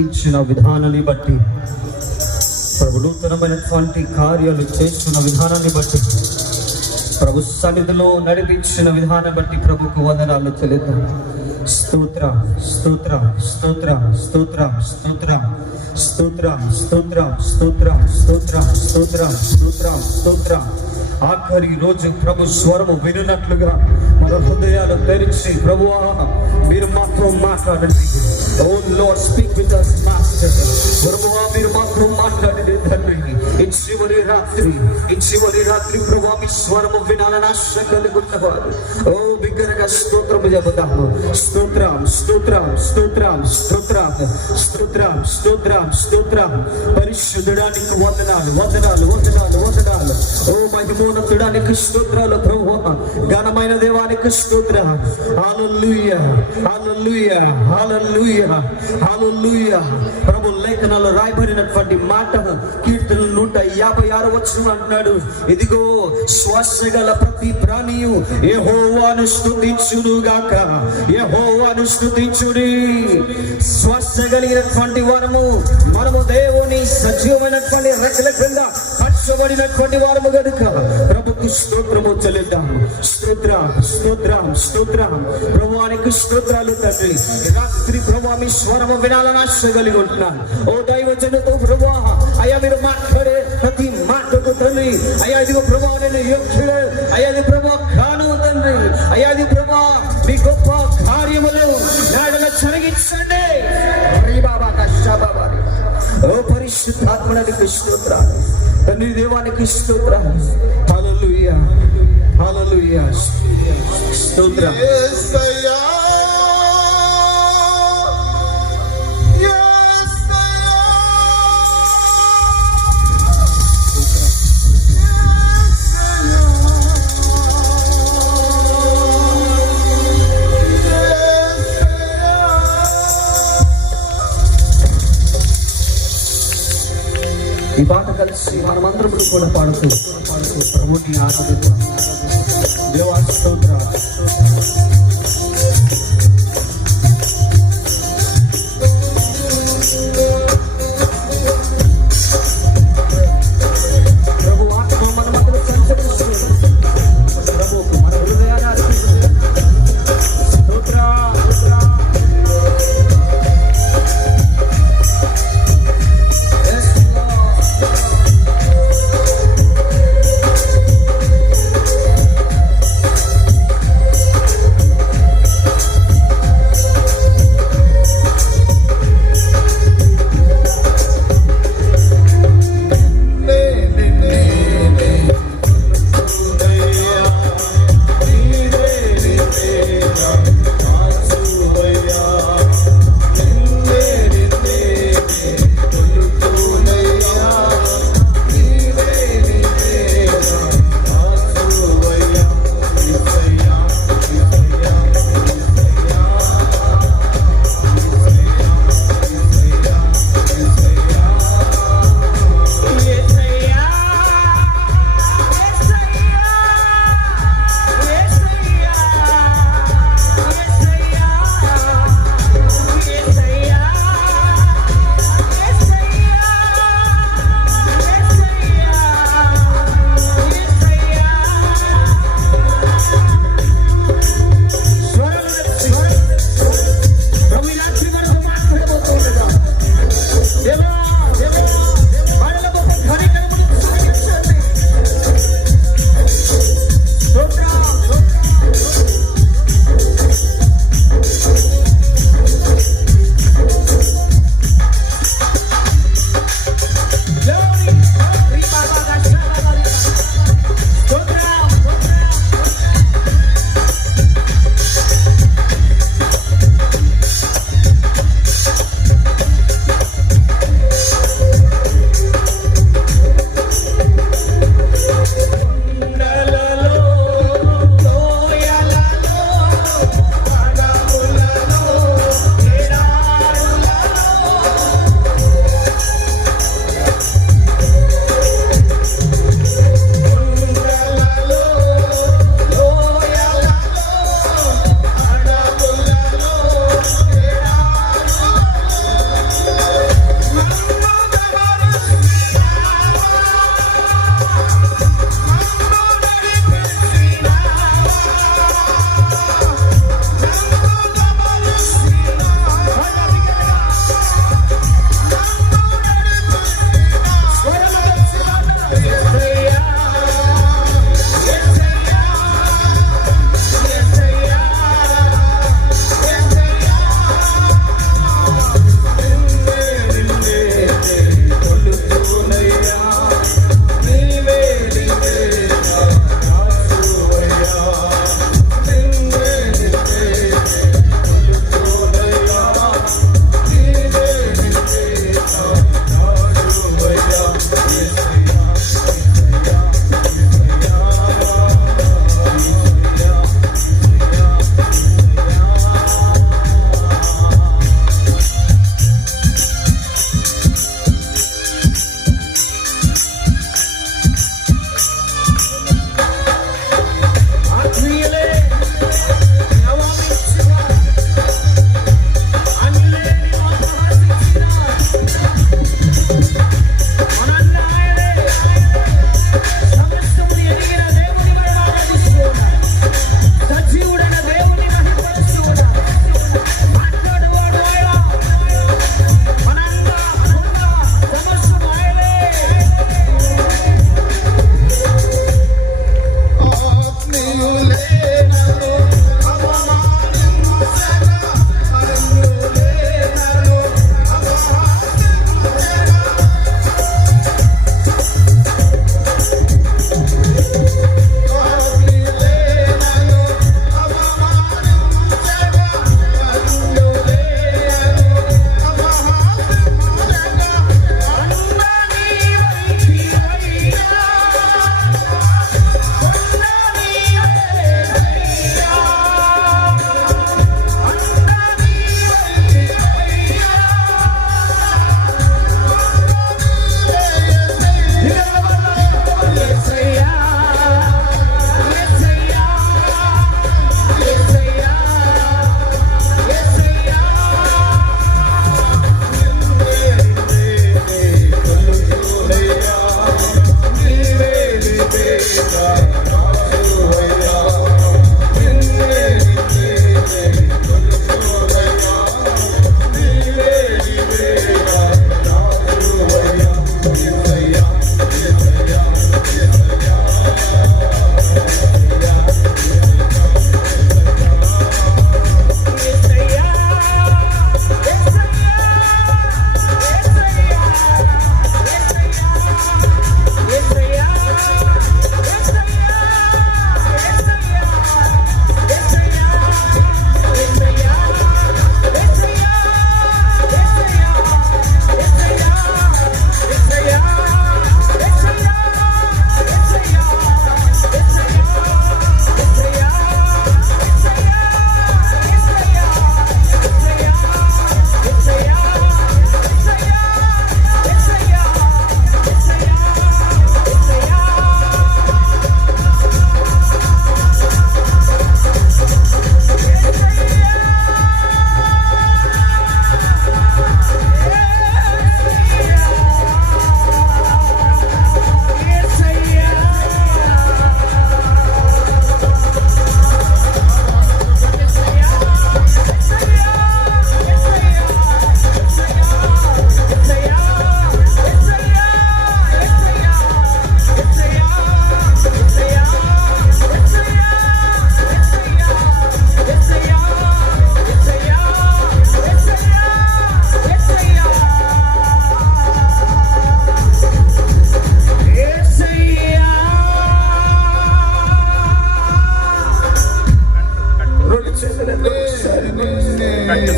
బ్రతికించిన విధానాన్ని బట్టి, ప్రభు నూతనమైనటువంటి కార్యాలు చేస్తున్న విధానాన్ని బట్టి, ప్రభు సన్నిధిలో నడిపించిన విధానం బట్టి ప్రభుకు వందనాలు చెల్లిద్దాం. స్తోత్రం స్తోత్రం స్తోత్రం స్తోత్రం స్తోత్రం స్తోత్రం స్తోత్రం స్తోత్రం స్తోత్రం స్తోత్రం స్తోత్రం స్తోత్రం. ఆఖరి రోజు ప్రభు స్వరము వినున్నట్లుగా మన హృదయాలు తెరిచి, ప్రభువా మీరు మాతో మాట్లాడండి. O Lord, speak with us master. ప్రభువా మీరు మాతో మాట్లాడండి తండ్రి. ఈ చివరి రాత్రి ప్రభువా మీ స్వరము వినాలని ఆశ కలుగుతున్నవారు ఓ బిగ్గరగా స్తోత్రము చెబుతాము. స్తోత్రం స్తోత్రం స్తోత్రం స్తోత్రం స్తోత్రం స్తోత్రం స్తోత్రం. పరిశుద్ధుడానికి వందనాలు వందనాలు వందనాలు వందనాలు. ఓ మహిమోన్నతుడానికి స్తోత్రాలు ప్రభువా. ఘనమైన దేవానికి స్తోత్రం. హల్లెలూయా హల్లెలూయా హల్లెలూయా హల్లెలూయా. ప్రభు లేఖనాల్లో రాయబడినటువంటి మాట కీర్తనలు 156 వచనం అంటున్నాడు, ఇదిగో శ్వాస గల ప్రతి ప్రాణియు యెహోవాను స్తుతించునుగాక. యెహోవాను స్తుతించుడి. శ్వాస కలిగినటువంటి మనము దేవుని సజీవమైనటువంటి రెక్కల క్రింద పరచబడినటువంటి వారము గనుక ప్రభుకు స్తోత్రము చెల్లిద్దాము. స్తోత్రం స్తోత్రం స్తోత్రం. ప్రభువానికి స్తోత్రాలు తండ్రి. రాత్రి ప్రభువా మీ స్వరము వినాలని ఆశ కలిగి ఉంటున్నాను. ఓ దైవజనుతో ప్రభువా అయ్యా మీరు మాట్లాడే ప్రతి మాటకు తండ్రి అయ్యా ఇదిగో ప్రభువా నేను యోగ్యుడు అయ్యా ఇది ప్రభువా కాను తండ్రి అయ్యా ఇది ప్రభువా మీ గొప్ప కార్యములు నాడల జరిగించండి. ఓ పరిశుద్ధాత్మనికి స్తోత్రాలు తండ్రి, దేవానికి స్తోత్రాలు. హల్లెలూయా హల్లెలూయా స్తోత్రం. ఈ పాట కలిసి మనమందరం కూడా పాడుతూ ప్రభుని ఆరాధిద్దాం. దేవా స్తోత్రం. ప్రభు ఆత్మ మన మధ్యలో సంచరిస్తుంది. ప్రభుకు మన హృదయాన్ని అర్పిస్తుంది. స్తోత్రం.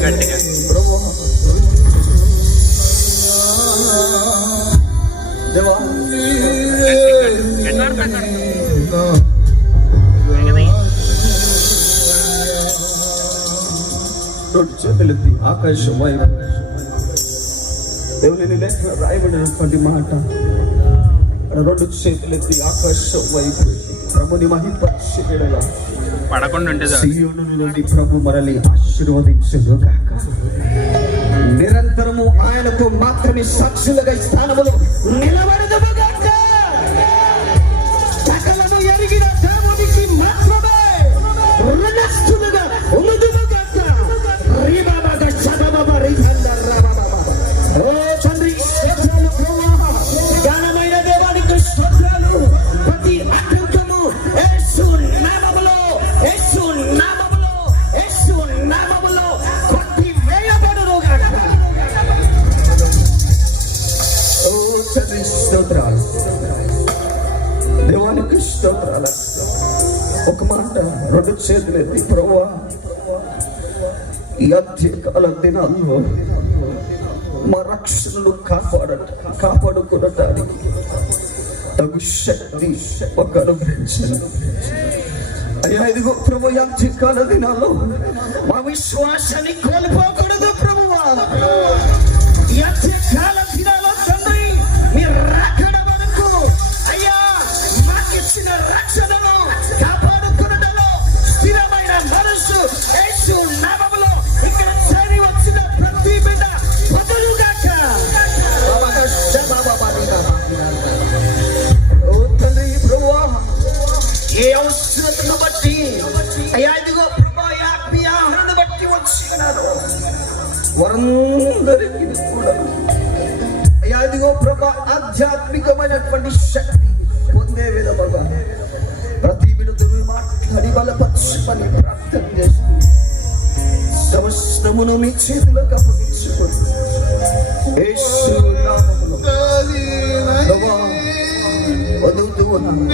గట్టిగా దేవా రెండు చేతులెత్తి ఆకాశం వైపు దేవుని లేఖ రాయబడినటువంటి మాట రెండు చేతులెత్తి ఆకాశం వైపు ప్రభుని మహింపచేయడలా పడకుండా సీయోను నుండి ప్రభు మనల్ని ఆశీర్వదించును గాక. నిరంతరము ఆయనకు మాత్రమే సాక్షులుగా స్థానములో నిలబడదుము గాక. సకలము ఎరిగిన దేవునికి మాత్రమే రుణస్థులుగా ఉందుము గాక. రీబాబాగా శబబాబా రీబందర్రాబాబా. ఓ తండ్రి స్తోత్రాలు ప్రభువా, జ్ఞానమైన దేవానికి స్తోత్రాలు. ప్రతి ఆటంకము యేసు నామములో, యేసు నామములో, యేసు నామములో కొట్టివేయబడును గాక. ఓ తండ్రి స్తోత్రాలు, దేవానికి స్తోత్రాలు. ఒక మాట రెండు చేతులెత్తి ప్రభువా, ఈ అత్యకాల దినాల్లో మా రక్షణను కాపాడుకునటానికి తగు శక్తి ఒక అనుగ్రహించను అయ్యా. ఇదిగో ప్రభు, ఈ అత్యకాల దినాల్లో మా విశ్వాసాన్ని కోల్పోకూడదు ప్రభువా. ఈ అత్యకాల దినాల్లో తండ్రి మీరు రాకడ వరకు అయ్యా మాకిచ్చిన రక్షణను కాపాడుకునటంలో స్థిరమైన మనసు యేసు నామములో ఇక్కడ చేరి వచ్చిన ప్రతి బిడ్డ బదులుగాక. ఓ తండ్రి ప్రభువా, ఏ అవసరతను బట్టి అయ్యా ఇదిగో ప్రభా ఈ ఆహారాన్ని బట్టి వచ్చినారు వారందరికీ కూడా అయ్యా ఇదిగో ప్రభా ఆధ్యాత్మికమైనటువంటి శక్తి పొందే విధముగా ప్రతి బిడ్డను మాట్లాడి బలపరచమని ప్రార్థన చేస్తూ సమస్తమును మీ చేతులకు అప్పగించుకొని యేసు నామములో ప్రభువా వదులుతూ ఉన్నాను.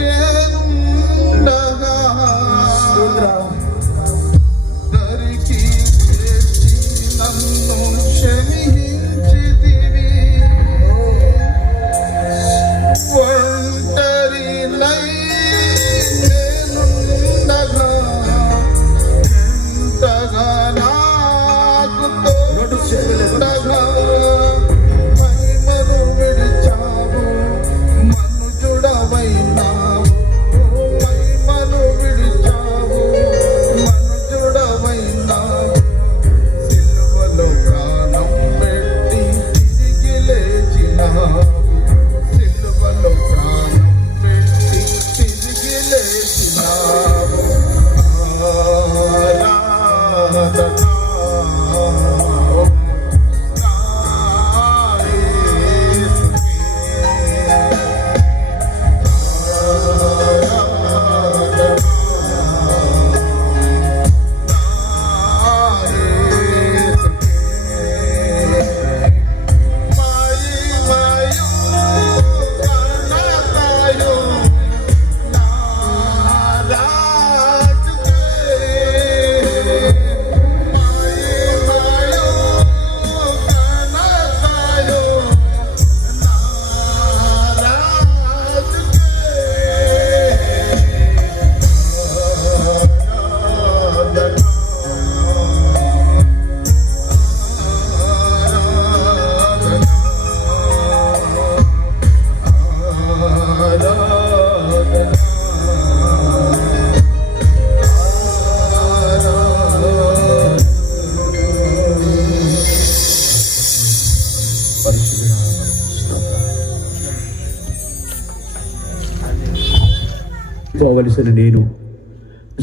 పోవలసిన నేను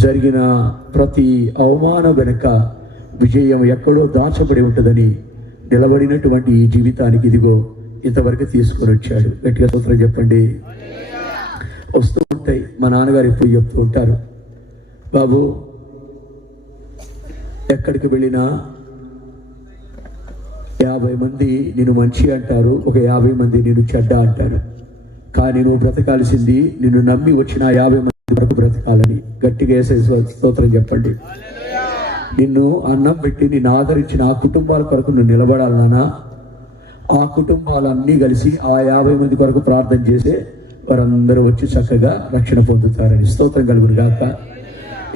జరిగిన ప్రతి అవమానం వెనుక విజయం ఎక్కడో దాచబడి ఉంటుందని నిలబడినటువంటి ఈ జీవితానికి ఇదిగో ఇంతవరకు తీసుకొని వచ్చాడు. గట్టిగా స్తోత్రం చెప్పండి. వస్తూ ఉంటాయి. మా నాన్నగారు ఎప్పుడు చెప్తూ ఉంటారు, బాబు ఎక్కడికి వెళ్ళినా 50 మంది నేను మంచి అంటారు, ఒక 50 మంది నేను చెడ్డ అంటారు. కానీ నువ్వు బ్రతకాల్సింది నిన్ను నమ్మి వచ్చిన 50 మంది వరకు బ్రతకాలని. గట్టిగా వేసే స్తోత్రం చెప్పండి. నిన్ను అన్నం పెట్టి నిన్ను ఆదరించిన ఆ కుటుంబాల కొరకు నువ్వు నిలబడాలన్నా ఆ కుటుంబాలన్నీ కలిసి ఆ 50 మంది కొరకు ప్రార్థన చేస్తే వారందరూ వచ్చి చక్కగా రక్షణ పొందుతారని. స్తోత్రం కలుగును గాక.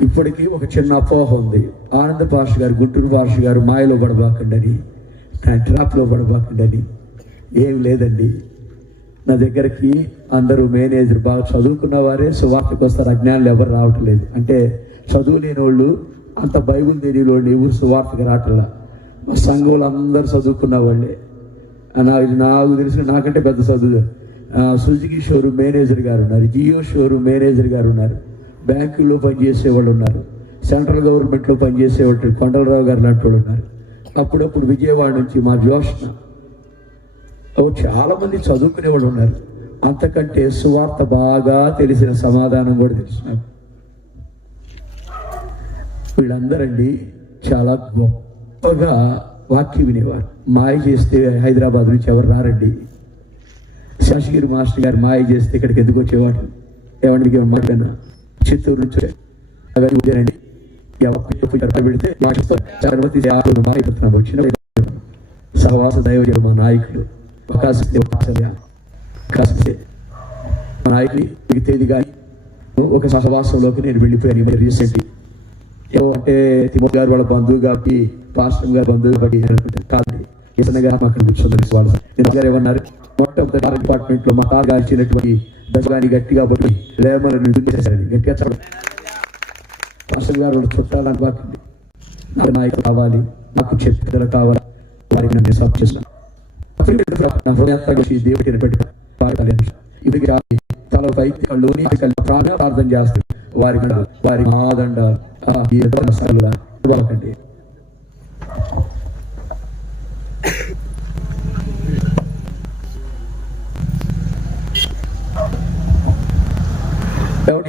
ఇప్పటికీ ఒక చిన్న అపోహ ఉంది. ఆనంద భాష గారు, గుంటూరు భాష గారు మాయలో పడబాకండి, ట్రాప్లో పడబాకండి. ఏం లేదండి, నా దగ్గరికి అందరూ మేనేజర్ బాగా చదువుకున్న వారే సువార్తకు వస్తారు, అజ్ఞానులు ఎవరు రావటం లేదు. అంటే చదువు లేని వాళ్ళు, అంత బైబుల్ తెలియని వాళ్ళు ఎవరు సువార్తకు రావట్లా. మా సంఘంలో అందరూ చదువుకున్న వాళ్ళే. నాకు తెలిసిన నాకంటే పెద్ద చదువు సుజుకి షోరూమ్ మేనేజర్ గారు ఉన్నారు, జియో షోరూమ్ మేనేజర్ గారు ఉన్నారు, బ్యాంకుల్లో పనిచేసే వాళ్ళు ఉన్నారు, సెంట్రల్ గవర్నమెంట్లో పనిచేసేవాళ్ళు కొండలరావు గారు లాంటి వాళ్ళు ఉన్నారు. అప్పుడప్పుడు విజయవాడ నుంచి మా జోష్న చాలా మంది చదువుకునే వాళ్ళు ఉన్నారు. అంతకంటే సువార్త బాగా తెలిసిన సమాధానం కూడా తెలుసు నాకు. వీళ్ళందరండి చాలా గొప్పగా వాక్యం వినేవారు. మాయ చేస్తే హైదరాబాద్ నుంచి ఎవరు రారండి. శశగిరి మాస్టర్ గారు మాయ చేస్తే ఇక్కడికి ఎందుకు వచ్చేవాడు? ఎవరికి మాట్లాడినా చిత్తూరు నుంచి రండి పెడితే వచ్చిన సహవాస దైవజనుడు మా నాయకుడు మా నాయకుడి తేదీ కానీ ఒక సహవాసంలోకి నేను వెళ్ళిపోయాను రీసెంట్లీ. ఏమంటే తిమోతి గారు వాళ్ళ బంధువు కాబట్టి, పాస్టర్ గారు బంధువు కాబట్టి కాదు, ఈసన్న గారు అక్కడ కూర్చొని వాళ్ళు నేను గారు ఏమన్నారు, మొట్టమొదటి డిపార్ట్మెంట్ లో మా తాతగారు ఇచ్చినటువంటి దశగాని గట్టిగా పట్టి లేమని దున్నేశారని గట్టిగా చెప్పండి. పాస్టర్ గారు వాళ్ళు చుట్టాలని బాకండి, నాకు నాయకులు కావాలి, నాకు చెప్పుదల కావాలి, వారికి నేను సబ్ చేస్తాను. ఇది తల పైకి కళ్ళుని ప్రార్థన చేస్తాడు. వారి ఆదండ వాళ్ళకండి.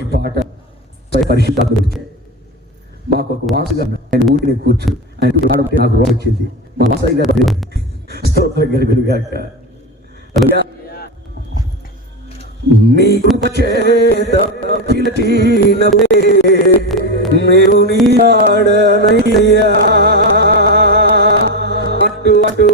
ఈ పాట పరిశుద్ధాత్మ వచ్చాయి. మాకు ఒక వాసుగా ఆయన ఊరికి కూర్చు, ఆయన పాడంటే నాకు రోగం వచ్చింది. మా వాసయ్య గారు స్తోత్రం గలుగుగాక. నీ కృప చేత పిలిచినవే నేను నీ ఆడనయ్యా. అటు అటు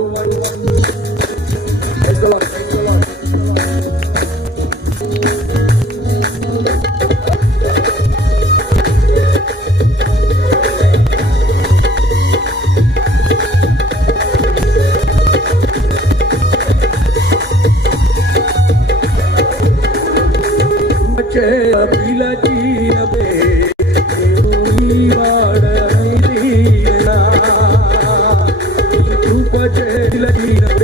Krupa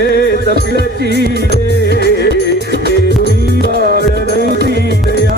చేత పిలచి నేను నీ వాడనైతినయ్యా.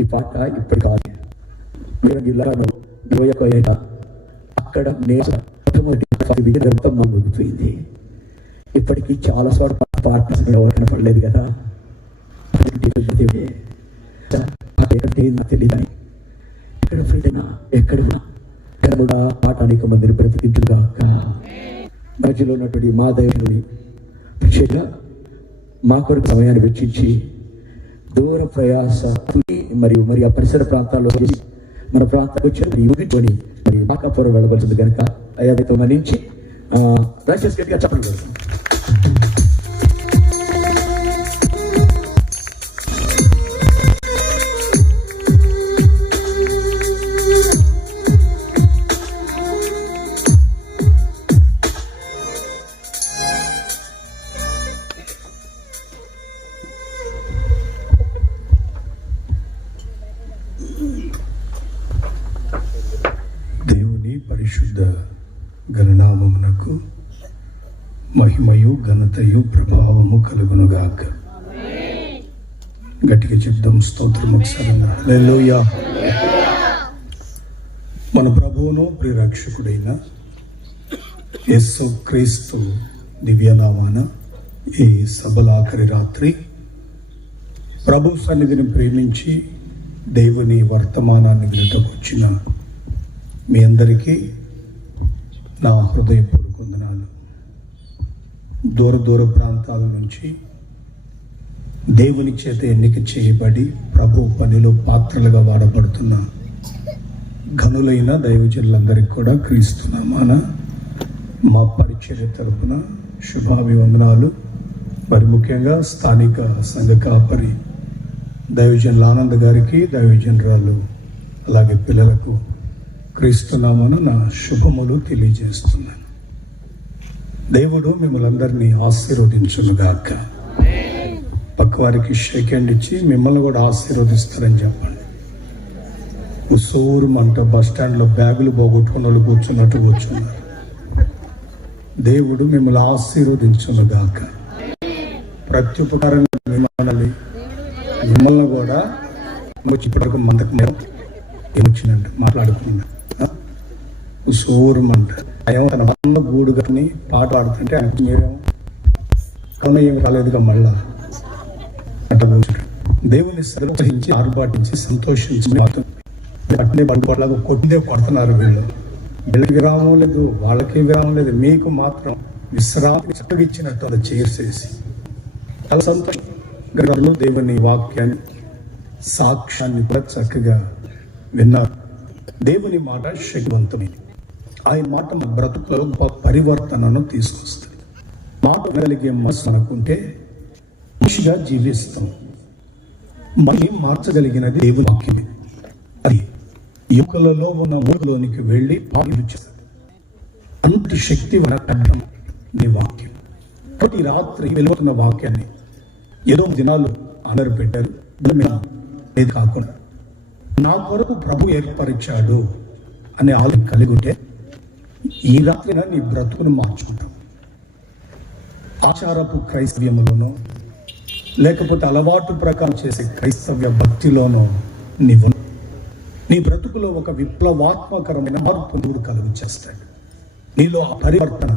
ఈ పాట ఇప్పుడు కాదు, మీరు జిల్లాలో 21 ఏట అక్కడ నేను విజయం ముగిపోయింది. ఇప్పటికీ చాలా చోట్ల పాట కనపడలేదు కదా, తెలియదని ఎక్కడ ఫ్రీడైనా ఎక్కడ కూడా పాట అనేక మందిని బ్రతికించుగా మధ్యలో ఉన్నటువంటి మా దేవుని ప్రత్యేకంగా మా కొరకు సమయాన్ని వెచ్చించి దూర ప్రయాస మరియు ఆ పరిసర ప్రాంతాల్లో మన ప్రాంతానికి వచ్చి ఊగికొని మరి మాకాపురం వెళ్ళవలసింది కనుక అయ్యాతో మన్నించి దయచేసి గట్టిగా చెప్పండి. దేవుని పరిశుద్ధ గణనామమునకు మహిమయు ఘనతయు ప్రభావము కలుగునుగాక. గట్టిగా చెప్దాం స్తోత్రం ఒకసారి. హల్లెలూయా. మన ప్రభువును ప్రియరక్షకుడైన యేసు క్రీస్తు దివ్యనామాన ఈ సభల ఆఖరి రాత్రి ప్రభు సన్నిధిని ప్రేమించి దేవుని వర్తమానాన్ని వినటకు వచ్చిన మీ అందరికీ నా హృదయపూర్వక వందనాలు. దూర ప్రాంతాల నుంచి దేవుని చేత ఎన్నిక చేయబడి ప్రభు పనిలో పాత్రలుగా వాడబడుతున్న ఘనులైన దైవజనులందరికీ కూడా క్రీస్తు నామాన మా పరిచర్య తరపున శుభాభివందనాలు. మరి ముఖ్యంగా స్థానిక సంఘ కాపరి దైవజనుల ఆనంద్ గారికి, దైవజనురాలు అలాగే పిల్లలకు క్రీస్తు నామాన నా శుభములు తెలియజేస్తున్నాను. దేవుడు మిమ్మల్ని అందరినీ ఆశీర్వదించునుగాక. పక్కవారికి షేక్ హ్యాండ్ ఇచ్చి మిమ్మల్ని కూడా ఆశీర్వదిస్తారని చెప్పండి. ఉసూరుమంట బస్ స్టాండ్లో బ్యాగులు పోగొట్టుకున్న వాళ్ళు కూర్చున్నట్టు కూర్చున్నారు. దేవుడు మిమ్మల్ని ఆశీర్వదించునుగాక. ప్రత్యుపకారంగా మిమ్మల్ని కూడా ఇప్పటివరకు మందకు ఏమొచ్చిందంట మాట్లాడుకున్నా. ఉసూరుమంట అయ్యో తన వంద గూడు కానీ పాట పాడుతుంటే ఆయనకు మీరేమో కన్నా ఏమి రాలేదుగా మళ్ళా అట్లా కూర్చుంటాడు. దేవుని సదృహించి ఆర్భాటించి సంతోషించి పట్టినే పడిపోట్లాగా కొట్టిందే కొడుతున్నారు. వీళ్ళకి విరామం లేదు, వాళ్ళకి విరామం లేదు. మీకు మాత్రం విశ్రాంతి చక్కగా ఇచ్చినట్టు అది చేసేసి చాలా సంతోషంగా దేవుని వాక్యాన్ని సాక్ష్యాన్ని కూడా చక్కగా విన్నారు. దేవుని మాట శక్తివంతమైంది. ఆయన మాట మన బ్రతుకులో పరివర్తనను తీసుకొస్తుంది. మాట వినగలిగే మనసు మనకుంటే మనిషిగా జీవిస్తాం. మళ్ళీ మార్చగలిగినది దేవుని వాక్యమే. అది యువకులలో ఉన్న మూలలోనికి వెళ్ళి చేస్తుంది. అంత శక్తి కట్టడం నీ వాక్యం. ప్రతి రాత్రి వెలుగుతున్న వాక్యాన్ని ఏదో దినాలు అందరు పెట్టారు. ఇది కాకుండా నా కొరకు ప్రభు ఏర్పరిచాడు అనే ఆలోచన కలిగి ఉంటే ఈ రాత్రిన నీ బ్రతుకును మార్చుకుంటావు. ఆచారపు క్రైస్తవ్యములోనో లేకపోతే అలవాటు ప్రకారం చేసే క్రైస్తవ్య భక్తిలోనో నీ బ్రతుకులో ఒక విప్లవాత్మకరమైన మార్పు దేవుడు కలుగు చేస్తాడు. నీలో ఆ పరివర్తన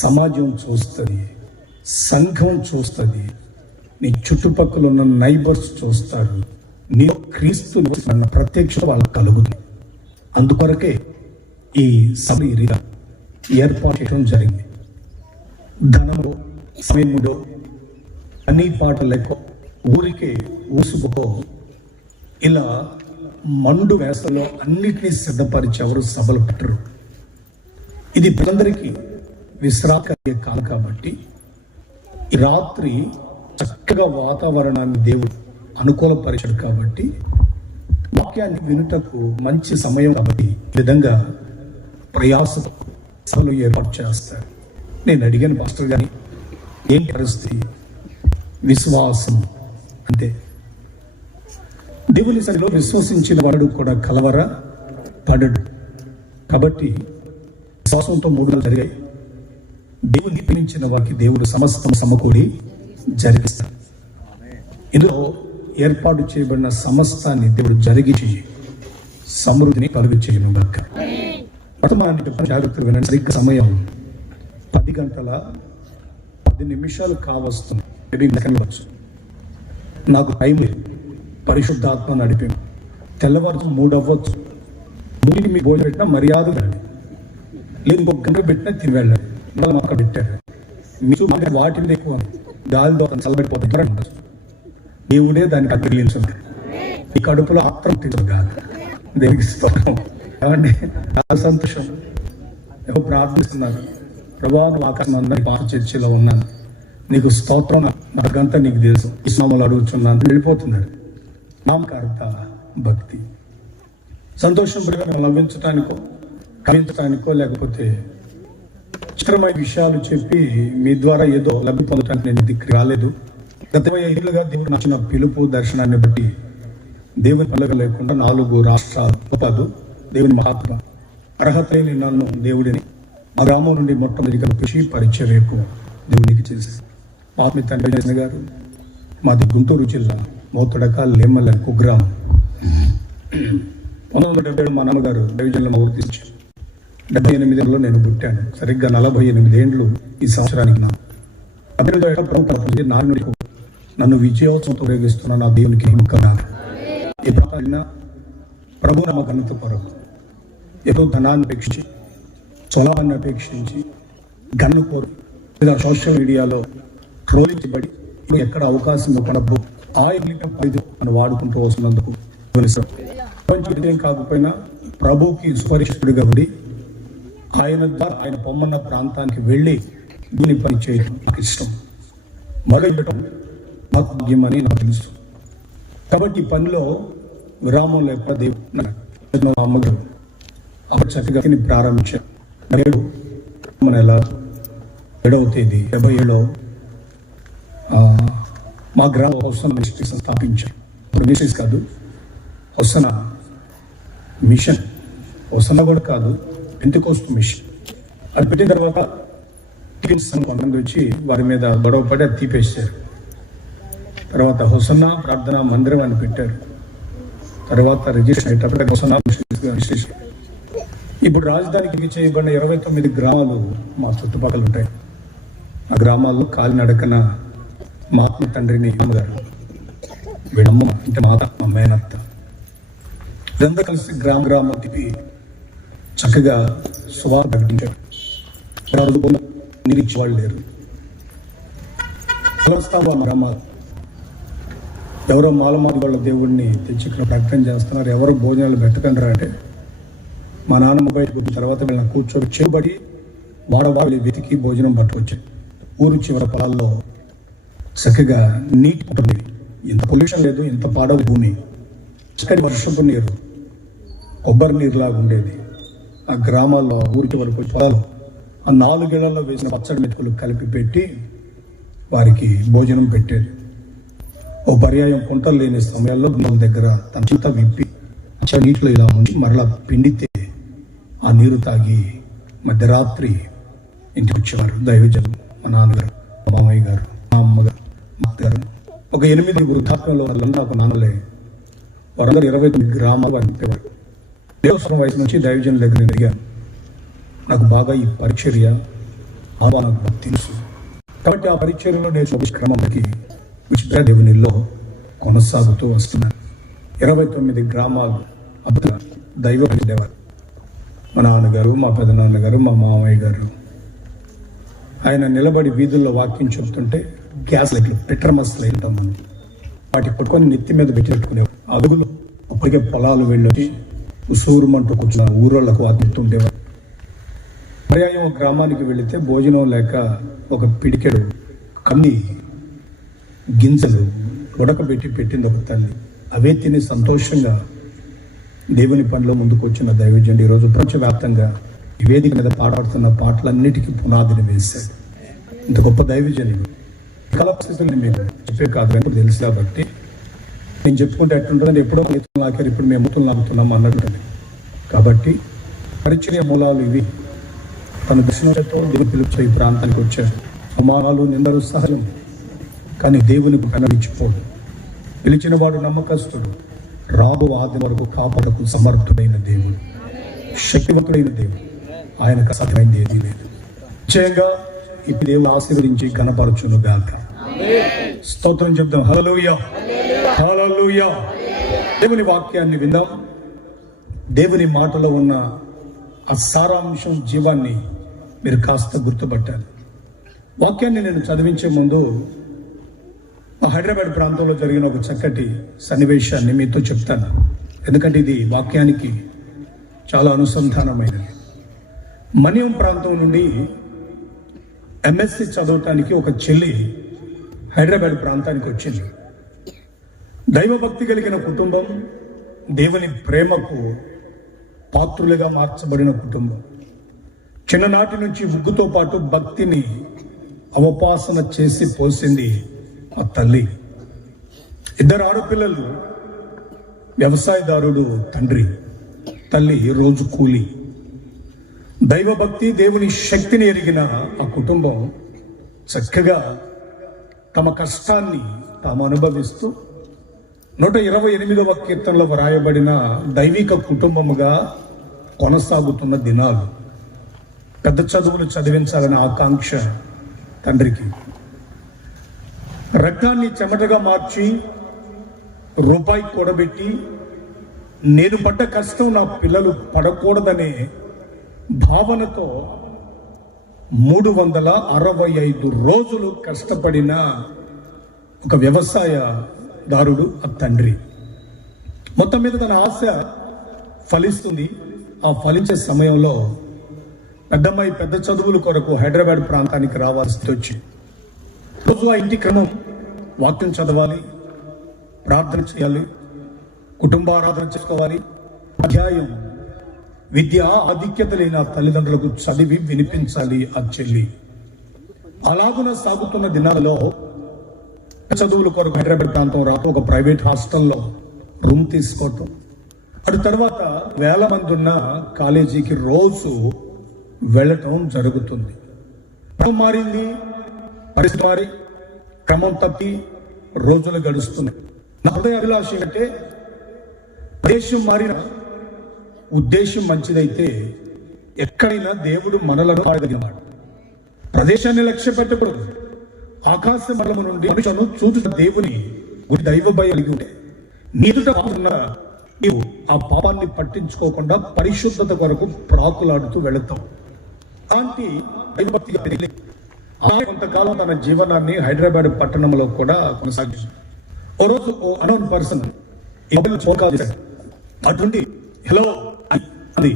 సమాజం చూస్తుంది, సంఘం చూస్తుంది, నీ చుట్టుపక్కల ఉన్న నైబర్స్ చూస్తారు. నీలో క్రీస్తు అన్న ప్రత్యక్షత వాళ్ళకు కలుగుతుంది. అందుకొరకే ఈ సభ ఏర్పాటు చేయడం జరిగింది. ధనము, సమయముడో, అన్ని పాటలు ఎక్కువ ఊరికే ఊసుకో ఇలా మండు వేసలో అన్నిటినీ సిద్ధపరిచి ఎవరు సభలు పెట్టరు. ఇది పిల్లలందరికీ విశ్రాంతి కలిగే కాలం కాబట్టి ఈ రాత్రి చక్కగా వాతావరణాన్ని దేవుడు అనుకూలపరిచాడు. కాబట్టి వాక్యాన్ని వినుటకు మంచి సమయం కాబట్టి ఈ విధంగా ప్రయాస సభలు ఏర్పాటు చేస్తారు. నేను అడిగాను పాస్టర్ గారిని, ఏం పరిస్థితి? విశ్వాసం అంటే దేవుని సన్నిధిలో విశ్వసించిన వాడు కూడా కలవర పడడు. కాబట్టి విశ్వాసంతో 3 నెలలు జరిగాయి. దేవుని ప్రేమించిన వారికి దేవుడు సమస్తం సమకూడి జరిగిస్తాడు. ఇందులో ఏర్పాటు చేయబడిన సమస్తాన్ని దేవుడు జరిగించి సమృద్ధిని కలుగు చేయను గాక. వర్తమానానికి జాగ్రత్తలు వినండి. సరిగ్గా సమయం 10:10 కావస్తుంది. నాకు టైం లేదు. పరిశుద్ధాత్మ నడిపి తెల్లవారు 3 అవ్వచ్చు. 3కి మీకు భోజనం పెట్టినా మర్యాద వెళ్ళండి, లేదు ఇంకొక గంట పెట్టినా తిని వెళ్ళండి. మళ్ళీ అక్కడ పెట్టారు మీకు వాటి మీద ఎక్కువ గాలితో చల్లబెట్టిపోతుంది. దేవుడే దానికి అగ్గిలించున్నాడు. ఈ కడుపులో ఆత్రం కాదు. దేనికి ఏమండి? చాలా సంతోషం. ఎవరు ప్రార్థిస్తున్నారు, ప్రభా నువ్వు ఆకాశం పాత చర్చిలో ఉన్నాను, నీకు స్తోత్రం, నాకంతా నీకు తెలుసు, ఇస్లాములు అడుగుతున్నాను వెళ్ళిపోతున్నాడు. నామకార్థ భక్తి సంతోషం నవ్వించటానికో కవించటానికో లేకపోతే చిత్రమైన విషయాలు చెప్పి మీ ద్వారా ఏదో లబ్ధి పొందటానికి నేను దిక్కు రాలేదు. గత 5 ఏళ్ళుగా దేవుడు నచ్చిన పిలుపు దర్శనాన్ని బట్టి దేవుని పల్లక లేకుండా 4 రాష్ట్రాలు కాదు, దేవుని మహాత్మ అర్హత లేని నన్ను దేవుడిని మా గ్రామం నుండి మొట్టమొదటిగా కృషి పరిచర్యకు దేవునికి చేశారు. ఆత్మీయ తండ్రి గారు మాది గుంటూరు జిల్లా మోతడక లేమల కుగ్రామం. 1977 మా నాన్నగారు డైవిజన్లో మా ఊరు తీసుకొచ్చారు. 78లో నేను పుట్టాను. సరిగ్గా 48 ఏండ్లు ఈ సంవత్సరానికి నన్ను విజయోత్సవంతో ఉపయోగిస్తున్న నా దేవునికి హింకనాలు ఏ ప్రాంతాలైనా ప్రభు నమ్మ ఘనత కొరకు ఏదో ధనాన్ని అపేక్షించి చొలవాన్ని అపేక్షించి గన్ను కోరు లేదా సోషల్ మీడియాలో ట్రోలించబడి ఎక్కడ అవకాశం ఇవ్వనప్పుడు మనం వాడుకుంటూ వస్తున్నందుకు ప్రపంచం కాకపోయినా ప్రభుకి సుపరిచితుడిగా ఉండి ఆయన ద్వారా ఆయన పొమ్మన్న ప్రాంతానికి వెళ్ళి దీని పని చేయడం నాకు ఇష్టం, మొదలెట్టడం భాగ్యం అని నాకు తెలుసు. కాబట్టి ఈ పనిలో విరామం లేకుండా దేవుడు అమ్మగారు అప్పుడు చక్కగా ప్రారంభించారు. 7వ తేదీ 77లో మా గ్రామ హొసన మినిస్ట్రీస్ స్థాపించారు. ఇప్పుడు మినిస్ట్రీస్ కాదు, హొసన మిషన్. హొసన కూడా కాదు, పెంతెకోస్తు మిషన్. అది పెట్టిన తర్వాత టీమ్స్ కొంతమంది వచ్చి వారి మీద గొడవ పడి అది తీపేశారు. తర్వాత హొసన ప్రార్థన మందిరం అని పెట్టారు. తర్వాత రిజిస్టర్ అయ్యేటప్పుడు హొసన రిజిస్ట్రేషన్. ఇప్పుడు రాజధానికి చేయబడిన 29 గ్రామాలు మా చుట్టుపక్కల ఉంటాయి. ఆ గ్రామాల్లో కాలినడకన మా ఆత్మ తండ్రిని అమ్మగారు, వీడమ్మ అంటే మాత, మా మేనత్త, ఇదంతా కలిసి గ్రామం తిప్పి చక్కగా సువార్త ప్రకటించారు. నిరీక్షవాళ్ళు లేరు. గ్రామాలు ఎవరో మాలమాది వాళ్ళ దేవుడిని తెచ్చి ఇక్కడ ప్రకటన చేస్తున్నారు, ఎవరో భోజనాలు పెట్టకండి అంటే మా నాన్నమ్మ బయటకు వచ్చిన తర్వాత వీళ్ళని కూర్చొని చేయబడి వాడవాళ్ళు వెతికి భోజనం పట్టుకొచ్చాయి. ఊరు చివరి పొలాల్లో చక్కగా నీటి ఉంటుంది, ఇంత పొల్యూషన్ లేదు, ఇంత పాడవ భూమి, చక్కటి వర్షపు నీరు, కొబ్బరి నీరులాగా ఉండేది. ఆ గ్రామాల్లో ఊరికి వరకు పొలాలు ఆ 4 గేళ్లలో వేసిన పచ్చడి మెతుకులు కలిపి పెట్టి వారికి భోజనం పెట్టేది. ఓ పర్యాయం కుంటలు లేని సమయాల్లో వాళ్ళ దగ్గర తన చింత విప్పి నీటిలో ఇలా ఉండి మరలా పిండితే ఆ నీరు తాగి మధ్యరాత్రి ఇంటికి వచ్చేవారు దైవజనులు. మా నాన్నగారు, మా మామయ్య గారు, మా అమ్మగారు, మా అత్తగారు, ఒక 8 వృద్ధాప్యంలో వాళ్ళంతా ఒక నాన్నలే. వారందరూ 29 గ్రామాలు పంపేవారు. దేవస్వరం వయసు నుంచి దైవజనుల దగ్గర ఎదిగాను. నాకు బాగా ఈ పరిచర్య నాకు తెలుసు. కాబట్టి ఆ పరిచర్యలో నేను క్రమంకి విచిత్ర దేవునిలో కొనసాగుతూ వస్తున్నాను. 29 గ్రామాలు అప్పుడు దైవం ఉండేవారు. మా నాన్నగారు, మా పెదనాన్నగారు, మా మామయ్య గారు. ఆయన నిలబడి వీధుల్లో వాక్యం చెబుతుంటే గ్యాస్ లైట్లు, పెట్రమస్ లైట్ మనం వాటి పట్టుకొని నెత్తి మీద పెట్టుకునేవారు. అడుగులో అప్పటికే పొలాలు వెళ్ళి ఉసూరుమంటూ కూర్చున్న ఊరోళ్లకు వాక్యంటుండేవారు. పర్యాయం ఒక గ్రామానికి వెళితే భోజనం లేక ఒక పిడికెడు కన్ని గింజలు ఉడకబెట్టి పెట్టింది ఒక తల్లి. అవే తిని సంతోషంగా దేవుని పనిలో ముందుకు వచ్చిన దైవజనుడు ఈరోజు ప్రపంచవ్యాప్తంగా ఈ వేదిక మీద పాడుతున్న పాటలన్నిటికీ పునాదిని వేశాడు. ఇంత గొప్ప దైవజనుడు కళాస్థితుల్ని మీకు చెప్పే కాదు అని తెలుసు. కాబట్టి నేను చెప్పుకుంటే ఎట్లుంటుందని ఎప్పుడో నేతలు నాకారు, ఇప్పుడు మేము మూతులు నాకుతున్నాం అన్నట్టు. కాబట్టి పరిచర్య మూలాలు ఇవి. తన దర్శనంతో దేవుని పిలుపు ఈ ప్రాంతానికి వచ్చారు. అవమానాలు, నిందలు సహజం, కానీ దేవునికి కనరించిపోడు. పిలిచిన వాడు నమ్మకస్తుడు, రాబో ఆది వరకు కాపాడకు సమర్థుడైన దేవుడు, శక్తివంతుడైన దేవుడు. ఆయనకు అసాధ్యమైంది ఏదీ లేదు. నిశ్చయంగా ఇప్పుడు దేవుడు ఆశీర్వదించి ఘనపరచును గాక. స్తోత్రం చెప్దాం. హల్లెలూయా, హల్లెలూయా. దేవుని వాక్యాన్ని విందాం. దేవుని మాటలో ఉన్న ఆ సారాంశం, జీవాన్ని మీరు కాస్త గుర్తుపట్టాలి. వాక్యాన్ని నేను చదివించే ముందు హైదరాబాద్ ప్రాంతంలో జరిగిన ఒక చక్కటి సన్నివేశాన్ని మీతో చెప్తాను. ఎందుకంటే ఇది వాక్యానికి చాలా అనుసంధానమైనది. మన్యం ప్రాంతం నుండి ఎంఎస్సి చదవటానికి ఒక చెల్లి హైదరాబాద్ ప్రాంతానికి వచ్చింది. దైవభక్తి కలిగిన కుటుంబం, దేవుని ప్రేమకు పాత్రులుగా మార్చబడిన కుటుంబం. చిన్ననాటి నుంచి ఉగ్గుతో పాటు భక్తిని అవపాసన చేసి పోసింది ఆ తల్లి. 2 ఆడపిల్లలు వ్యవసాయదారుడు తండ్రి, తల్లి రోజు కూలి. దైవభక్తి, దేవుని శక్తిని ఎరిగిన ఆ కుటుంబం చక్కగా తమ కష్టాన్ని తాము అనుభవిస్తూ 128వ కీర్తనలో వ్రాయబడిన దైవిక కుటుంబముగా కొనసాగుతున్న దినాలు. పెద్ద చదువులు చదివించాలనే ఆకాంక్ష తండ్రికి. రక్తాన్ని చెమటగా మార్చి రూపాయి కూడబెట్టి నేను పడ్డ కష్టం నా పిల్లలు పడకూడదనే భావనతో 365 రోజులు కష్టపడిన ఒక వ్యవసాయదారుడు ఆ తండ్రి. మొత్తం మీద తన ఆశ ఫలిస్తుంది. ఆ ఫలించే సమయంలో పెద్దమ్మాయి పెద్ద చదువుల కొరకు హైదరాబాద్ ప్రాంతానికి రావాల్సి వచ్చి రోజు ఆ ఇంటి క్రమం వాక్యం చదవాలి, ప్రార్థన చేయాలి, కుటుంబారాధన చేసుకోవాలి. అధ్యాయం విద్య ఆధిక్యత లేని తల్లిదండ్రులకు చదివి వినిపించాలి ఆ చెల్లి. అలాగున సాగుతున్న దినాలలో చదువుల కొరకు హైదరాబాద్ ప్రాంతం రాక ఒక ప్రైవేట్ హాస్టల్లో రూమ్ తీసుకోవటం, అటు తర్వాత 1000 మంది ఉన్న కాలేజీకి రోజు వెళ్ళటం జరుగుతుంది. మారింది, పరిస్థితి మారి క్రమం తప్పి రోజులు గడుస్తున్నాయి. నా హృదయ అభిలాష అంటే దేశం మారిన ఉద్దేశం మంచిదైతే ఎక్కడైనా దేవుడు మనలను ఆడగలిగినాడు. ప్రదేశాన్ని లక్ష్య పెట్టకూడదు. ఆకాశ మండలం నుండి మనుషులను చూస్తున్న దేవుని గుడి దైవ భయం కలిగి ఉంటే నీదుట నీవు ఆ పాపాన్ని పట్టించుకోకుండా పరిశుద్ధత కొరకు ప్రాకులాడుతూ వెళతావు. అలాంటి దైవభక్తిగా పెరిగి కొంతకాలం తన జీవనాన్ని హైదరాబాద్ పట్టణంలో కూడా కొనసాగించాడు. ఓ రోజు ఓ అనోన్ పర్సన్ అటువంటి హలో అది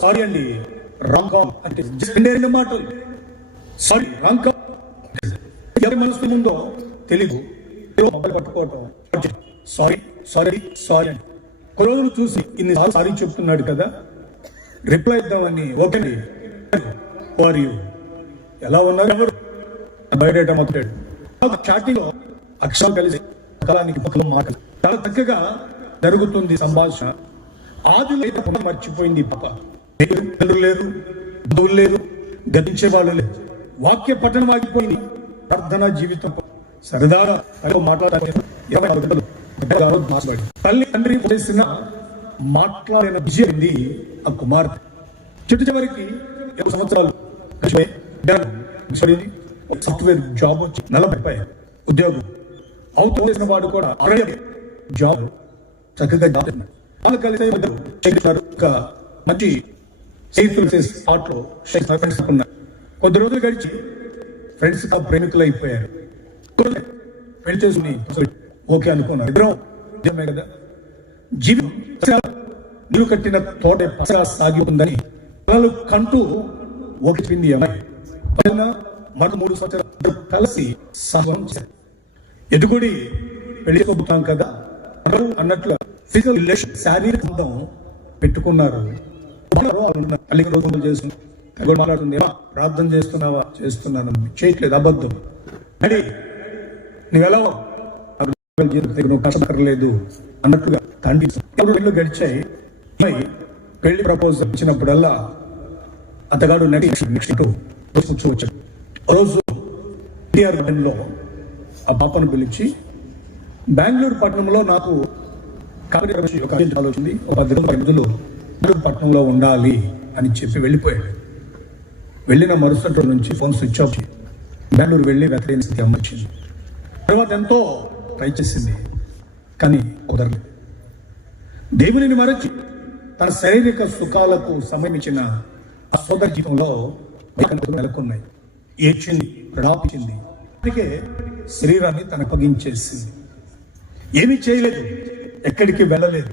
సారీ అండి రాంగ్ కాల్ అంటే రెండు మాటలు, సారీ రాంగ్ కాల్. ఎవరి మనసు ముందో తెలీదు, మొబైల్ పట్టుకోవటం, సారీ సారీ సారీ అని కొన్ని రోజులు చూసి ఇన్నిసార్లు సారీ చెప్తున్నాడు కదా, రిప్లై ఇద్దామని ఓకే అండి ఎలా ఉన్నారు, ఎవరు బయట మొదలెట్టాడు. చాటింగ్ లో అక్షరాలు కలిసి కాలానికి మాటలు చాలా చక్కగా జరుగుతుంది సంభాషణ. ఆదిలో మర్చిపోయింది పాప. తండ్రులు లేరు, బంధువులు లేరు, గతించే వాళ్ళు లేరు. వాక్య పఠనం ఆగిపోయింది. ప్రార్థనా జీవితం సరదాగా మాట్లాడాలి. తల్లి తండ్రి చేసిన మాట్లాడిన విజయింది ఆ కుమార్తె. చివరికి 7 సంవత్సరాలు సాఫ్ట్వేర్ జాబ్ వచ్చి 40 ఉద్యోగం అవుతున్న వాడు కూడా జాబ్ చక్కగా వాళ్ళు కలిసి ఒక మంచి స్పాట్లో ఫ్రెండ్స్ ఉన్నారు. కొద్ది రోజులు గడిచి ఫ్రెండ్స్ ప్రేమికులు అయిపోయారు. పెళ్లి చేసుకుని ఓకే అనుకున్నారు. ఇద్దరం కదా జీవితం నీరు కట్టిన తోట సాగి ఉందని పిల్లలు కంటూ ఓకింది అమ్మాయి. మరో 3 సంవత్సరాలు కలిసి ఎదుగుడి పెళ్లి పొందుతాం కదా అన్నట్లు ఫిజికల్ రిలేషన్ శారీరక బంధం పెట్టుకున్నారు. తల్లికి రోజులు చేస్తున్నా మాట్లాడుతుంది, ప్రార్థన చేస్తున్నావా, చేస్తున్నాను, చేయట్లేదు, అబద్ధం. అడి నువ్వెలా కష్టపడలేదు అన్నట్టుగా తండ్రి ఇళ్ళు గడిచాయి. పెళ్లి ప్రపోజల్ ఇచ్చినప్పుడల్లా అతగాడు నెక్స్ట్ వచ్చాడు. రోజు లో ఆ పాపను పిలిచి బెంగళూరు పట్టణంలో నాకు ఒక ఆలోచింది, ఒక 10 రోజులు పట్టణంలో ఉండాలి అని చెప్పి వెళ్ళిపోయాడు. వెళ్ళిన మరుసటి రోజు నుంచి ఫోన్ స్విచ్ ఆఫ్. బెంగళూరు వెళ్ళి వెతలేని స్థితి అమ్మొచ్చింది. తర్వాత ఎంతో ట్రై చేసింది, కానీ కుదరలేదు. దేవునిని మరచి తన శారీరక సుఖాలకు సమయం ఇచ్చిన ఆ సోదరి జీవితంలో నెలకొన్నాయి. ఏడ్చింది, ప్రలాపించింది. అందుకే శరీరాన్ని తన అప్పగించేసింది. ఏమీ చేయలేదు, ఎక్కడికి వెళ్ళలేదు.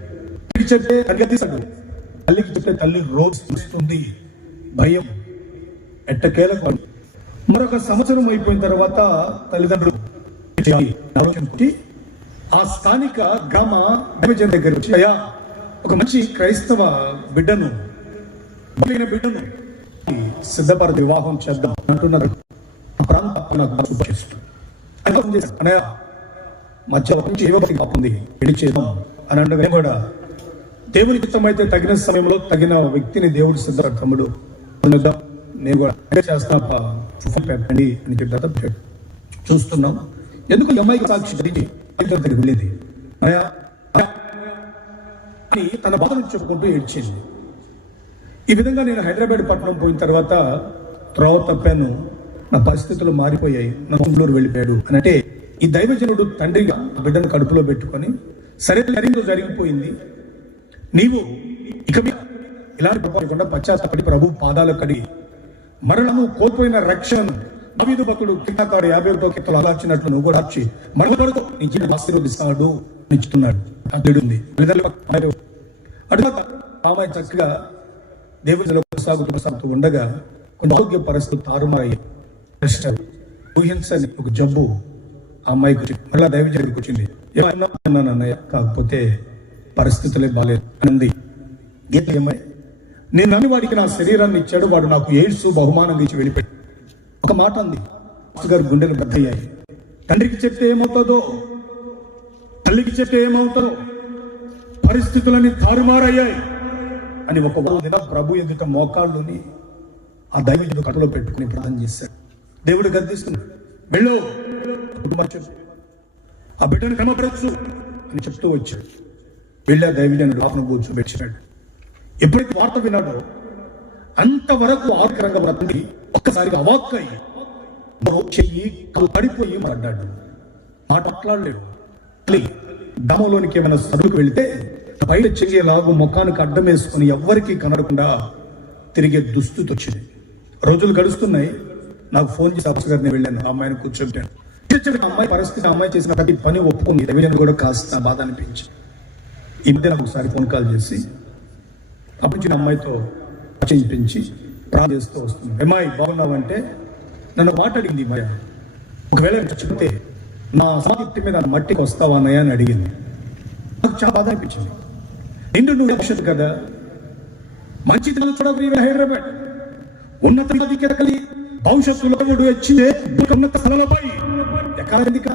చెప్తే తల్లికి చెప్తే తల్లి రోజు చూస్తుంది, భయం ఎట్టకేలకు. మరొక సంవత్సరం అయిపోయిన తర్వాత తల్లిదండ్రులు ఆలోచన ఆ స్థానిక గ్రామ దైవజన దగ్గర వచ్చి, అయ్యా ఒక మంచి క్రైస్తవ బిడ్డను సిద్ధపరచ వివాహం చేద్దాం అంటున్నారు. ఆ ప్రాంతం మధ్య నుంచి ఏవో ఒకటి పాపం ఉంది, పెళ్లి చేద్దాం అని అంటే కూడా దేవునికి ఇష్టమైతే తగిన సమయంలో తగిన వ్యక్తిని దేవుడు సిద్ధపడ తమ్ముడు పొందుదాం, నేను కూడా చేస్తా పెట్టండి అని చెప్పి చూస్తున్నాం. ఎందుకు ఈ అమ్మాయికి సాక్షి జరిగి వెళ్ళేది అని తన బాధను చెప్పుకుంటూ ఏడ్చింది. ఈ విధంగా నేను హైదరాబాద్ పట్టణం పోయిన తర్వాత త్రోవ తప్పాను, నా పరిస్థితులు మారిపోయాయి, నా బెంగళూరు వెళ్ళిపోయాడు అని అంటే ఈ దైవజనుడు తండ్రిగా బిడ్డను కడుపులో పెట్టుకొని సరే జరిగిపోయింది, నీవు ఇక ఇలాంటి ప్రపంచకుండా పశ్చాత్తపడి ప్రభు పాదాలు కడిగి మరణము కోల్పోయిన రక్షణను దావీదు భక్తుడు కిందకాడు 51 కీర్తనలు అలార్చినట్లు నువ్వు కూడా వచ్చి మరణపడుతూ నీ జీవితం ఆశీర్వదిస్తాడు నిచ్చుతున్నాడు. ఉంది అటుగా ఆమె చక్కగా దేవుడిలో కొనసాగుతూ ఉండగా కొంచెం ఆరోగ్య పరిస్థితులు తారుమారయ్యాయి. ఊహించని ఒక జబ్బు ఆ అమ్మాయికి మళ్ళా దైవజనుడికి వచ్చింది. ఏమన్నాను అన్నయ్య, కాకపోతే పరిస్థితులే బాలేదు అంది. గీత ఏమై నేను నమ్మి వాడికి నా శరీరాన్ని ఇచ్చాడు, వాడు నాకు ఎయిడ్స్ బహుమానంగా ఇచ్చి వెళ్ళిపోయాడు. ఒక మాట అంది, గారు గుండెలు బద్దయ్యాయి. తండ్రికి చెప్తే ఏమవుతుందో, తల్లికి చెప్తే ఏమవుతుందో, పరిస్థితులన్నీ తారుమారయ్యాయి అని ఒక దిన ప్రభు ఎదుట మోకాళ్ళుని ఆ దైవజనుడు కడుపులో పెట్టుకుని ప్రార్థన చేశాడు. దేవుడు గద్దిస్తున్నాడు, వెళ్ళు కుటుంబం ఆ బిడ్డను క్రమపరచు అని చెప్తూ వచ్చాడు. వెళ్ళా దైవజనుడు లోపల కూర్చోబెట్టాడు. ఎప్పుడైతే వార్త విన్నాడో అంతవరకు ఆరోగ్యకరంగా బ్రతికి ఒక్కసారిగా అవాక్కయ్యి చెయ్యి పడిపోయి మాట్లాడాడు. మాట మాట్లాడలేడు. గ్రామంలోనికి ఏమైనా సదుకు వెళితే బయట చెయ్యేలాగు ముఖానికి అడ్డం వేసుకుని ఎవ్వరికీ కనడకుండా తిరిగే దుస్థితి వచ్చింది. రోజులు గడుస్తున్నాయి. నాకు ఫోన్ చేసి అప్స గారిని వెళ్ళాను, ఆ అమ్మాయిని కూర్చోబెట్టాను. అమ్మాయి పరిస్థితి, అమ్మాయి చేసిన ప్రతి పని ఒప్పుకుంది. దైవజనుడు కూడా కాస్త బాధ అనిపించి ఈ మధ్య నాకు ఒకసారి ఫోన్ కాల్ చేసి అప్పుడు అమ్మాయితో చేయించి ప్రార్థన చేస్తూ వస్తుంది. అమ్మాయి బాగున్నావంటే నన్ను మాట్లాడింది. మయ ఒకవేళ చచ్చిపోతే నా సమాధి మీద మట్టికి వస్తావా అన్నయ్య అని అడిగింది. నాకు చాలా బాధ అనిపించింది. నువ్వు భవిష్యత్తు కదా, మంచి చూడక హైదరాబాద్ ఉన్నత కలిగి భవిష్యత్తులో వచ్చిందే ఉన్నత స్థలంపై ఎక్కడిక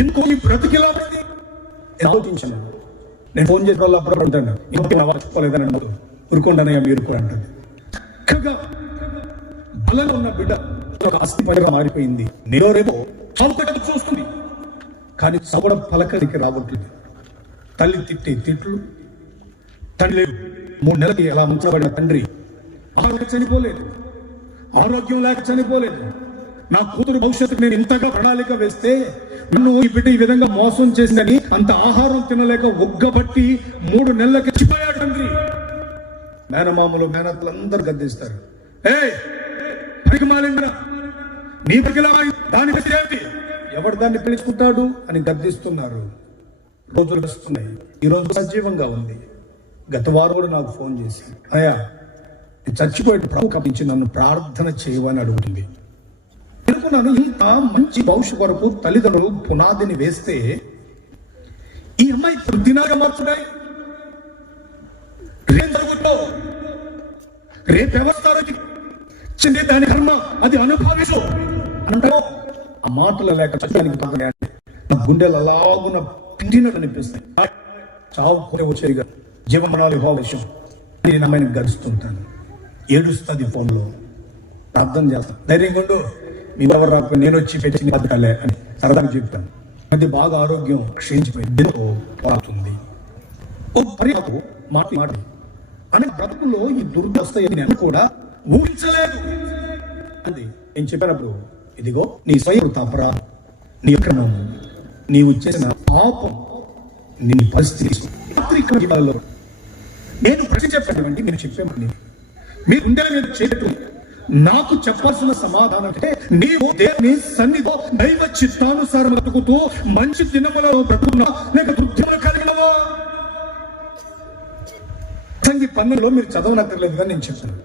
ఎందుకో ఈ బ్రతికిలా ఆలోచించాను. నేను ఫోన్ చేసిన వాళ్ళు అప్పుడు ఉంటాను, ఇంకా మర్చిపోలేదని అన్నది ఊరుకోండానయ్యా మీరు కూడా అంటుంది. చక్కగా బలంగా ఉన్న బిడ్డ ఒక అస్థి పనిగా మారిపోయింది. నేను రేపు చావుకట్టకు చూస్తుంది, కానీ సగడ పలకరికి రాబోతుంది. తల్లి తిట్టే తిట్లు, తండ్రి లేదు 3 నెలలకి ఎలా ఉంచబడిన తండ్రి చనిపోలేదు, ఆరోగ్యం లేక చనిపోలేదు. నా కూతురు భవిష్యత్తుకు నేను ఇంతగా ప్రణాళిక వేస్తే నన్ను ఈ బిడ్డ ఈ విధంగా మోసం చేసిందని అంత ఆహారం తినలేక ఒగ్గబట్టి 3 నెలలకి చచ్చిపోయాడు తండ్రి. మేనమామలు మేనత్తలు అందరూ గద్దిస్తారు, నీ బతికిలా దాని ఏమిటి, ఎవరు దాన్ని పిలుచుకుంటాడు అని గద్దిస్తున్నారు. రోజులు వస్తున్నాయి. ఈ రోజు సజీవంగా ఉంది. గత వారం కూడా నాకు ఫోన్ చేసి, అయ్యా చచ్చిపోయేట ప్రభు కపించి నన్ను ప్రార్థన చేయవని అడుగుతుంది. అనుకున్నాను, ఇంత మంచి భవిష్యత్ వరకు తల్లిదండ్రులు పునాదిని వేస్తే ఈ అమ్మాయి దినాగా మార్చుడాయి. రేపు జరుగుతావు, రేపు ఎవరిస్తారో చెంది దాని కర్మ అది అనుభవించు అంటావు. ఆ మాటలు లేక చచ్చానికి నా గుండెలు అలాగున పిండినట్టు అనిపిస్తాయి. చావు కూడా వచ్చేదిగా జీవమనాలు విషయం నేను అమ్మాయిని గడుస్తుంటాను. ఏడుస్తుంది ఫోన్లో, ప్రార్థన చేస్తాను, ధైర్యంగా ఉండు, మీ ఎవరు రాకపోతే నేను వచ్చి పెట్టి బతకాలే అని సరదాగా చెప్తాను. అది బాగా ఆరోగ్యం క్షీణించిపోయింది, పోతుంది. ఓ పర్యాకు మాట మాట అనే బ్రతుకులో ఈ దుర్దస్తాయని నేను కూడా ఊహించలేదు. అది నేను చెప్పినప్పుడు, ఇదిగో నీ స్వయం తపరా, నీ అక్రమం, నీవు చేసిన పాపం, నీ పరిస్థితి జీవాలలో నేను ప్రశ్న చెప్పానండి. నేను చెప్పామండి, మీరు ఉండే మీరు చేయటం నాకు చెప్పాల్సిన సమాధానం అంటే, నీవు దేవుని సన్నిధిలో దైవ చిత్తానుసారం బ్రతుకుతూ మంచి దినములలో బ్రతుకున్నా లేక వృద్ధిములు కలిగినవా? సంగీ 12లో మీరు చదవనక్కర్లేదు కానీ నేను చెప్తాను.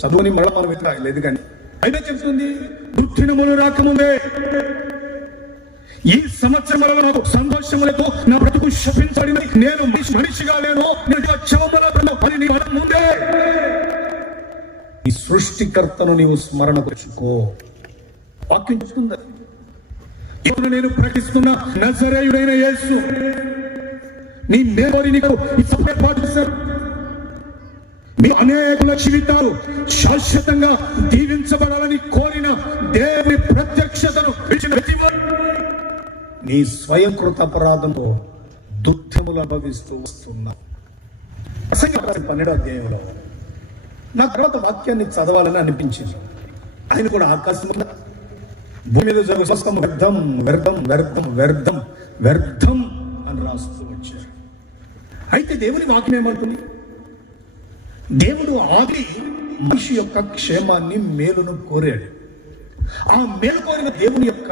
చదువుని మళ్ళీ మనం ఎట్లా లేదు కానీ అయినా చెప్తుంది, వృద్ధినములు రాకముందే ఈ సంవత్సరంలో నాకు సంతోషం లేదు, నా బ్రతుకు శపించబడింది, నేను మనిషిగా లేను, ముందే ఈ సృష్టికర్తను నీవు స్మరణ పరుచుకో. వాక్యం చెప్తుంది. ఇప్పుడు నేను ప్రకటిస్తున్న నజరేయుడైన యేసు నీ మేలు నీకు ఏర్పాటు చేశారు. మీ అనేకుల జీవితాలు శాశ్వతంగా దీవించబడాలని కోరిన దేవుని ప్రత్యక్షతను నీ స్వయంకృత అపరాధంతో దుఃఖములు అనుభవిస్తూ వస్తున్నా. 12వ అధ్యాయంలో నా తర్వాత వాక్యాన్ని చదవాలని అనిపించింది. ఆయన కూడా ఆకాశంలో భూమి మీద జరుగు సమస్తం వ్యర్థం వ్యర్థం వ్యర్థం వ్యర్థం వ్యర్థం అని రాస్తూ వచ్చారు. అయితే దేవుని వాక్యం ఏమంటుంది? దేవుడు ఆది మనిషి యొక్క క్షేమాన్ని మేలును కోరాడు. ఆ మేలు కోరిన దేవుని యొక్క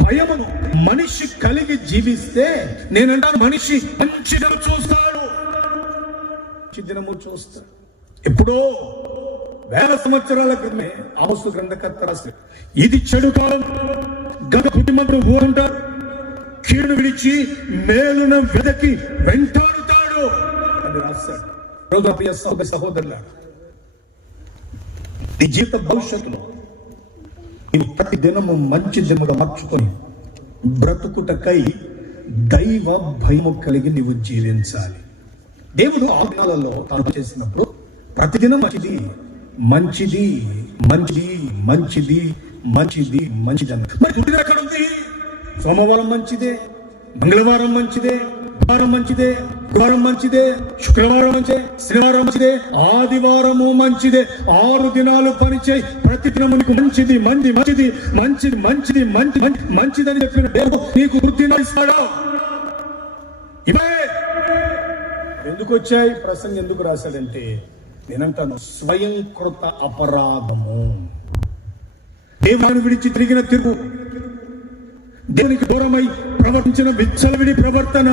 భయమును మనిషి కలిగి జీవిస్తే నేనంటాను మనిషి మంచి దినము చూస్తాడు. మంచి దినము చూస్తాడు. ఎప్పుడో 1000 సంవత్సరాల క్రితమే ఆమోసు గ్రంథకర్త రాశాడు, ఇది చెడు కాలం, గత బుద్ధిమంతుడు ఊరంటారు, కీడును విడిచి మేలున వెదకి వెంటాడుతాడు అని రాశాడు. ప్రియ సహోదరుల, నీ జీవిత భవిష్యత్తులో నీవు ప్రతి దినము మంచి దినముగా మార్చుకొని బ్రతుకుటకై దైవ భయము కలిగి నీవు జీవించాలి. దేవుడు ఆ దినాలలో తాను చేసినప్పుడు ప్రతిదినం మంచిది మంచిది మంచిది మంచిది మంచిది మంచిది అన్న. మరి పుట్టిన ఎక్కడ ఉంది? సోమవారం మంచిదే, మంగళవారం మంచిదే, బుధవారం మంచిదే, గురువారం మంచిదే, శుక్రవారం మంచిదే, శనివారం మంచిదే, ఆదివారము మంచిదే. 6 దినాలు పనిచేయి, ప్రతి దినము నీకు మంచిది మంచి మంచిది మంచిది మంచిది మంచి మంచిదని చెప్పిన దేవుడు నీకు వృద్ధిని ఇస్తాడా? ఇవే ఎందుకు వచ్చాయి? ప్రసంగం ఎందుకు రాశాడంటే నేనంటాను స్వయంకృత అపరాధము. దేవుని విడిచి తిరిగిన తిరుగు, దేవునికి దూరమై ప్రవర్తించిన విచ్చలవిడి ప్రవర్తన,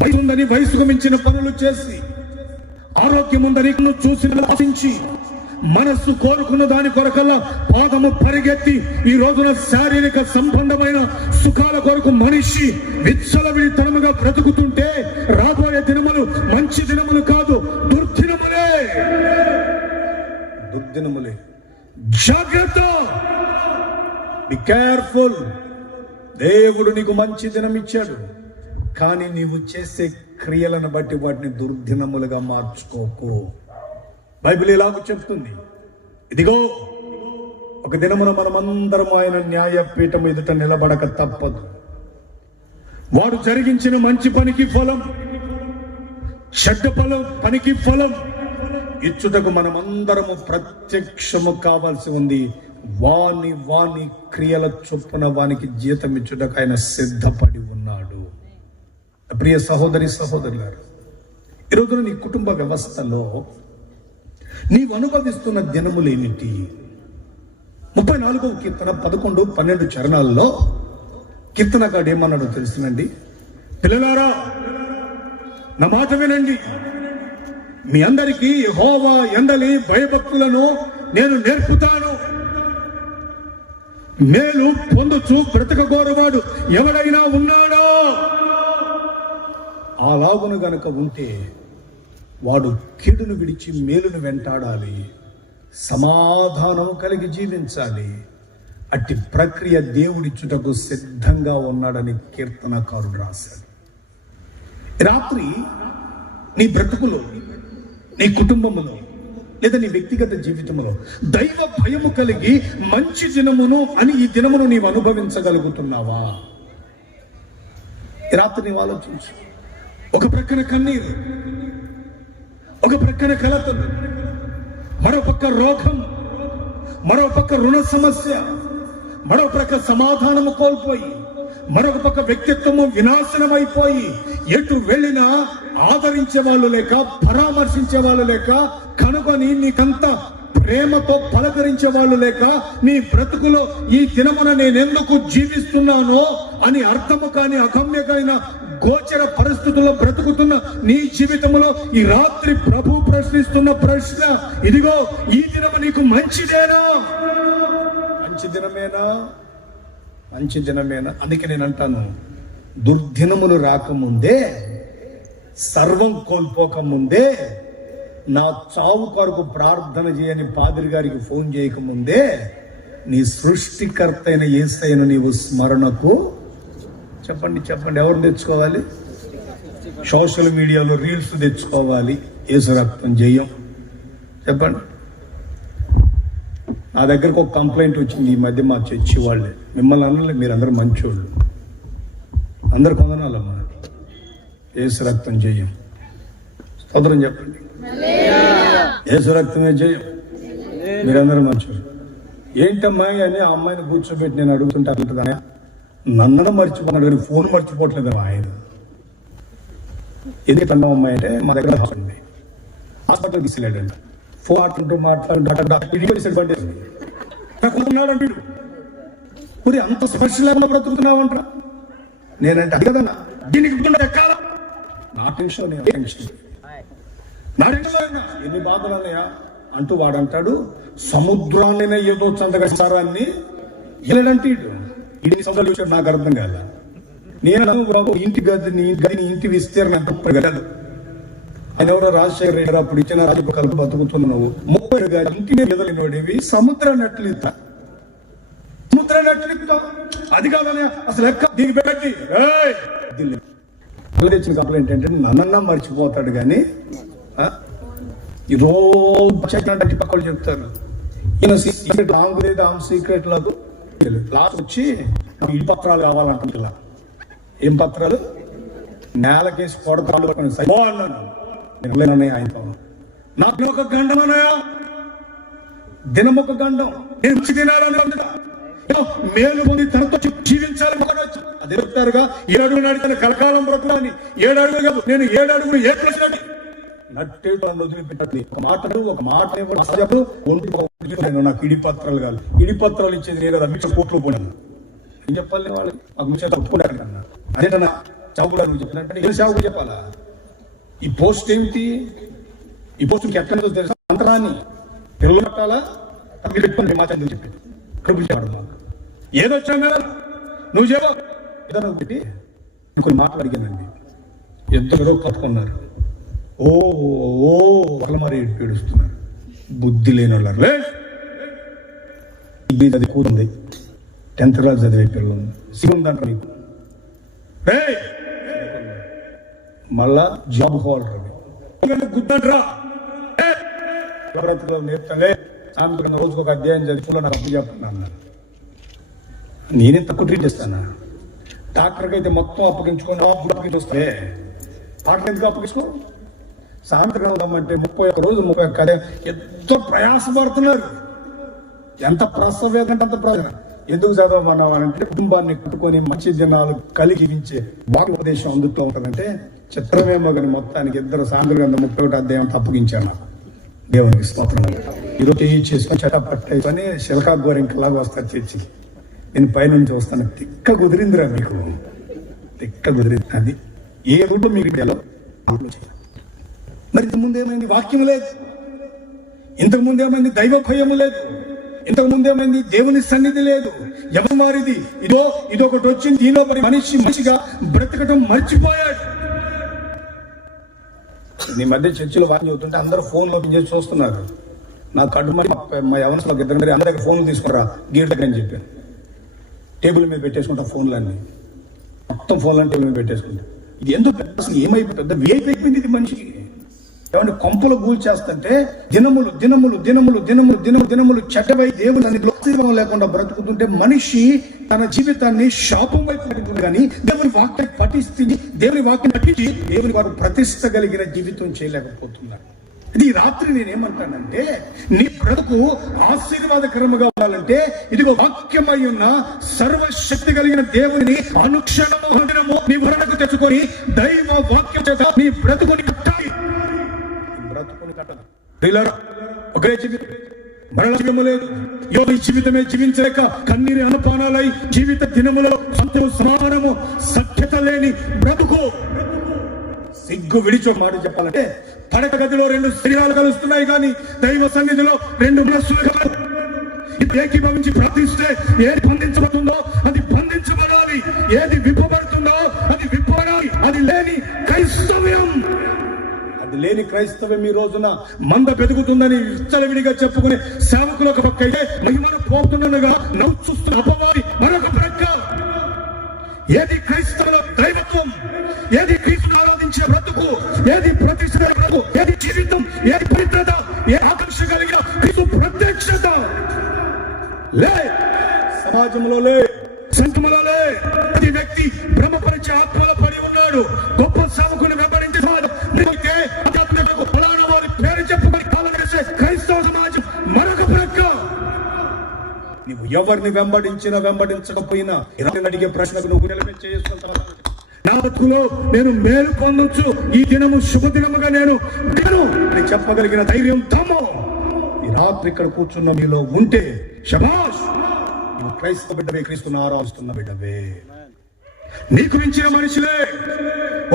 వయసు ఉందని వయసుకు మించిన పనులు చేసి, ఆరోగ్యం ఉందని చూసిన ఆశించి, మనస్సు కోరుకున్న దాని కొరకల్లా పాదము పరిగెత్తి ఈ రోజున శారీరక సంబంధమైన సుఖాల కొరకు మనిషి విచ్చలవిడి తనముగా బ్రతుకుతుంటే రాబోయే దినములు మంచి దినములు కాదు, దుర్దినములే. దుర్దినములే. జాగ్రత్త, బి కేర్ఫుల్. దేవుడు నీకు మంచి దినం ఇచ్చాడు, కానీ నీవు చేసే క్రియలను బట్టి వాటిని దుర్దినములుగా మార్చుకోకు. బైబిల్ ఇలాగ చెప్తుంది, ఇదిగో ఒక దినమున మనమందరం ఆయన న్యాయపీఠం ఎదుట నిలబడక తప్పదు. వాడు జరిగించిన మంచి పనికి ఫలం, చెడ్డ పనికి ఫలం ఇచ్చుటకు మనమందరము ప్రత్యక్షము కావాల్సి ఉంది. వాని వాని క్రియల చొప్పున వానికి జీతం ఇచ్చుటకు ఆయన సిద్ధపడి ఉన్నాడు. ప్రియ సహోదరి సహోదరులారు, ఈరోజు నీ కుటుంబ వ్యవస్థలో నీవు అనుభవిస్తున్న దినములు ఏమిటి? 34వ కీర్తన 11, 12 చరణాల్లో కీర్తనగాడు ఏమన్నాడో తెలుసునండి. పిల్లలారా నా మాట వినండి, మీ అందరికీ యెహోవా యందలి భయభక్తులను నేను నేర్పుతాను. మేలు పొందుచు బ్రతకగోరువాడు ఎవడైనా ఉన్నాడో? అలాగును గనక ఉంటే వాడు కీడును విడిచి మేలును వెంటాడాలి, సమాధానం కలిగి జీవించాలి. అట్టి ప్రక్రియ దేవుడిచ్చుటకు సిద్ధంగా ఉన్నాడని కీర్తనకారుడు రాశాడు. రాత్రి నీ బ్రతుకులో, నీ కుటుంబములో లేదా నీ వ్యక్తిగత జీవితంలో దైవ భయము కలిగి మంచి దినమును అని ఈ దినమును నీవు అనుభవించగలుగుతున్నావా? రాత్రి నీవు ఆలోచించు. ఒక ప్రక్కన కన్నీరు, ఒక ప్రక్కన కలతలు, మరో పక్క రోగం, మరో పక్క రుణ సమస్య, మరో పక్క సమాధానము కోల్పోయి, మరొక పక్క వ్యక్తిత్వము వినాశనం అయిపోయి, ఎటు వెళ్ళినా ఆదరించే వాళ్ళు లేక, పరామర్శించే వాళ్ళు లేక, కనుగొని నీకంత ప్రేమతో పలకరించే వాళ్ళు లేక, నీ బ్రతుకులో ఈ దినమున నేనెందుకు జీవిస్తున్నానో అని అర్థము కాని అగమ్యమైన గోచర పరిస్థితుల్లో బ్రతుకుతున్న నీ జీవితంలో ఈ రాత్రి ప్రభు ప్రశ్నిస్తున్న ప్రశ్న, ఇదిగో ఈ దినము నీకు మంచిదేనా? మంచి దినమేనా? మంచి దినమేనా? అందుకే నేను అంటాను, దుర్దినములు రాకముందే, సర్వం కోల్పోకముందే, నా చావు కొరకు ప్రార్థన చేయని పాదిరి గారికి ఫోన్ చేయకముందే నీ సృష్టికర్త అయిన యేసయ్యను నీవు స్మరణకు చెప్పండి ఎవరు తెచ్చుకోవాలి? సోషల్ మీడియాలో రీల్స్ తెచ్చుకోవాలి. యేసు రక్తం జయం. చెప్పండి. నా దగ్గరకు ఒక కంప్లైంట్ వచ్చింది ఈ మధ్య, మా చర్చి వాళ్ళే. మిమ్మల్ని అనలే, మీరు అందరూ మంచోళ్ళు, అందరు కొందనాలమ్మా. యేసు రక్తం జయం. స్తోత్రం చెప్పండి. యేసు రక్తమే జయం. మీరందరూ మంచోళ్ళు. ఏంటమ్మా అని ఆ అమ్మాయిని కూర్చోబెట్టి నేను అడుగుతుంటా అంటుందా, నన్ను మర్చిపోతున్నాడు కానీ ఫోన్ మర్చిపోవట్లేదు ఆయన. ఎందుకు అన్నావు అమ్మాయి అంటే, మా దగ్గర హాస్పిటల్ తీసుకెళ్ళాడంట. ఫోన్ మాట్లాడుతున్నాడు అంటాడు. మరి అంత స్పెషల్ లేకుండా బ్రతుకుతున్నావంటారా? నేనంటే అది కదన్నా, దీనికి ఎక్కాల. నా టెన్షన్ ఎన్ని బాధలు అన్నాయా అంటూ వాడంటాడు, సముద్రాలైనా ఏదో చందగసారాన్ని వెళ్ళడంటే ఇన్ని సంవత్సరాలు చూసాడు. నాకు అర్థం కాల. నేను బాబు ఇంటి గదిని ఇంటి విస్తీర్ణం గడదు. ఆయన ఎవరో రాజశేఖర రెడ్డి అప్పుడు ఇచ్చిన రాజకీయ బతుకుతున్నావు. 30 గజాలు ఇంటి మీద ఎదలేనివి సముద్రాన్ని ఎట్లిస్తా, సముద్రాన్ని ఎట్లిస్తా. అది కాదనే అసలు ఎక్క దీనికి పెట్టి తెచ్చిన కంప్లైంట్ ఏంటంటే, నన్నన్నా మర్చిపోతాడు కానీ ఈ రోజు పక్కలు చెప్తారు. ఈయన సీక్రెట్ లాంగ్ లేదు, ఆమె సీక్రెట్ లేదు. లాస్ట్ వచ్చి ఈ పత్రాలు కావాలంటున్నా. ఏం పత్రాలు? నేలకేసి కొడతాడు అన్నాను. ఆయనతో నాకు ఒక గండం అన్నయా, దినం ఒక గండం. నేను తినాలని మేలు మంది తనతో జీవించాలని అది చెప్తారుగా. 7 అడుగులు నడిచిన కలకాలం బ్రతులని. 7 అడుగులు కాదు, నేను 7 అడుగులు ఏర్పరిచినట్టు నట్టేటాన్ని వదిలిపెట్టండి. ఒక మాట ఒంటి నాకు ఇడి పత్రాలు కాదు. ఇడి పత్రాలు ఇచ్చేది నేను కదా, మిచ్చ కోట్లు పోయాను. ఏం చెప్పాలి వాళ్ళకి? నాకు మిచ్చ ఒప్పుకున్నాడు కన్నా. అదేంటన్నా చావుడా నువ్వు చెప్పినట్టు ఏం చావు చెప్పాలా? ఈ పోస్ట్ ఏమిటి? ఈ పోస్ట్ ఎక్కడ తెలుసా? అంతరాన్ని పిల్లలు కట్టాలా పెట్టుకుని మాత్రం చెప్పి కడుపుచాడు. మాకు ఏదొచ్చాం కదా నువ్వు చెప్పు ఏదైనా పెట్టి కొన్ని మాటలు అడిగానండి. ఎంతో పట్టుకున్నారు. ఓ వాళ్ళ మరి ఏడుస్తున్నారు. బుద్ధి లేని వాళ్ళు అది కూతుంది. 10th క్లాస్ చదివే పిల్లలు సిగుందంట నీకు. మళ్ళా జాబ్ హోల్డర్ గుద్దంట్రా నేర్తలే సాయంత్రం రోజుకు ఒక అధ్యాయం చదువులో నాకు అప్పు చెప్తున్నా అన్నారు. నేనే తక్కువ ట్రీట్ చేస్తానా? డాక్టర్కి అయితే మొత్తం అప్పగించుకొని అప్పగించి వస్తే డాక్టర్ ఎందుకు అప్పగించుకో? సాయంత్రం అంటే 31 రోజు 31 ఎంతో ప్రయాసపడుతున్నారు. ఎంత ప్రసవేదంటే అంత ప్రసవ. ఎందుకు చదవమన్నావు అంటే, కుటుంబాన్ని కుట్టుకొని మంచి దినాలు కలిగి జీవించే వాక్యోపదేశం అందుతూ ఉంటుందంటే చిత్రమేమో కానీ మొత్తానికి ఇద్దరు సాయంత్రం 31 అధ్యాయం అప్పగించాను. దేవునికి స్తోత్రం. ఈరోజు చేసుకొని చట్టపట్టని శిల్కా గోరింకలాగా వస్తారు చర్చికి. నేను పైనుంచి వస్తాను. తిక్క కుదిరిందిరా మీకు, తిక్క కుదిరింది. అది ఏ రూపం మీకు మరి ఇంతకుముందు ఏమైంది? వాక్యం లేదు. ఇంతకుముందు ఏమైంది? దైవ భయము లేదు. ఇంతకుముందు ఏమైంది? దేవుని సన్నిధి లేదు. ఎవరు మారిది? ఇదొకటి వచ్చింది. దీనిలో మరి మనిషిగా బ్రతకటం మర్చిపోయాడు. నీ మధ్య చర్చిలో వాక్యం చదువుతుంటే అందరూ ఫోన్ ఓపెన్ చేసి చూస్తున్నారు. నా కడుపు మా యవనసులో ఇద్దరు అందరికి ఫోన్లు తీసుకురా గీర్ దగ్గర అని చెప్పాను. టేబుల్ మీద పెట్టేసుకుంటా ఫోన్లన్నీ, మొత్తం ఫోన్లన్నీ టేబుల్ మీద పెట్టేసుకుంటా. ఇది ఎందుకు అసలు ఏమైపోయింది? పెద్ద వేపు అయిపోయింది ఇది మనిషికి. ఏమంటే కొంపలు గూల్ చేస్తుంటే దినములు దినములు దినములు దినములు దినములు దినములు చెడ్డవై దేవుని లోకం లేకుండా బ్రతుకుతుంటే మనిషి తన జీవితాన్ని శాపం వైపు పడుతుంది. కానీ దేవుని వాక్యం పఠిస్తే, దేవుని వాక్యం పఠించి దేవుని వారు ప్రతిష్ట కలిగిన జీవితం చేయలేకపోతున్నారు. ఇది రాత్రి నేనేమంటానంటే, నీ బ్రతుకు ఆశీర్వాదకరముగా ఉండాలంటే ఇదిగో వాక్యమై ఉన్న సర్వశక్తి కలిగిన దేవుని అనుక్షణము నీ వరణకు తెచ్చుకొని దైవ వాక్యం చేత నీ బ్రతుకుని కట్టాలి. బ్రతుకుని కట్టాలి. ఒకే జీవితం, మరణ జీవము లేదు. యోగి జీవితమే జీవించలేక కన్నీరు అనుపానాలై జీవిత దినములో సంతోష సమానము సఖ్యత లేని బ్రతుకు. సిగ్గు విడిచి ఒక మాట చెప్పాలంటే, పడక గదిలో 2 శరీరాలు కలుస్తున్నాయి కానీ దైవ సన్నిధిలో 2 మనస్సులు కాదు. ఏకీభవించి ప్రార్థిస్తే ఏది బంధించబడుతుందో అది బంధించబడాలి, ఏది విప్పబడుతుందో అది విప్పబడాలి. అది లేని క్రైస్తవ్యం. అది లేని క్రైస్తవం ఈ రోజున మంద పెరుగుతుందని విచ్చలవిడిగా చెప్పుకునే సేవకులు ఒక పక్క అయితే మహిమను పోతుండగా నవ్వు చూస్తున్న అపవాది మరొక ప్రక్క. ఏది క్రైస్తవుల దైవత్వం, ఏది క్రీస్తును ఆరాధించే బ్రతుకు, ఏది ప్రతిష్ఠ బ్రతుకు, ఏది జీవితం, ఏది పవిత్రత, ఏ ఆకాంక్ష కలిగిన క్రీస్తు ప్రత్యక్షత లే, సమాజంలో లే, సంఘంలో లే. ప్రతి వ్యక్తి భ్రమపరిచే ఆత్మలో పడి ఉన్నాడు. గొప్ప సేవకుని వెంబడించే ఫలానా వారి పేరు చెప్పుకొని పాలన చేసే క్రైస్తవ సమాజం మరొక ప్రక్క. నువ్వు ఎవరిని వెంబడించకపోయినా అడిగే ప్రశ్నకు నువ్వు చేసుకుంటావు. నా బతుకులో నేను మేలు పొందొచ్చు, ఈ దినము శుభదినముగా నేను చెప్పగలిగిన ధైర్యం తమ్ము ఈ రాత్రి ఇక్కడ కూర్చున్న మీలో ఉంటే శభాష్, నువ్వు క్రైస్తవ బిడ్డవే, క్రీస్తును ఆరాధిస్తున్న బిడ్డవే. నీకు మించిన మనిషిలే.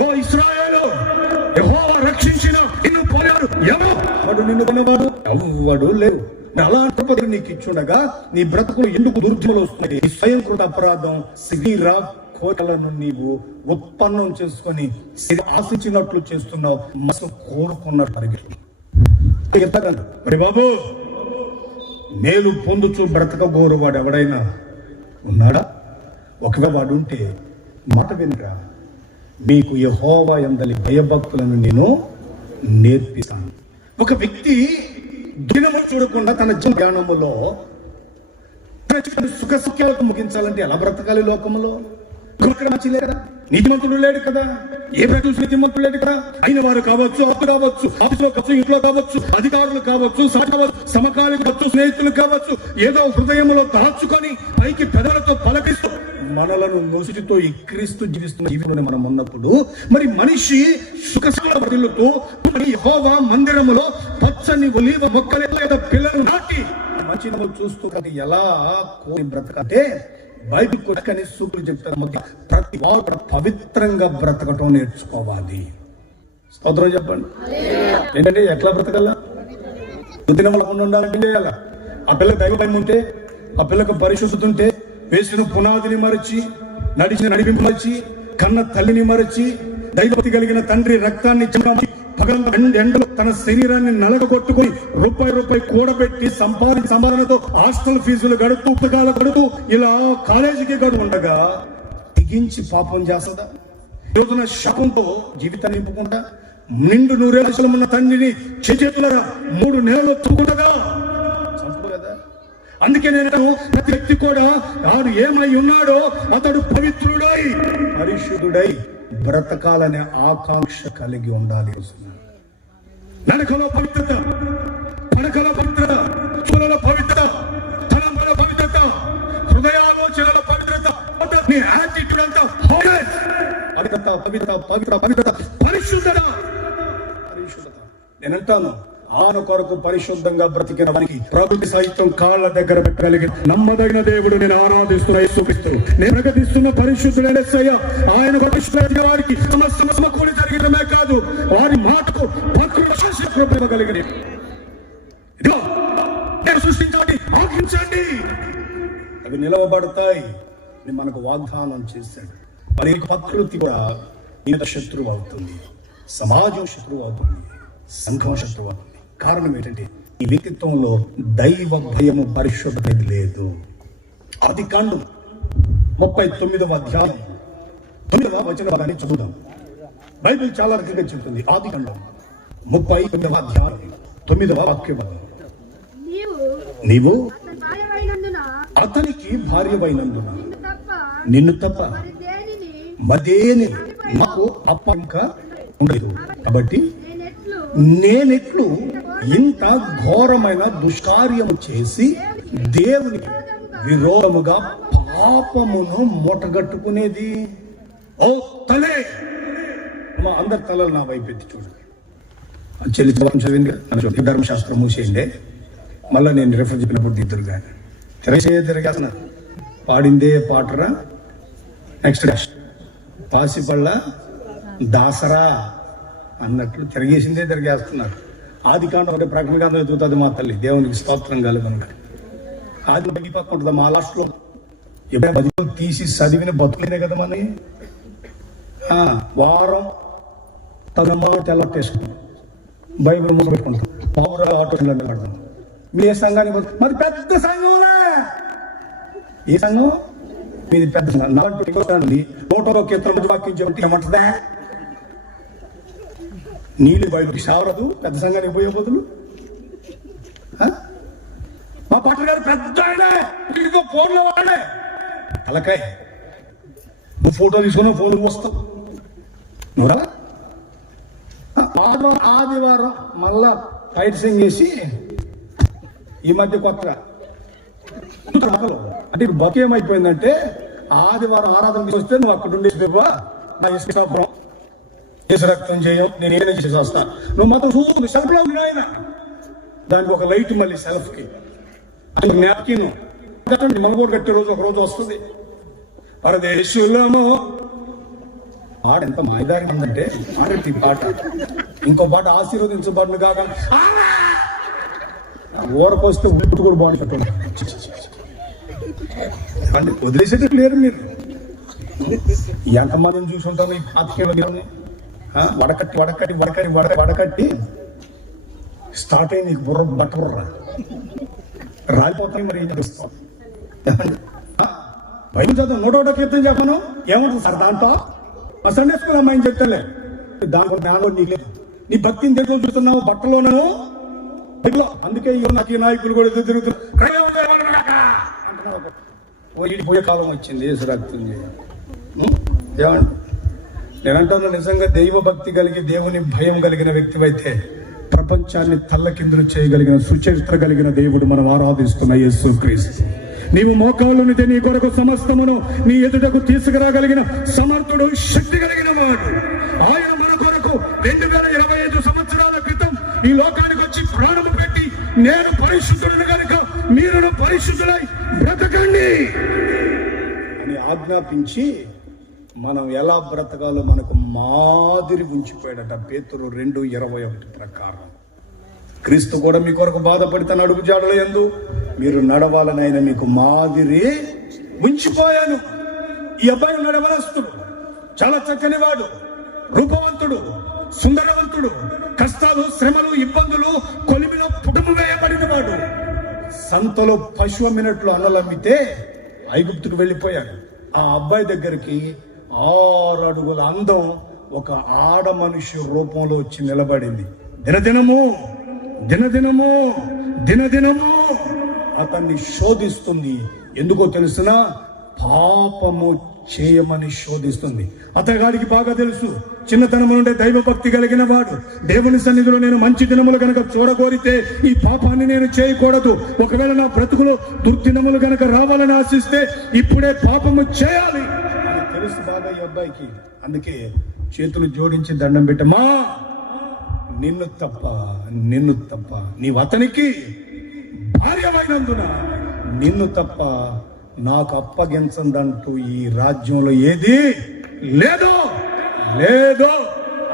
ఓ ఇశ్రాయేలు, యెహోవా రక్షించిన నిన్ను పోయాడు ఎవడు? నిన్ను కొన్నవాడు ఎవ్వడు లేవు. అలాంటి నీకు ఇచ్చుండగా నీ బ్రతుకులు ఎందుకు దుర్జములు వస్తున్నాయి? ఈ స్వయంకృత అపరాధం శరీర కోరికలను నీవు ఉత్పన్నం చేసుకొని ఆశించినట్లు చేస్తున్నావు. మనసు కోరుకున్నట్టు పరిగెత్తి మరి బాబు, మేలు పొందుచు బ్రతకగోరు వాడు ఎవడైనా ఉన్నాడా? ఒకవేళ వాడు ఉంటే మాట వినరా, మీకు యెహోవా యందలి భయభక్తులను నేను నేర్పిస్తాను. ఒక వ్యక్తి దినము చూడకుండా తన జ్ఞానములో తన సుఖ సుఖ్యాలకు ముగించాలంటే ఎలా బ్రతకాలి? లోకములో మంచి కదా, నీతిమంతుడు లేడు కదా, ఏ ప్రకృతి నీతిమంతుడు లేడు కదా. అయిన వారు కావచ్చు, అప్పు కావచ్చు, ఆఫీసులో కావచ్చు, ఇంట్లో కావచ్చు, అధికారులు కావచ్చు, సమకాలీన కావచ్చు, స్నేహితులు కావచ్చు, ఏదో హృదయంలో దాచుకొని పైకి పెదవులతో పలకిస్తూ మనలను నొసిటితో ఎక్కిరిస్తూ జీవిస్తున్న జీవితంలో మనం ఉన్నప్పుడు మరి మనిషి సుఖసాలతో యెహోవా మందిరములో పచ్చని ఒలీవ మొక్కలు లేదా పిల్లలు నాటి మంచి చూస్తూ ఎలా కోరి బ్రతకంటే బైబిల్ కొట్టుకని సూపులు చెప్తారు. ప్రతి వారు పవిత్రంగా బ్రతకటం నేర్చుకోవాలి. స్తోత్రం చెప్పండి. ఏంటంటే ఎట్లా బ్రతకల్లా? దినములు ఉండాలంటే అలా ఆ పిల్లకి దైవ భయం ఉంటే, ఆ పిల్లకు పరిశుద్ధత ఉంటే, వేసిన పునాదిని మరచి, నడిచిన నడిపింపు మరచి, కన్న తల్లిని మరచి, దైవభక్తి కలిగిన తండ్రి రక్తాన్ని ఎండలో తన శరీరాన్ని నలగొట్టుకుని రూపాయి కూడబెట్టి సంపాదనతో హాస్టల్ ఫీజులు గడుపుతూ, పుస్తకాలు గడుపుతూ ఇలా కాలేజీకి గడుపు ఉండగా తెగించి పాపం చేస్తుందా? రోజున శాపంతో జీవితాన్ని నింపుకుంటా నిండు నూరేళ్ళు ఉన్న తండ్రిని చేతులరా 3 నెలలు తూకుండగా చంపు కదా. అందుకే నేను ప్రతి వ్యక్తి కూడా వాడు ఏమై ఉన్నాడో అతడు పవిత్రుడై పరిశుద్ధుడై బ్రతకాలనే ఆకాంక్ష కలిగి ఉండాలి. నడకలో పవిత్రత, పడకలో పవిత్రత, చూలలో పవిత్రత, తలంలో పవిత్రత, హృదయాలోచనలో పవిత్రత, నీ యాటిట్యూడ్ అంతా పవిత్రత పవిత్రత పవిత్ర పవిత్రత పరిశుద్ధత. నేనంటాను, ఆన కొరకు పరిశుద్ధంగా బ్రతికిన వారికి ప్రకృతి సహితం కాళ్ళ దగ్గర పెట్టగలిగిన నమ్మదగిన దేవుడు నేను ఆరాధిస్తున్న యేసుక్రీస్తు, నేను ప్రకటిస్తున్న పరిశుద్ధుడైన యేసయ్య. ఆయన పరిశుద్ధులైన వారికి సమకూడి జరిగినమే కాదు, వారి మాటకు ఇవ్వగలిగిన సృష్టించండి, ఆకించండి, అవి నిలవబడతాయి అని మనకు వాగ్దానం చేశాడు. మరి ప్రకృతి కూడా ఈయన శత్రువు అవుతుంది, సమాజం శత్రువు అవుతుంది, సంఘం శత్రువు అవుతుంది. కారణం ఏంటంటే ఈ వ్యక్తిత్వంలో దైవ భయము పరిశుద్ధత లేదు. ఆదికాండం 39వ అధ్యాయం 9వ వచనాన్ని చదువుదాం. బైబిల్ చాలా రకంగా చెబుతుంది. ఆదికాండం 39వ అధ్యాయం 9వ వాక్యం, నీవు అతనికి భార్యవైనందున నిన్ను తప్ప మదేని నాకు అప్పంక ఉండదు, కాబట్టి నేనెట్లు ఇంత ఘోరమైన దుష్కార్యము చేసి దేవుని విరోధముగా పాపమును మూటగట్టుకునేది? ఓ తలే, మా అందరి తలలు నా వైపు ఎత్తి చూడండి. చెల్లి చదివింది ధర్మశాస్త్రం మూసేయండి, మళ్ళీ నేను రిఫర్ చెప్పినప్పుడు దిద్దురు కానీ తిరగేస్తున్నా. పాడిందే పాటరా, నెక్స్ట్ పాసిపళ్ళ దాసరా అన్నట్లు తిరిగేసిందే తిరిగేస్తున్నారు. ఆదికాండం అంటే ప్రకటన ఎదుగుతుంది మా తల్లి, దేవునికి స్తోత్రం కలుగునుగా. ఆది పక్క ఉంటుంది మా లాస్ట్లో ఎప్పుడైనా తీసి చదివిన బతుకులేనే కదా మన వారం తనమ్మ తెల్లట్టేసుకున్నాం. బైబిల్ ముందు పెట్టుకుంటాం, పౌర ఆటో పెడతాం. మీ ఏ సంఘానికి మరి పెద్ద సంఘంలే. ఏ సంఘం మీది? పెద్ద సంఘం. 101 కీర్తన వాక్యం ఏమంటుందా? నీళ్ళు బయలుకి సావరదు పెద్ద సంఘానికి పోయే బదులు. మా పాటలు గారు పెద్ద ఆయనే, ఇంకో ఫోన్లో వాడే తలకాయ. నువ్వు ఫోటో తీసుకున్నావు, ఫోన్ వస్తావు నువ్వు. ఆదివారం మళ్ళా ఫైట్ సింగ్ చేసి ఈ మధ్య కొత్తగా అంటే ఇప్పుడు బక్ ఏమైపోయిందంటే, ఆదివారం ఆరాధనకి వస్తే నువ్వు అక్కడ ఉండేసి నా ఇష్టం చేసి రక్తం చేయం, నేను ఏదైనా చేసి వస్తా. నువ్వు మాత్రం చూస్తుంది సెల్ఫ్ లో ఉంది ఆయన. దానికి ఒక లైట్ మళ్ళీ సెల్ఫ్ కి జ్ఞాపకం మనగోడు కట్టే రోజు ఒక రోజు వస్తుంది. పరదేశులము పాట ఎంత మాయదారి ఉందంటే ఆడటి పాట. ఇంకో పాట ఆశీర్వదించబడును కాక ఊరకొస్తే ఉట్టు కూడా బాగుంటుంది. అంటే వదిలేసేటట్టు లేరు మీరు. ఎంతమందిని చూసుంటారు ఈ పాతకేళ్ళని. వడకట్టి వడకట్టి వడకట్టి వడకట్టి స్టార్ట్ అయింది నీకు బుర్ర బట్ట బుర్ర రాలిపోతాయి. మరి ఏం చేస్తాం? బయలు చదువు 101 కీర్తన చెప్పను ఏముంటుంది సార్ దాంట్లో? మా సండే స్కూల్ అమ్మాయిని చెప్తలే దాంట్లో జ్ఞానం నీకు లేదు. నీ భక్తిని దేంట్లో చూస్తున్నావు? బట్టలోనూ బైబిల్లో. అందుకే నాకు ఈ నాయకులు కూడా తిరుగుతున్నారు. పోయే కాలం వచ్చింది. ఏమండి నేనంటాను, నిజంగా దైవ భక్తి కలిగి దేవుని భయం కలిగిన వ్యక్తివైతే ప్రపంచాన్ని తల్లకిందులు చేయగలిగిన సుచరిత్ర కలిగిన దేవుడు మనం ఆరాధిస్తున్న యేసుక్రీస్తు. నీవు మోకాళ్ళునితే నీ కొరకు సమస్తమును నీ ఎదుటకు తీసుకురాగలిగిన సమర్థుడు, శక్తి కలిగిన వాడు. ఆయన మన కొరకు 2025 సంవత్సరాల క్రితం ఈ లోకానికి వచ్చి ప్రాణము పెట్టి, నేను పరిశుద్ధుడు కనుక మీరును పరిశుద్ధులై బ్రతకండి అని ఆజ్ఞాపించి మనం ఎలా బ్రతకాలో మనకు మాదిరి ఉంచిపోయాడట. పేతురు 2:21 ప్రకారం క్రీస్తు కూడా మీ కొరకు బాధపడి తన అడుగు జాడల యందు మీరు నడవాలని ఆయన మీకు మాదిరి ఉంచిపోయాను. ఈ అబ్బాయి నడవలస్తుడు, చాలా చక్కని వాడు, రూపవంతుడు, సుందరవంతుడు, కష్టాలు శ్రమలు ఇబ్బందులు కొలిమిలో పుటము వేయబడిన వాడు. సంతలో పశువు అమ్మినట్లు అన్నలమ్మితే ఐగుప్తుకు వెళ్ళిపోయాడు. ఆ అబ్బాయి దగ్గరికి 6 అడుగుల అందం ఒక ఆడ మనిషి రూపంలో వచ్చి నిలబడింది. దినదినము దినదినము దినదినము అతన్ని శోధిస్తుంది. ఎందుకో తెలుసిన? పాపము చేయమని శోధిస్తుంది. అతగాడికి బాగా తెలుసు, చిన్నతనం నుండే దైవ భక్తి కలిగిన వాడు. దేవుని సన్నిధిలో నేను మంచి దినములు కనుక చూడగోరితే ఈ పాపాన్ని నేను చేయకూడదు. ఒకవేళ నా బ్రతుకులో దుర్దినములు కనుక రావాలని ఆశిస్తే ఇప్పుడే పాపము చేయాలి అని తెలుసు బాగా ఈ అబ్బాయికి. అందుకే చేతులు జోడించి దండం పెట్టమా, నిన్ను తప్ప నీవు అతనికి భార్యమైనందున నిన్ను తప్ప నాకు అప్పగించదంటూ ఈ రాజ్యంలో ఏది లేదో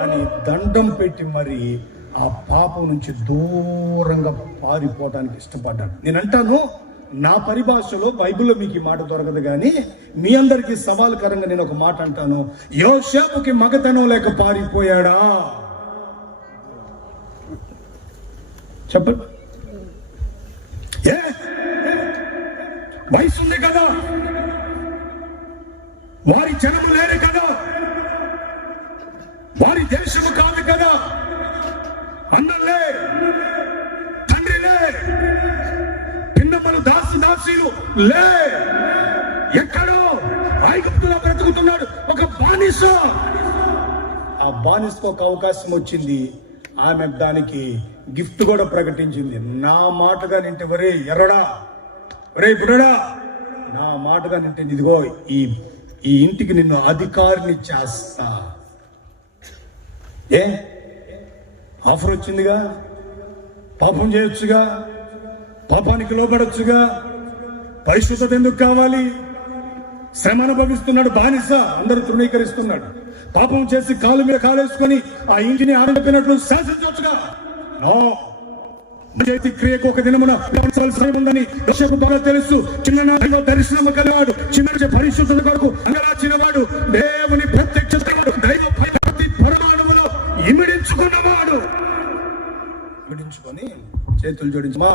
అని దండం పెట్టి మరి ఆ పాపం నుంచి దూరంగా పారిపోవడానికి ఇష్టపడ్డాడు. నేనంటాను, నా పరిభాషలో బైబిల్లో మీకు ఈ మాట దొరకదు, కానీ మీ అందరికీ సవాలుకరంగా నేను ఒక మాట అంటాను. యోసేపుకి మగతనం లేక పారిపోయాడా? చెప్పండి. వయసు ఉంది కదా, వారి జనము లేరు కదా, వారి దేశము కాదు కదా, అన్నలే తండ్రిలే పిన్నమ్మలు దాసీలు లే, ఎక్కడో ఐగుప్తులో బ్రతుకుతున్నాడు ఒక బానిస. ఆ బానిసకు ఒక అవకాశం వచ్చింది. ఆమె దానికి గిఫ్ట్ కూడా ప్రకటించింది. నా మాటగా నింటే ఒరే ఎర్రడా, ఒరే బుడడా, నా మాటగా నింటే ఇదిగో ఈ ఇంటికి నిన్ను అధికారిని చేస్తా. ఆఫర్ వచ్చిందిగా, పాపం చేయొచ్చుగా, పాపానికి లోపడొచ్చుగా, పరిశుద్ధత ఎందుకు కావాలి? శ్రమ అనుభవిస్తున్నాడు బానిస, అందరూ తృణీకరిస్తున్నాడు. పాపం చేసి కాలు మీద కాలేసుకొని ఆ ఇంటిని ఆనందపినట్లు శాసించవచ్చుగా. క్రియకు ఒక దినమున ఉందని యోసేపు బాగా తెలుసు. చిన్ననాటిలో దర్శనము కలివాడు, చిన్న పరిశుద్ధత కొరకు అంగరాచిన వాడు, దేవుని ప్రత్యక్ష దైవ పరమాణువులో ఇమిడించుకున్నవాడు. జోడించుకొని చేతులు జోడించమా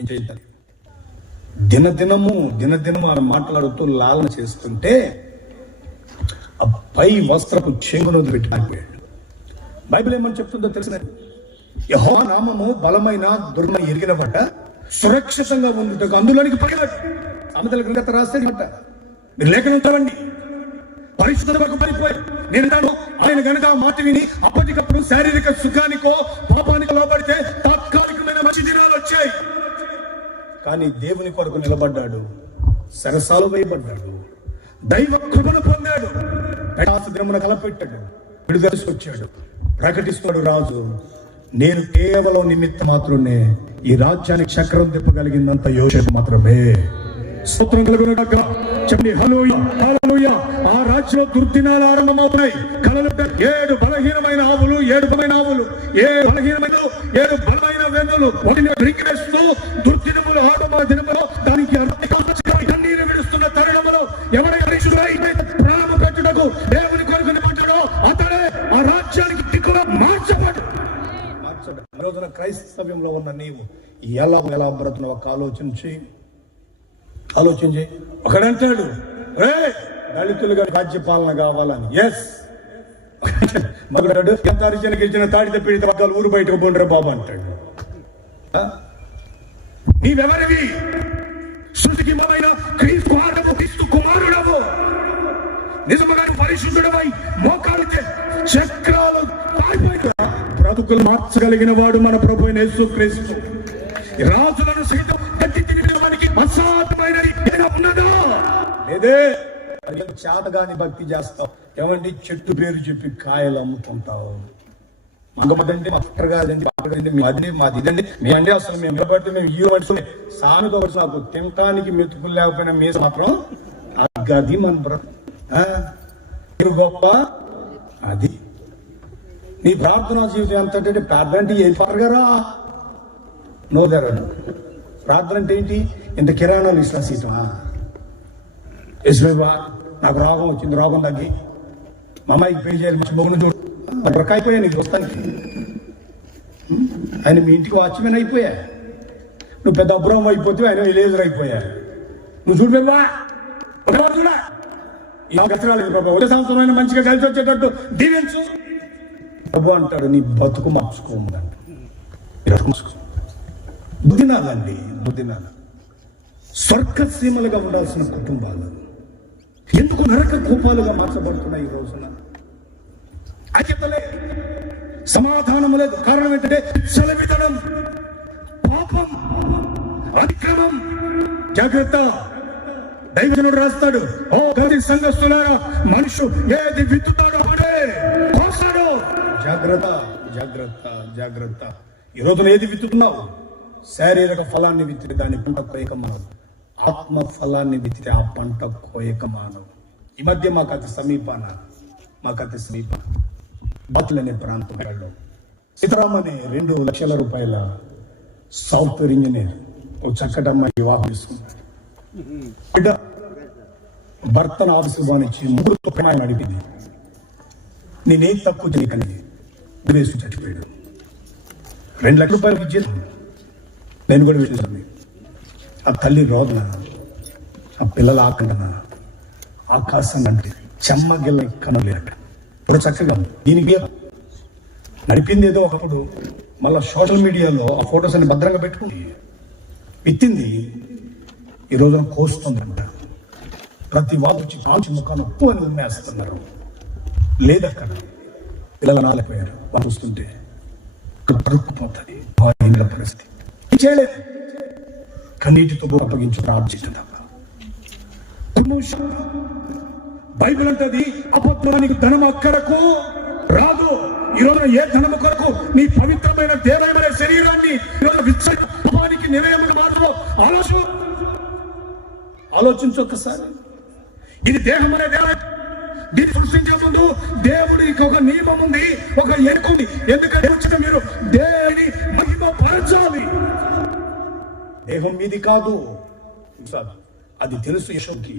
ఏం చేయాలి. దినదినము ఆమె మాట్లాడుతూ లాలన చేస్తుంటే ఆ పై వస్త్రపు చెంగును పెట్టి ఆగిపోయాడు. బైబిల్ ఏమని చెప్తుందో తెలిసిన, యెహోవా నామము బలమైన దుర్గ ఎరిగిన పట్ట సురక్షితంగా ఉండుటకు అందులోనికి పడినట్టు సామెతల గ్రంథ రాస్తే మీరు లేఖనం చదవండి. పరిశుద్ధత వరకు పడిపోయి నేను ఆయన గనక మాట విని అప్పటికప్పుడు శారీరక సుఖానికో పాపానికో లోపడితే తాత్కాలికమైన మంచి దినాలు వచ్చాయి. కానీ దేవుని కొరకు నిలబడ్డాడు, సరసాలు వేయబడ్డాడు, దైవ కృపను పొందాడు, దినమున కలపెట్టాడు, విడుదల వచ్చాడు. ప్రకటిస్తాడు రాజు, నేను కేవలం నిమిత్త మాత్రమే ఈ రాజ్యానికి చక్రం తిప్పగలిగిందంత యోసేపు మాత్రమే. స్తోత్రం కలుగునుగాక. చెప్పండి హల్లెలూయా, హల్లెలూయా. ఆ రాజ్యంలో దుర్దినాలు ఆరంభమవుతాయి. కలలు 7 బలహీనమైన ఆవులు, 7 బలమైన ఆవులు, 7 బలహీనమైన 7 బలమైన వెన్నులు వాటిని రిక్కివేస్తూ దుర్దినములు ఆరంభ దినములో దానికి కన్నీరు విడుస్తున్న తరుణములో ఎవరైనా ప్రాణము పెట్టుటకు దేవుని కొరకు నిలబడ్డాడో అతడే ఆ రాజ్యానికి దిక్కుగా మార్చబడ్డాడు. ఈ రోజున క్రైస్తవ్యంలో ఉన్న నీవు ఎలా బ్రతుకున్నావు ఒక ఆలోచించి ఒకడంటాడు, దళితులుగా రాజ్య పాలన కావాలని. ఎస్, మగడు ఎంత అరిజనకి ఇచ్చిన తాడిత పీడిత వర్గాలు ఊరు బయటకు పోండ్రా బాబు అంటాడు. నీవెవరివి? శృతికి మొదలైన క్రీస్తు కుమారుడవు, నిజముగా పరిశుద్ధుడవై మోకాలితే చక్రాలు బ్రతుకులు మార్చగలిగిన వాడు మన ప్రభు అయిన యేసుక్రీస్తు. రాజులను సైతం గట్టి అసాధ్యమైనది ఉన్నదా లేదే. చేతగాని భక్తి చేస్తావు, ఏమంటే చెట్టు పేరు చెప్పి కాయలు అమ్ముకుంటావు. మగపడండి మాస్టర్ కాదండి, మాది ఇదండి, మేమంటే అసలు మేము నిలబడితే మేము ఈ మనుషులు సామెతో నాకు తినటానికి మెతుకులు లేకపోయినా మీద మాత్రం అది మన బ్రతుకు గొప్ప. అది నీ ప్రార్థనా జీవితం ఎంత ప్రార్థన అంటే ఏ పరగరా నోదరాడు. ప్రార్థన అంటే ఏంటి? ఇంత కిరాణాలు విశ్వాసీతమా? యశ్వా నాకు రోగం వచ్చింది, రోగం తగ్గి మా అమ్మాయికి పెళ్లి చేయాలి, మంచి మొగ్గును చూడు రకాయిపోయా నీకు వస్తానికి. ఆయన మీ ఇంటికి వాచ్మెన్ అయిపోయా, నువ్వు పెద్ద అబ్రహం అయిపోతే ఆయన ఎలేజర్ అయిపోయా. నువ్వు చూడు బాబా చూడా రాలేదు బాబా, ఒకే సంవత్సరం మంచిగా కలిసి వచ్చేటట్టు దీవించు బాబు అంటాడు. నీ బతుకు మార్చుకోమంట. బుద్ధినాలండి, బుద్ధినాలు స్వర్గసీమలుగా ఉండాల్సిన కుటుంబాలు ఎందుకు నరక కూపాలుగా మార్చబడుతున్నాయి ఈ రోజున? ఐక్యతలే, సమాధానం లేదు. కారణం ఏంటంటే సెలవిదడం, పాపం, అతిక్రమం. జాగ్రత్త. దైవజనుడు రాస్తాడు, ఓ గది సంఘస్థులారా, మనుషు ఏది విత్తుతాడో అదే కోస్తాడు. జాగ్రత్త, జాగ్రత్త, జాగ్రత్త. ఈ రోజున ఏది విత్తుతున్నావు? శారీరక ఫలాన్ని విత్తితే దాని పంట కోయక మానవు, ఆత్మ ఫలాన్ని విత్తితే ఆ పంట కోయక మానవు. ఈ మధ్య మాకు అతి సమీపాన బాతులు అనే ప్రాంతంలో సీతారాం అనే 2 లక్షల రూపాయల సాఫ్ట్వేర్ ఇంజనీర్ ఓ చక్కటి అమ్మాయి వివాహం చేసుకున్నాడు. బిడ్డ భర్తను ఆఫీసు బానిచ్చి 3 ప్రమాణం అడిగింది. నేనేం తక్కువ చేయకని విదేశం చచ్చిపోయాడు. 2 లక్షల రూపాయలు విద్య నేను కూడా విషయం. ఆ తల్లి రోదన, ఆ పిల్లల ఆకండన, ఆకాశం అంటే చెమ్మగిల్ల కనలేట ఇప్పుడు చక్కగా దీనికి నడిపింది ఏదో ఒకప్పుడు. మళ్ళా సోషల్ మీడియాలో ఆ ఫొటోస్ అన్ని భద్రంగా పెట్టుకుంది. విత్తింది ఈ రోజున కోస్తుందంట. ప్రతి వాళ్ళు వచ్చి కాల్చి ముఖాన్ని ఉప్పు అని ఉమ్మేస్తున్నారు. లేదక్కడ పిల్లలు నాలిపోయారు. వాళ్ళు చూస్తుంటే పరుక్కుపోతుంది పరిస్థితి. చేయలేదు, కన్నీటితో అప్పగించు ప్రార్థించడం తప్ప. బైబిల్ అంటది అపత్వానికి ధనం అక్కడకు రాదు. ఈ రోజున ఏ ధనము కొరకు నీ పవిత్రమైన దేవమైన శరీరాన్ని విత్సడానికి నిలయముగా మాత్రం ఆలోచించు ఒక్కసారి. ఇది దేహం అనే దేవం. దీన్ని సృష్టించే ముందు దేవుడికి ఒక నియమం ఉంది, ఒక ఎన్నుకుంది. ఎందుకంటే మీరు దేవుని మహిమ పరచాలి. దేహం మీది కాదు, అది తెలుసు యెషోకి.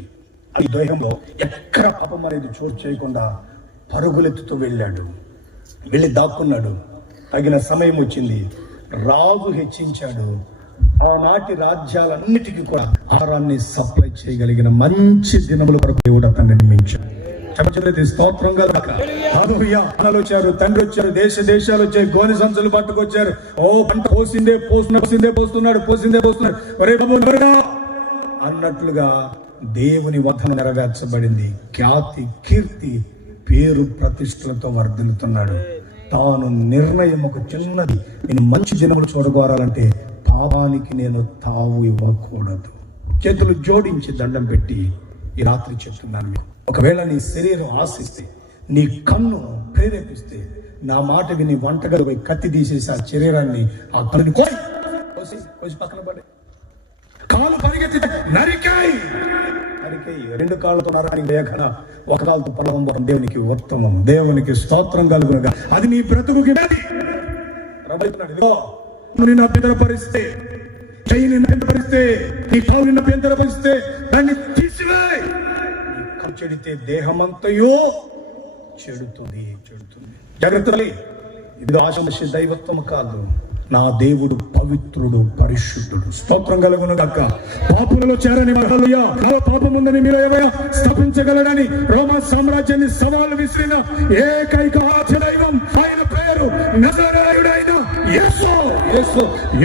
అది దేహంలో ఎక్కడ పాపం అనేది చోటు చేయకుండా పరుగులెత్తుతూ వెళ్ళి దాక్కున్నాడు. తగిన సమయం వచ్చింది, రాజు హెచ్చించాడు. ఆనాటి రాజ్యాలన్నిటికీ కూడా ఆహారాన్ని సప్లై చేయగలిగిన మంచి దినముల కొరకు దేవుడు అతన్ని నిర్మించాడు. స్తోత్రం కలగాక. హల్లెలూయా. అన్నలు వచ్చారు, తండ్రి వచ్చారు, దేశాలు వచ్చాయి, గోనె సంచులు పట్టుకొచ్చారు. ఓ పంట పోస్తున్నాడు. ఒరే బాబు నరుగా అన్నట్లుగా దేవుని వచనం నెరవేర్చబడింది. ఖ్యాతి, కీర్తి, పేరు ప్రతిష్టలతో వర్ధిల్లుతున్నాడు. తాను నిర్ణయం ఒక చిన్నది, నేను మంచి దినములు చూడగోరాలంటే పాపానికి నేను తావు ఇవ్వకూడదు. చేతులు జోడించి దండం పెట్టి ఈ రాత్రి చెప్తున్నాను, ఒకవేళ నీ శరీరం ఆశిస్తే, నీ కన్ను ప్రేరేపిస్తే, నా మాట విని వంటగది పోయి కత్తి తీసేసి ఆ శరీరాన్ని ఆ కన్నుని కోసి పక్కన పడే, కాలు పరిగెత్తి నరికాయి. రెండు కాళ్ళతో నరానికి లేఖన, ఒక కాలుతో పొలం దేవునికి ఉత్తమం. దేవునికి స్తోత్రం కలుగునుగా. అది నీ బ్రతుకుకి నిన్ను అభ్యంతరపరిస్తే, చెయ్యి నిన్ను అభ్యంతరపరిస్తే, నీ కాలు నిన్ను అభ్యంతరపరిస్తే దాన్ని తీసివేయ్. చెడితే దేహమంతయో చెడుతుంది. జాగ్రత్త. ఇది ఆశమశి దైవత్వం కాదు. నా దేవుడు పవిత్రుడు, పరిశుద్ధుడు. స్తోత్రం కలుగును గాక. పాపులలో చేరని పాపముందని మీరు ఎవరైనా స్థాపించగలడని రోమా సామ్రాజ్యాన్ని సవాలు విసిరిన ఏకైక ఆద్య దైవం, ఆయన పేరు నజరేయుడైన యేసు.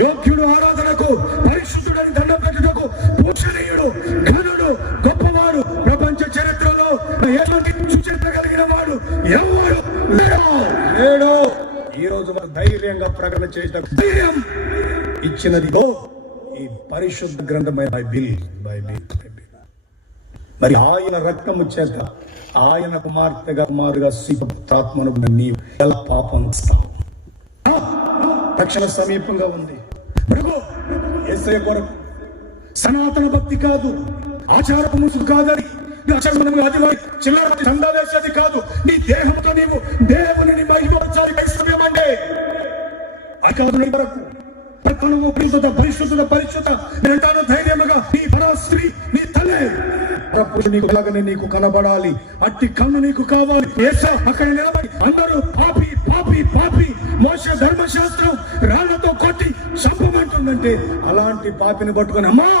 యోగ్యుడు ఆరాధనకు, పరిశుద్ధుడని దండం పెట్టుటకు, పూజనీయుడు, ఘనుడు, గొప్పవాడు, ప్రపంచ చరిత్రలో ఎలాంటి చూపించగలిగిన వాడు ఎవరు లేడు. ఈ రోజు మనం ధైర్యంగా ప్రకటన చేయడం ధైర్యం ఇచ్చినది ఈ పరిశుద్ధ గ్రంథమైన బైబిల్. మరి ఆయన రక్తము చేత, ఆయన కుమారుగా ఆత్మను నీవు ఎలా పాపం ఇస్తావు? రక్షణ సమీపంగా ఉంది. యేసయ్య కొరకు సనాతన భక్తి కాదు, ఆచారపు ముసుగు కాదని, చిల్లర చందా వేసేది కాదు. నీ దేహంతో నీవు దేవుని మహిమపరచాలి. క్రైస్తవ్యం అంటే అకాదుల వరకు పరిశుద్ధత నేనంటాను ధైర్యముగా, నీ పరాస్త్రీ, నీ తల్లి నీకు నీకు కనబడాలి. అట్టి కన్ను నీకు కావాలి. అక్కడ నిలబడి అందరూ పాపి పాపి పాపి, మోషే ధర్మశాస్త్రం రాళ్లతో కొట్టి చంపమంటుందంటే అలాంటి పాపిని పట్టుకొని అమ్మా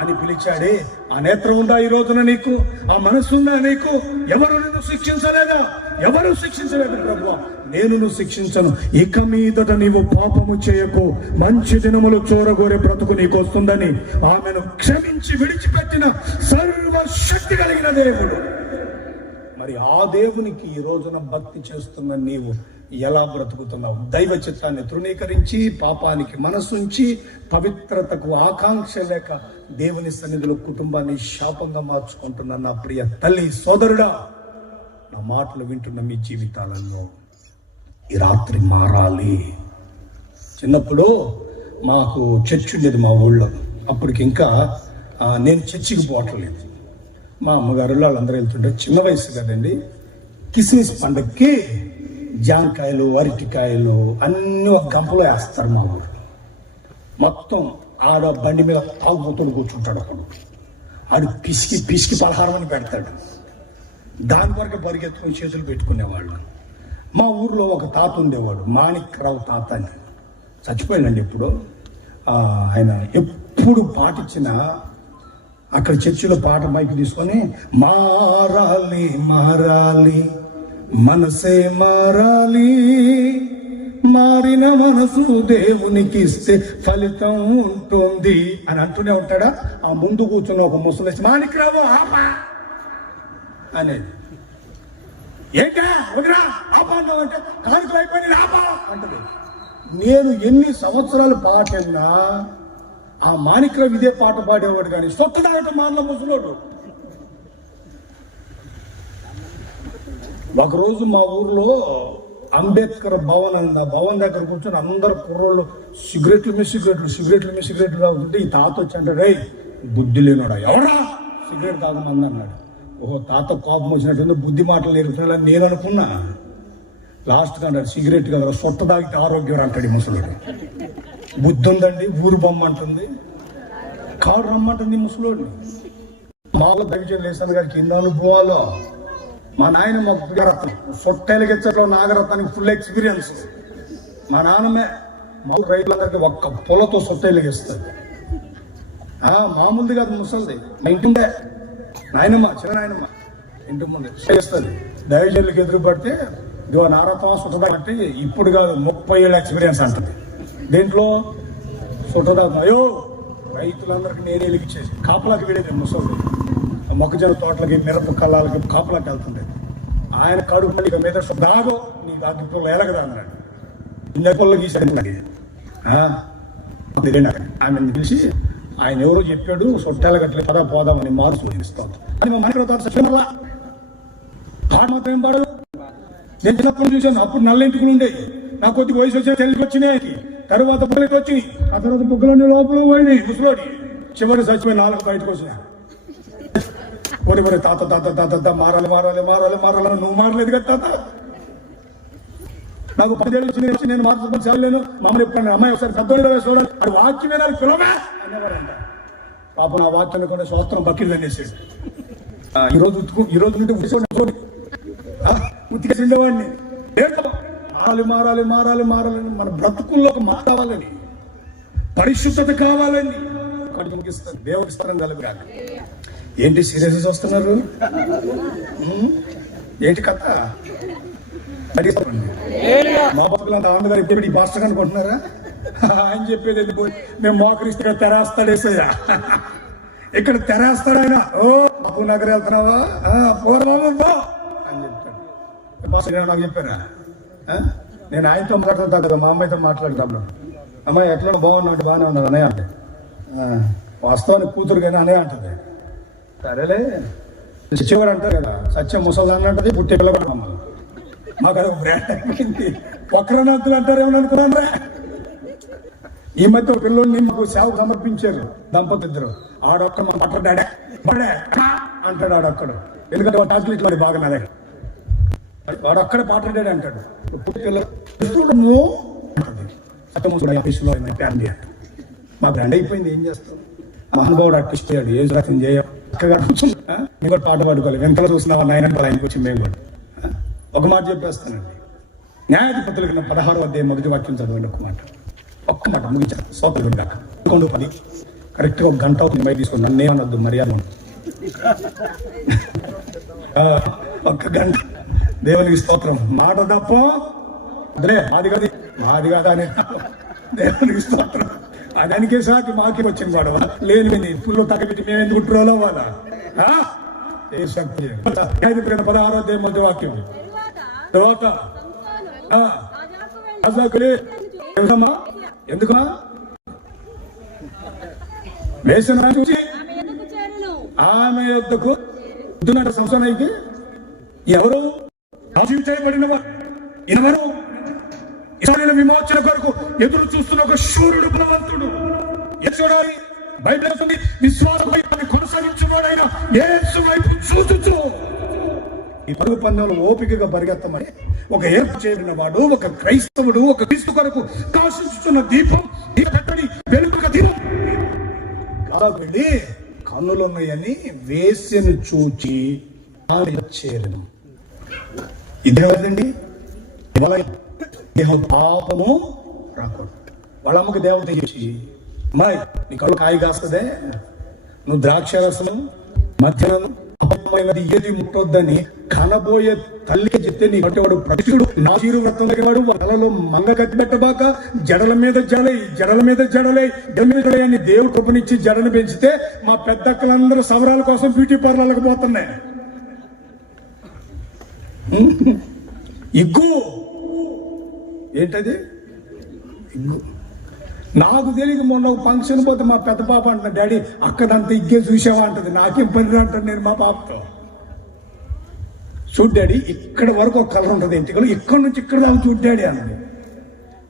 అని పిలిచాడే. ఆ నేత్రం ఉందా ఈ రోజున నీకు? ఆ మనస్సు ఉందా నీకు? ఎవరు నిన్ను శిక్షించలేదా? ఎవరు శిక్షించలేదు ప్రభువా, నేను శిక్షించను. ఇక మీదట నీవు పాపము చేయకు, మంచి దినములు చూరగోరే బ్రతుకు నీకు వస్తుందని ఆమెను క్షమించి విడిచిపెట్టిన సర్వశక్తి కలిగిన దేవుడు. మరి ఆ దేవునికి ఈ రోజున భక్తి చేస్తున్న నీవు ఎలా బ్రతుకుతున్నావు? దైవ చిత్తాన్ని తృణీకరించి, పాపానికి మనసుంచి, పవిత్రతకు ఆకాంక్ష లేక దేవుని సన్నిధిలో కుటుంబాన్ని శాపంగా మార్చుకుంటున్న నా ప్రియ తల్లి, సోదరుడా, నా మాటలు వింటున్న మీ జీవితాలలో ఈ రాత్రి మారాలి. చిన్నప్పుడు మాకు చర్చ్ ఉండేది మా ఊళ్ళో. అప్పటికి ఇంకా నేను చర్చికి పోవట్లేదు. మా అమ్మగారు వాళ్ళందరూ వెళ్తుంటే, చిన్న వయసు కదండి, కిస్మిస్ పండగకి జాంకాయలు, అరటికాయలు అన్నీ ఒక గంపలో వేస్తారు మా ఊరు మొత్తం. ఆడ బండి మీద తాగుబోతుడు కూర్చుంటాడు ఒకడు. ఆడు పిసికి పలహారం అని పెడతాడు. దాని కొరకు పరిగెత్తుకుని చేతులు పెట్టుకునేవాళ్ళు. మా ఊర్లో ఒక తాత ఉండేవాడు, మాణిక్రావు తాత అని, చచ్చిపోయాడండి ఇప్పుడు. ఆయన ఎప్పుడు పాటించినా అక్కడ చర్చిలో పాట మైకి తీసుకొని, మారాలి మారాలి మనసే మారాలి, మారిన మనసు దేవునికి ఇస్తే ఫలితం ఉంటుంది అని అంటూనే ఉంటాడా. ఆ ముందు కూర్చున్న ఒక ముసలి మాణిక్రావు ఆపా అనేది. ఏంటా వదిరా ఆపా అంటే, కానుకలు అయిపోయి ఆపా అంటది. నేను ఎన్ని సంవత్సరాలు పాటన్నా ఆ మాణిక్రావు ఇదే పాట పాడేవాడు, కానీ సొత్తు తాగటం మానల ముసలోడు. ఒకరోజు మా ఊర్లో అంబేద్కర్ భవన్ అంది. ఆ భవన్ దగ్గర కూర్చొని అందరు కుర్రోళ్ళు సిగరెట్లు తాగుతుంటే ఈ తాత వచ్చి అంటాడు, రే బుద్ధి లేనాడా, ఎవరా సిగరెట్ తాగమంది అన్నాడు. ఓహో, తాత కోపం వచ్చినట్టు బుద్ధి మాటలు నేర్పుతున్నా నేను అనుకున్నా. లాస్ట్ అంటాడు, సిగరెట్ కదా, సొట్ట తాగితే ఆరోగ్యం అంటాడు. ముసలోడు బుద్ధి ఉందండి, ఊరు బొమ్మంటుంది, కాడు రమ్మంటుంది ముసలోడిని. మాలో దయచేసి లేసాను గారికి ఎన్నో అనుభవాలు. మా నాయన మాకు సొట్టెలకి నాగరత్నానికి ఫుల్ ఎక్స్పీరియన్స్. మా నాన్నమే మామూలు రైతులందరికీ ఒక్క పొలతో సొట్టేళ్ళకి ఇస్తుంది. మామూలుది కాదు, ముసలిది. మా ఇంటి ఉండే నాయనమ్మ, చిన్న నాయనమ్మ ఇంటి ముందే చేస్తుంది. దైవజనులకు ఎదురు పడితే ఇదిగో నారత్వం సుట్టదా బట్టి ఇప్పుడు కాదు 30 ఏళ్ళ ఎక్స్పీరియన్స్ అంటుంది. దేంట్లో సుట్టదా. అయ్యో రైతులందరికీ నేనే వెలిగించేసి కాపలాకి వెళ్ళేది ముసలి. మొక్కజొన్న తోటలకి, మిరప కళ్ళాలకి కాపలాకి వెళ్తుండేది. ఆయన కడుపు ఇక మీద దాగో నీకు అగ్గిపుల్ల ఎలగదా అన్నాడు. ఇన్నెపల్లో గీసాడు. ఆమెను పిలిచి ఆయన ఎవరో చెప్పాడు సొట్టాల గట్ల పదా పోదామని మార్పు చూపిస్తాం. అది మా మనకి పాట మాత్రం ఏం పాడదు. నేను చిన్నప్పుడు చూశాను. అప్పుడు నల్లింటికి ఉండేవి. నా కొద్ది వయసు వచ్చే చెల్లికి వచ్చినాయి. తర్వాత పొలకి వచ్చి ఆ తర్వాత బుగ్గలన్నీ లోపల పోయినాయి. ముసలోడి చివరి చచ్చిపోయి 4 బయటకు వచ్చినాయి. ఒరి తాత తాత తాత మారాలి మారాలి మారాలి మారాలి. నువ్వు మారలేదు కదా తాత. నాకు 10 ఏళ్ళు వచ్చి నేను మార్పు చాలేను. మమ్మల్ని ఎప్పుడు అమ్మాయి ఒకసారి పెద్దోళ్ళు చూడాలి. అది వాక్యం వినాలి పిలవా అనేవాడంట. పాపం ఆ వాక్యాన్ని కొన్ని స్వస్త్రం బకిల్ అనేసాడు. ఈ రోజు నుండి ఉతికేసి ఉండేవాడిని. మారాలి మారాలి మారాలి మారాలి. మన బ్రతుకుల్లోకి మారాలని, పరిశుద్ధత కావాలని ముగిస్తారు. దేవుడికి స్థలం కలుగురాక. ఏంటి సీరియస్ వస్తున్నారు? ఏంటి కథ? మా బతుకులంతా ఆనందగారు ఇప్పుడు ఈ భాష అనుకుంటున్నారా? ఆయన చెప్పేది ఎందుకు? మేము మోకరిస్తే తెరేస్తాడేసయ్యా. ఇక్కడ తెరేస్తాడు ఆయన. ఓ బాబు నగర్ వెళ్తున్నావా? పోరా బాబు అని చెప్తాడు. భాష నాకు చెప్పారా? నేను ఆయనతో మాట్లాడతా కదా, మా అమ్మాయితో మాట్లాడతాను. అమ్మాయి ఎట్లా బాగున్నావు? బాగానే ఉన్నావు అన్నయ్య అంటే. వాస్తవానికి కూతురు కానీ అన్నయ్య అంటుంది. సరేలే సత్యవాడు అంటారు కదా, సత్యం ముసల్దాన్ని అంటది, పుట్టే పిల్ల కూడా అమ్మ. మాకు అది బ్రాండ్ అయిపోయింది. వక్రనాథులు అంటారు ఏమని అనుకున్నారా? ఈ మధ్య పిల్లల్ని మాకు సేవకు సమర్పించారు దంపతి ఇద్దరు. ఆడొక్క మా పట్టడాడే పడే అంటాడు ఆడొక్కడు. ఎందుకంటే వాడు టాక్లెట్ వాడి బాగా నా దగ్గర. వాడు అక్కడే పాటడాడే అంటాడు. ఆఫీసులో ఫ్యామిలీ అంట. మా బ్రాండ్ అయిపోయింది. ఏం చేస్తాం? మహానుభావుడు ఆర్టిస్ట్ అయ్యాడు. ఏం రకం చేయ మేము కూడా పాట పాడుకోవాలి. వెనకాల చూసినా నాయన ఆయనకి వచ్చి మేము కూడా ఒక మాట చెప్పేస్తానండి. న్యాయాధిపతులకు 16వ అధ్యాయం 1వ వాక్యం చదవండి. ఒక్క మాట ముగించాను. సోదరుడు కాక 11:10 కరెక్ట్గా 1 గంట అవుతుంది. బయట తీసుకుని నన్ను ఏమన్నద్దు, మర్యాద ఒక్క గంట. దేవునికి స్తోత్రం. మాట తప్ప అదే మాది కాదా అని దేవునికి స్తోత్రం. దానికే సాకి మాకి వచ్చింది గొడవ. లేనిది పుల్లు తగ్గబెట్టి మేము ఎందుకు ట్రోల్ అవ్వాలా? 16వ అధ్యాయం 1వ వాక్యం. తర్వాత ఎందుకు వేసిన చూసి ఆమె యొద్దకు సంవత్సరానికి ఎవరు చేయబడినవారు? ఈయనవరు ఇశ్రాయేలు విమోచన కొరకు ఎదురు చూస్తున్న ఒక శూరుడు, బలవంతుడు. చూడాలి బైబిల్ విశ్వాసపై కొనసాగించువాడైన యేసు వైపు చూచుచు ఈ పరుగు పందెంలో ఓపికగా పరిగెత్తమని ఒక ఏర్పాటు చేయబడిన వాడు, ఒక క్రైస్తవుడు, ఒక క్రీస్తు కొరకు కాశిస్తున్న దీపం పెట్టడి వెలుగుగా దీపం అలా వెళ్ళి కన్నులున్నాయని వేసిని చూచి చేరను. ఇదేదండి దేహం పాపము రాకూడదు. వాళ్ళ అమ్మకి దేవత చేసి, అమ్మాయి నీ కళ్ళు కాయ కాస్తుందే, నువ్వు ద్రాక్ష రసము మధ్యాహ్నం అపమైనది ఏది ముట్టొద్దని కనబోయే తల్లికి చెప్తే నీ పట్టేవాడు ప్రతిష్ఠుడు. నా చీరు వ్రతం దగ్గర వాళ్ళలో మంగ కత్తి పెట్టబాక జడల మీద జడలై జడల మీద జడలై జడ మీద జడని దేవుడు కృపనిచ్చి జడను పెంచితే మా పెద్దక్కలందరూ సవరాల కోసం బ్యూటీ పార్లర్లకు పోతున్నాయి. ఇగ్గు ఏంటది? ఇగ్గు. నాకు తెలియదు. మొన్న ఒక ఫంక్షన్ పోతే మా పెద్ద పాప అంటుంది, డాడీ అక్కడంతా ఇగ్గే చూసావా అంటది. నాకేం పని అంటాను నేను మా పాపతో. చూడు డాడీ ఇక్కడ వరకు ఒక కలర్ ఉంటుంది ఇంటికలు, ఇక్కడ నుంచి ఇక్కడ దాకా చూడు డాడీ అన్నది.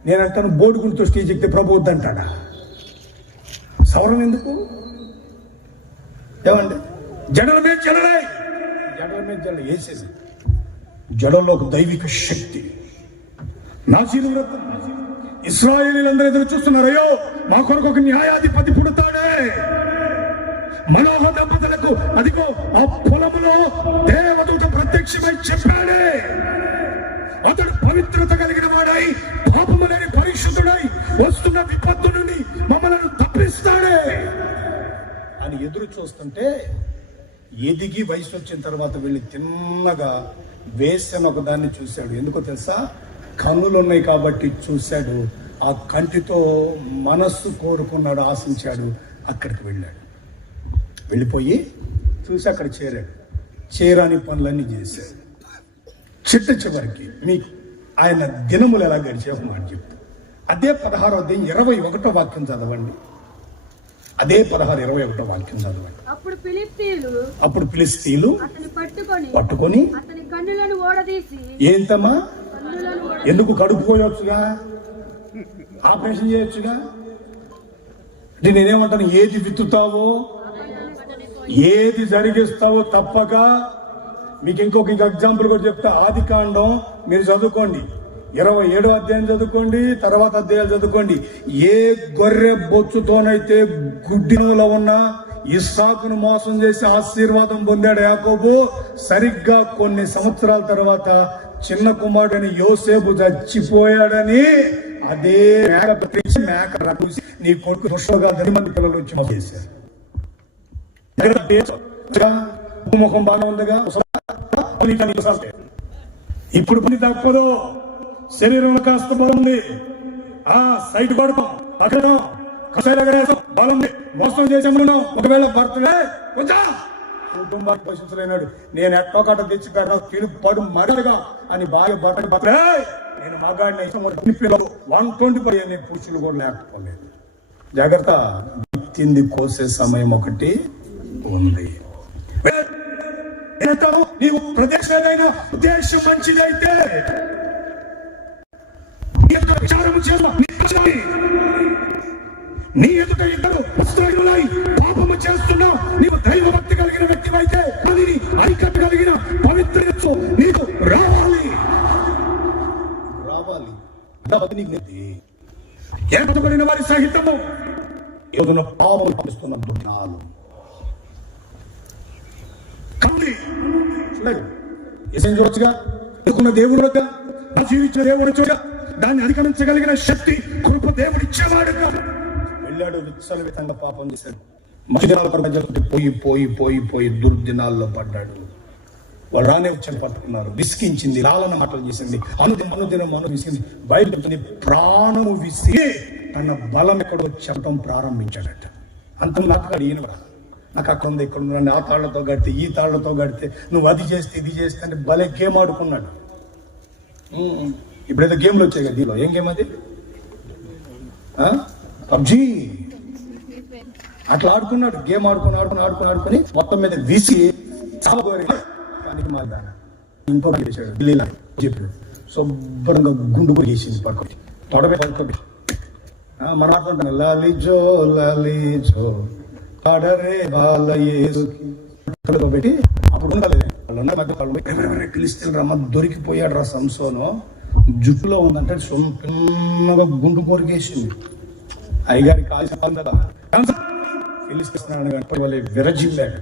నేనంటాను బోడిగుండితో స్టేజ్ ఎక్కితే ప్రభు వద్దంటాడా? సవరం ఎందుకు? ఏమండి జడల మీద జడలే, జడల మీద జడలు వేసేసి జడంలో ఒక దైవిక శక్తి. నాశీలు వ్రతం ఇశ్రాయేలీలందరూ ఎదురు చూస్తున్నారు. అయ్యో మా కొరకు ఒక న్యాయాధిపతి పుడతాడే. మనోహ దంపతులకు అదిగో ఆ పొలములో దేవదూత ప్రత్యక్షమై చెప్పాడే, అతడు పవిత్రత కలిగిన వాడై పాపము లేని పరిశుద్ధుడై వస్తున్న విపత్తు నుండి మమ్మల్ని తప్పిస్తాడే అని ఎదురు చూస్తుంటే ఎదిగి వయసు వచ్చిన తర్వాత వెళ్ళి తిన్నగా వేసన ఒకదాన్ని చూశాడు. ఎందుకో తెలుసా? కన్నులు ఉన్నాయి కాబట్టి చూశాడు. ఆ కంటితో మనస్సు కోరుకున్నాడు, ఆశించాడు. అక్కడికి వెళ్ళాడు. వెళ్ళిపోయి చూసి అక్కడ చేరాడు. చేరాని పనులన్నీ చేశాడు. చివరికి మీకు ఆయన దినములు ఎలా గడిచావు మాట చెప్తాడు. అదే 16వ అధ్యాయం 21వ వాక్యం చదవండి. అదే 16:21 వాక్యం చదవండి. అప్పుడు ఫిలిష్తీయులు పట్టుకొని అతని కన్నులను ఓడదీసి, ఏంటమ్మా ఎందుకు కడుపుకోయొచ్చుగా, ఆపరేషన్ చేయొచ్చుగా. నేనేమంటాను, ఏది విత్తుతావో ఏది జరిగిస్తావో తప్పక. మీకు ఇంకొక ఎగ్జాంపుల్ కూడా చెప్తా. ఆదికాండం మీరు చదువుకోండి, 27వ అధ్యాయం చదువుకోండి, తర్వాత అధ్యాయాలు చదువుకోండి. ఏ గొర్రె బొచ్చుతోనైతే గుడ్డిలో ఉన్న ఇస్సాకును మోసం చేసి ఆశీర్వాదం పొందాడు యాకోబు, సరిగ్గా కొన్ని సంవత్సరాల తర్వాత చిన్న కుమారుడని యోసేపు చచ్చిపోయాడని అదే మేక రూసి నీ కొడుకు దుష్టగా 10 మంది పిల్లలు వచ్చి మోసం చేశారు. ముఖం బాగా ఉందిగా, ఇప్పుడు పని తప్పదు. శరీరంలో కాస్త బాగుంది, ఆ సైట్ పడతాం, పక్కడం, కషాయం బాగుంది, మోసం చేసాము. ఒకవేళ భర్తలే కొంచెం కుటుంబాన్ని పోషించలేనాడు, నేను ఎట్టో కట్ట తెచ్చి పెట్టా తిని పడు మరగా అని భార్య భర్త నేను మగాడిని పిల్లలు 120 పురుషులు కూడా లేకపోలేదు. జాగ్రత్త, తింది కోసే సమయం ఒకటి ఉంది. నీవు ప్రదేశమైన ఉద్దేశం మంచిదైతే నీ ఎదుట ఇద్దరు పాపము చేస్తున్నావు. నీవు దైవభక్తి కలిగిన వ్యక్తివైతే అది ఐక్యత కలిగిన పవిత్ర నీకు రావాలి. ఏర్పడబడిన వారి సహితము ఏదైనా పాపం చేస్తున్న దుఃఖాలు చూడొచ్చుగా, దేవుడు వద్ద జీవించిన దేవుడు చూడగా దాన్ని అధిగమించగలిగిన శక్తి కృప దేవుడు ఇచ్చేవాడుగా వెళ్ళాడు. విచ్చలవితంగా పాపం చేశాడు. పోయి పోయి పోయి పోయి దుర్దినాల్లో పడ్డాడు. వాళ్ళు రానే వచ్చని పట్టుకున్నారు. విసికించింది, లాలన మాటలు చేసింది, అనుదినం విసిగింది. బయట ప్రాణము విసి తన బలం ఎక్కడో చెప్పడం ప్రారంభించాడట. అంత నాకు ఈయన నాకు అక్కడ ఉంది, ఇక్కడ ఉంది, ఆ తాళ్లతో కడితే ఈ తాళ్లతో కడితే నువ్వు అది చేస్తే ఇది చేస్తే అంటే భలే గేమ్ ఆడుకున్నాడు. ఇప్పుడైతే గేమ్లు వచ్చాయి కదా, దీనిలో ఏం గేమ్ అది? పబ్జీ. అట్లా ఆడుకున్నాడు. గేమ్ ఆడుకుని మొత్తం మీద విసి ఇంకొకటి చేశాడు. ఢిల్లీలో చెప్పాడు, శుభ్రంగా గుండు కూడా వేసింది పడుకొని తొడమే పడుకోబెట్టి. మనం ఆడుకుంటాం లాలిజో లాలిజో ఆడరే పెట్టి అప్పుడు పిలిస్తే రమ్మ దొరికిపోయాడు రా సంసోను. జుట్టులో ఉందంటే సొంతంగా గుండు కొరికేసింది. అయ్యగారి కాల్సి పిలిస్తున్నాడు కానీ వాళ్ళు విరజిల్లాడు.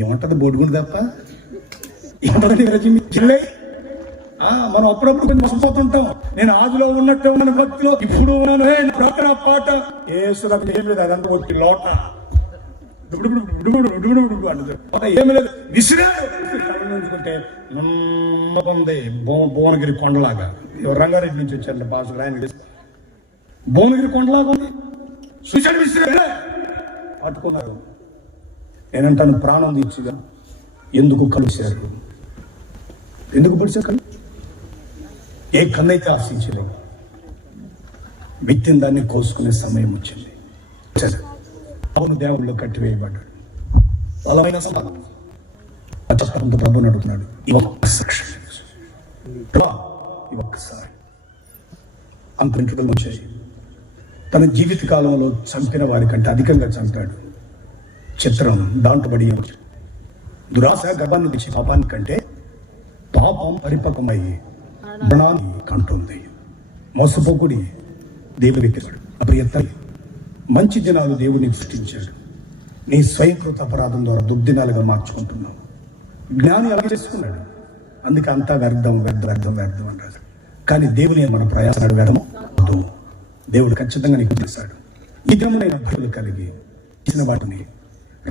ఏమంటది బొడుగుండు తప్ప ఏమంటది విరజిల్లే. మనం అప్పుడప్పుడు కొంచెం మోసపోతుంటాం. నేను ఆదిలో ఉన్నట్టు ఉన్నాను, భక్తిలో ఇప్పుడు ఉన్నాను. పాట ఏసులకు ఏం లేదు, అదంతా ఒకటి లోట ఏమి లేదు. విసిరాడుకుంటే నమ్మకంది భువనగిరి కొండలాగా. రంగారెడ్డి నుంచి వచ్చారు బాసు ఆయన. భువనగిరి కొండలాగా ఉంది. చూశాడు, విసిరాడు, పట్టుకున్నారు. నేనంటాను ప్రాణం తీర్చుగా ఎందుకు కలిశారు? ఎందుకు పడిచారు కళ్ళు? ఏ కన్నైతే ఆశించలేదు. విత్తిన దాన్ని కోసుకునే సమయం వచ్చింది. అవును, దేవుళ్ళు కట్టివేయబడ్డాడు. బలమైన ప్రభుని అడుగుతున్నాడు, ఈ ఒక్కసారి అంత వెంట్రుకలు వచ్చాయి. తన జీవిత కాలంలో చంపిన వారి కంటే అధికంగా చంపాడు. చిత్రం దాంట్లోబడి దురాశ గర్భాన్ని తెచ్చి పాపాన్ని కంటే పాపం పరిపక్వమై మరణాన్ని కంటుంది. మోసపోకుడి దేవుడు వ్యక్తివాడు. అప్రియత మంచి దినాలు దేవుడిని సృష్టించాడు. నీ స్వయంకృత అపరాధం ద్వారా దుర్దినాలుగా మార్చుకుంటున్నావు. జ్ఞాని అలా చేసుకున్నాడు. అందుకే అంతా వ్యర్థం వ్యర్థం వ్యర్థం వ్యర్థం అంటారు. కానీ దేవుని మన ప్రయాసాడు వ్యర్థం దేవుడు ఖచ్చితంగా నీకు చేశాడు. ఈ దినమునైన భయలు కలిగి ఇచ్చిన వాటిని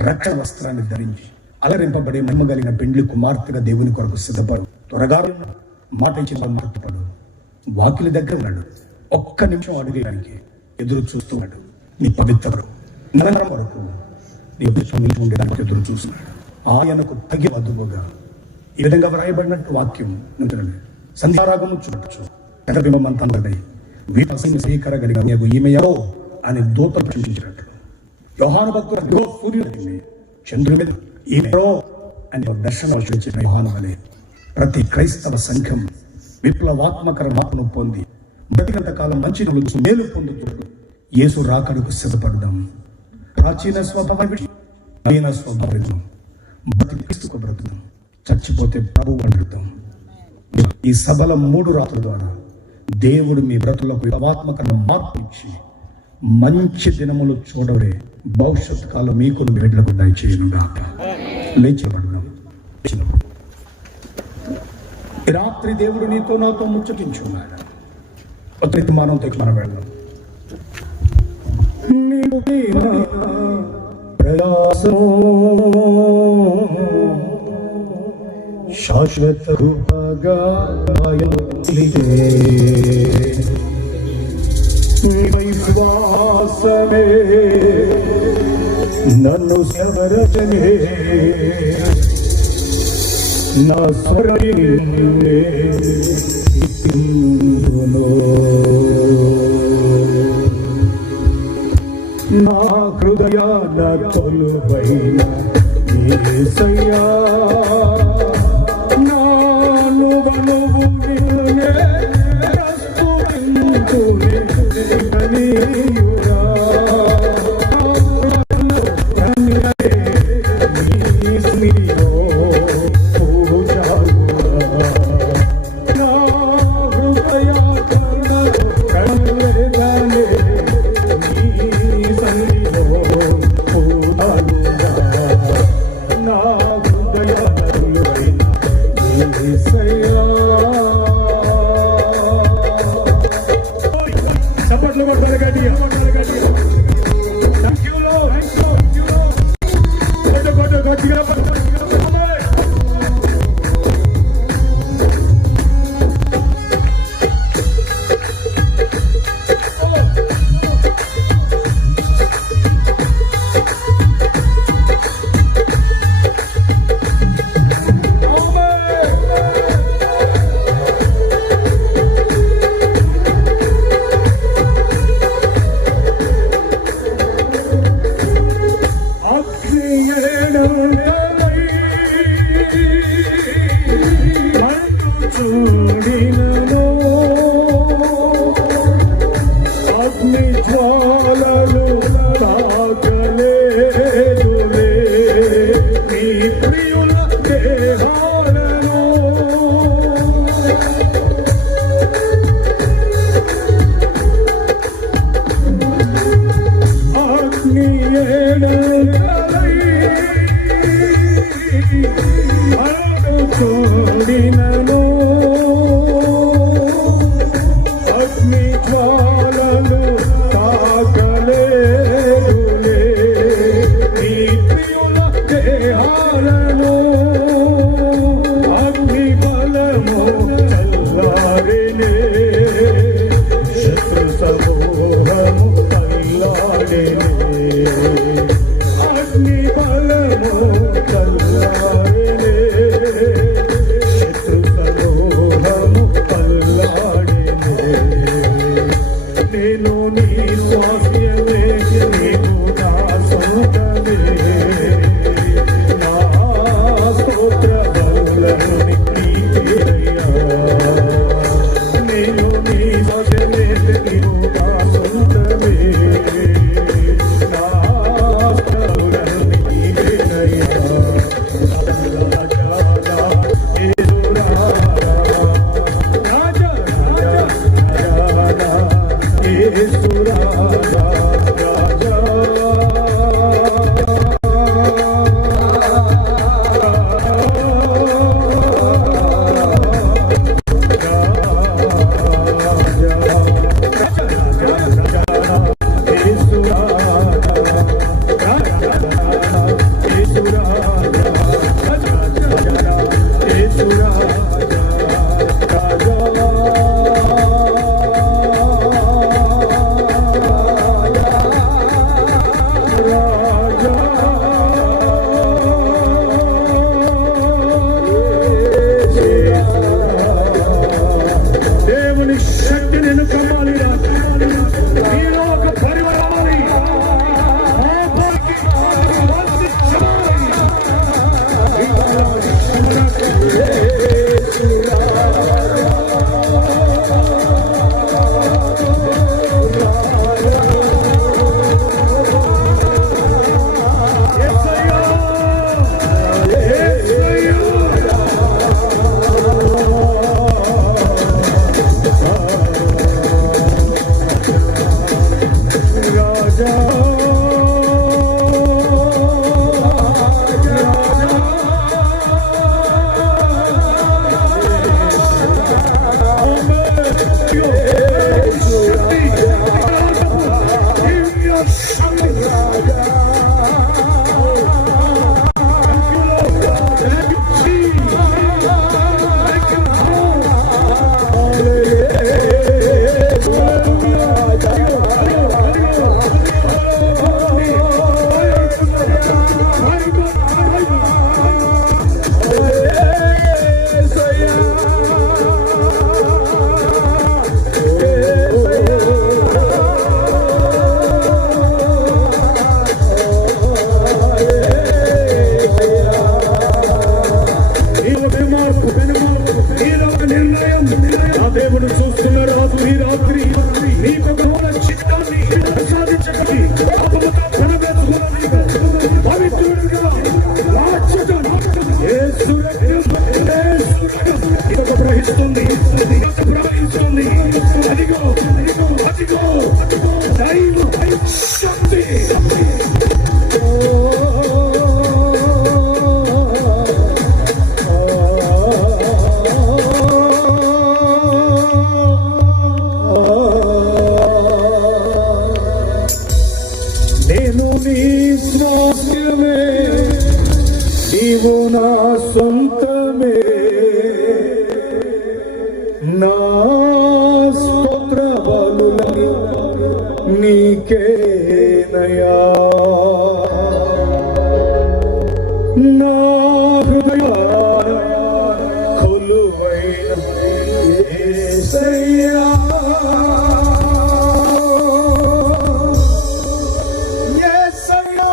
రక్షణ వస్త్రాన్ని ధరించి అలరింపబడే మహిమ కలిగిన పెండ్లి కుమార్తెగా దేవుని కొరకు సిద్ధపడు. త్వరగా మాట ఇచ్చిన మార్పుపడు. వాకిలి దగ్గర ఉన్నాడు. ఒక్క నిమిషం అడిగేయడానికి ఎదురు చూస్తున్నాడు. నీ పవిత్ర నరకం వరకు నీ ఎదురు ఉండేదానికి ఎదురు చూస్తున్నాడు. ఆయనకు తగి వధువుగా ఈ విధంగా వ్రాయబడినట్టు వాక్యం సంధ్యారాగము చూడొచ్చు. కథబింబమంతా వీటి స్వీకరగలిగా ఈమెయో అని దూతలు సూచించినట్లు యోహాను భక్తుడు సూర్యుడు చంద్రుడి మీద ఈమెయో అని దర్శనం సూచించిన యోహాను వలె ప్రతి క్రైస్తవ సంఘం విప్లవాత్మక మార్పును పొంది బ్రతికంత కాలం మంచి నలుచు మేలు పొందుతూ యేసు రాకడకు సిద్ధపడదాం. ప్రాచీన స్వభావం నవీన స్వభావం బ్రతికిస్తూ బ్రతుకుదాం. చచ్చిపోతే ప్రభువు అడుగుతాం. ఈ సభల 3 రాత్రుల ద్వారా దేవుడు మీ బ్రతులకు విప్లవాత్మక మార్పు ఇచ్చి మంచి దినములు చూడవే భవిష్యత్ కాలం మీకు వేడ్లకు దయచేయనుగా. లేచిపడదాం. ఈ రాత్రి దేవుడు నీతో నాతో ముచ్చటించున్నాడు. మానంతో మనం వెళ్దాం. శాశ్వత విశ్వాసమే నన్ను సవరచనే నా స్వరమే నా హృదయాన తొలువైన యేసయ్యా నానువనువు నిన్నే ప్రస్తుతింతునే కనియురా నీస్మియో పూజావురా నా హృదయాన కనులెదనే చప్పట్లు కొట్టాలి గట్టిగా. Thank you lord. గట్టిగా చూడినను అగ్ని జ్వాలలు తాకలేదులే నీ ప్రియుల దేహాలను అగ్ని చూడినను అగ్ని జ్వాలలు తాకలేదులే నీ ప్రియుల దేహాలను అగ్ని బలము చల్లారినే శత్రు సమూహము తల్లాడినే అగ్ని బలము చల్లారినే నేను నీ స్వాస్యమే నీకు నా సొంతమే నా స్తోత్ర బలులను నీకేయ్యా నేను నీ స్వాస్యమే నీకు నా సొంతమే నా బలులను నీకేయ్యా నీకు ఒక మూల చిత్తాన్ని ప్రసాదించబడి పాపముతో పరమేశ్వరుని పవిత్రుడిగా మార్చడం యేసు రక్తం ఇదొక ప్రవహిస్తుంది, ఇదొక ప్రవహిస్తుంది. అదిగో అదిగో దైవ శక్తి. నేను నీ స్వాస్థ్యమే, నీవు నా సొంతమే, నా స్తోత్ర బలులని నీకేనయా. నా హృదయాన కొలువైన యేసయ్యా, యేసయ్యా,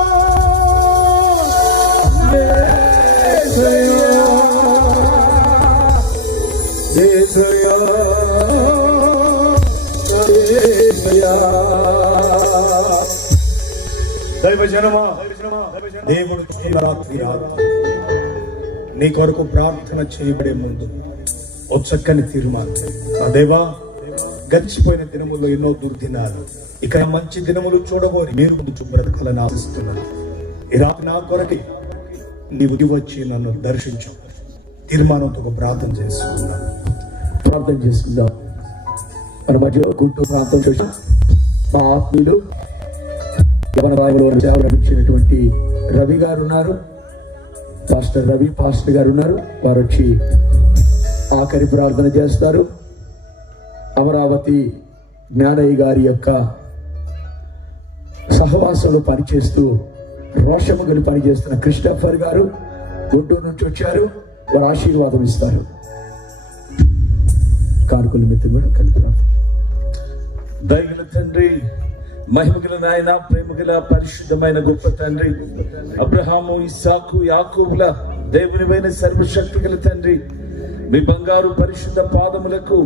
యేసయ్యా, యేసయ్యా. దైవజనమా, దేవుడు నీ కొరకు ప్రార్థన చేయబడే ముందు ఓ చక్కని తీర్మానం. నా దేవా, గడిచిపోయిన దినముల్లో ఎన్నో దుర్దినాలు, ఇక మంచి దినములు చూడబోని మీరు ముందు బ్రతకాలని ఆశిస్తున్నాను. ఈ రాత్రి నా కొరకి నీవు వచ్చి నన్ను దర్శించు. తీర్మానంతో ఒక ప్రార్థన చేసుకున్నాను. ప్రార్థన చేసుకుందాం. మన మధ్యలో గుంటూరు ప్రాంతం చూసాం. మా ఆత్మీయులు యవనరాయలో సేవలు నడిపించినటువంటి రవి గారు ఉన్నారు, పాస్టర్ రవి పాస్టర్ గారు ఉన్నారు. వారు వచ్చి ఆఖరి ప్రార్థన చేస్తారు. అమరావతి జ్ఞానయ్య గారి యొక్క సహవాసంలో పనిచేస్తూ రోషముగలు పనిచేస్తున్న క్రిస్టఫర్ గారు గుంటూరు నుంచి వచ్చారు. వారు ఆశీర్వాదం ఇస్తారు. కానుకల మిత్రులు కూడా కలిపి దైవ తండ్రి, మహిమగల నాయన, ప్రేమగల పరిశుద్ధమైన గొప్ప తండ్రి, అబ్రహాము, ఇస్సాకు, యాకోబుల దేవునివైన సర్వశక్తి గల తండ్రి, మీ బంగారు పరిశుద్ధ పాదములకు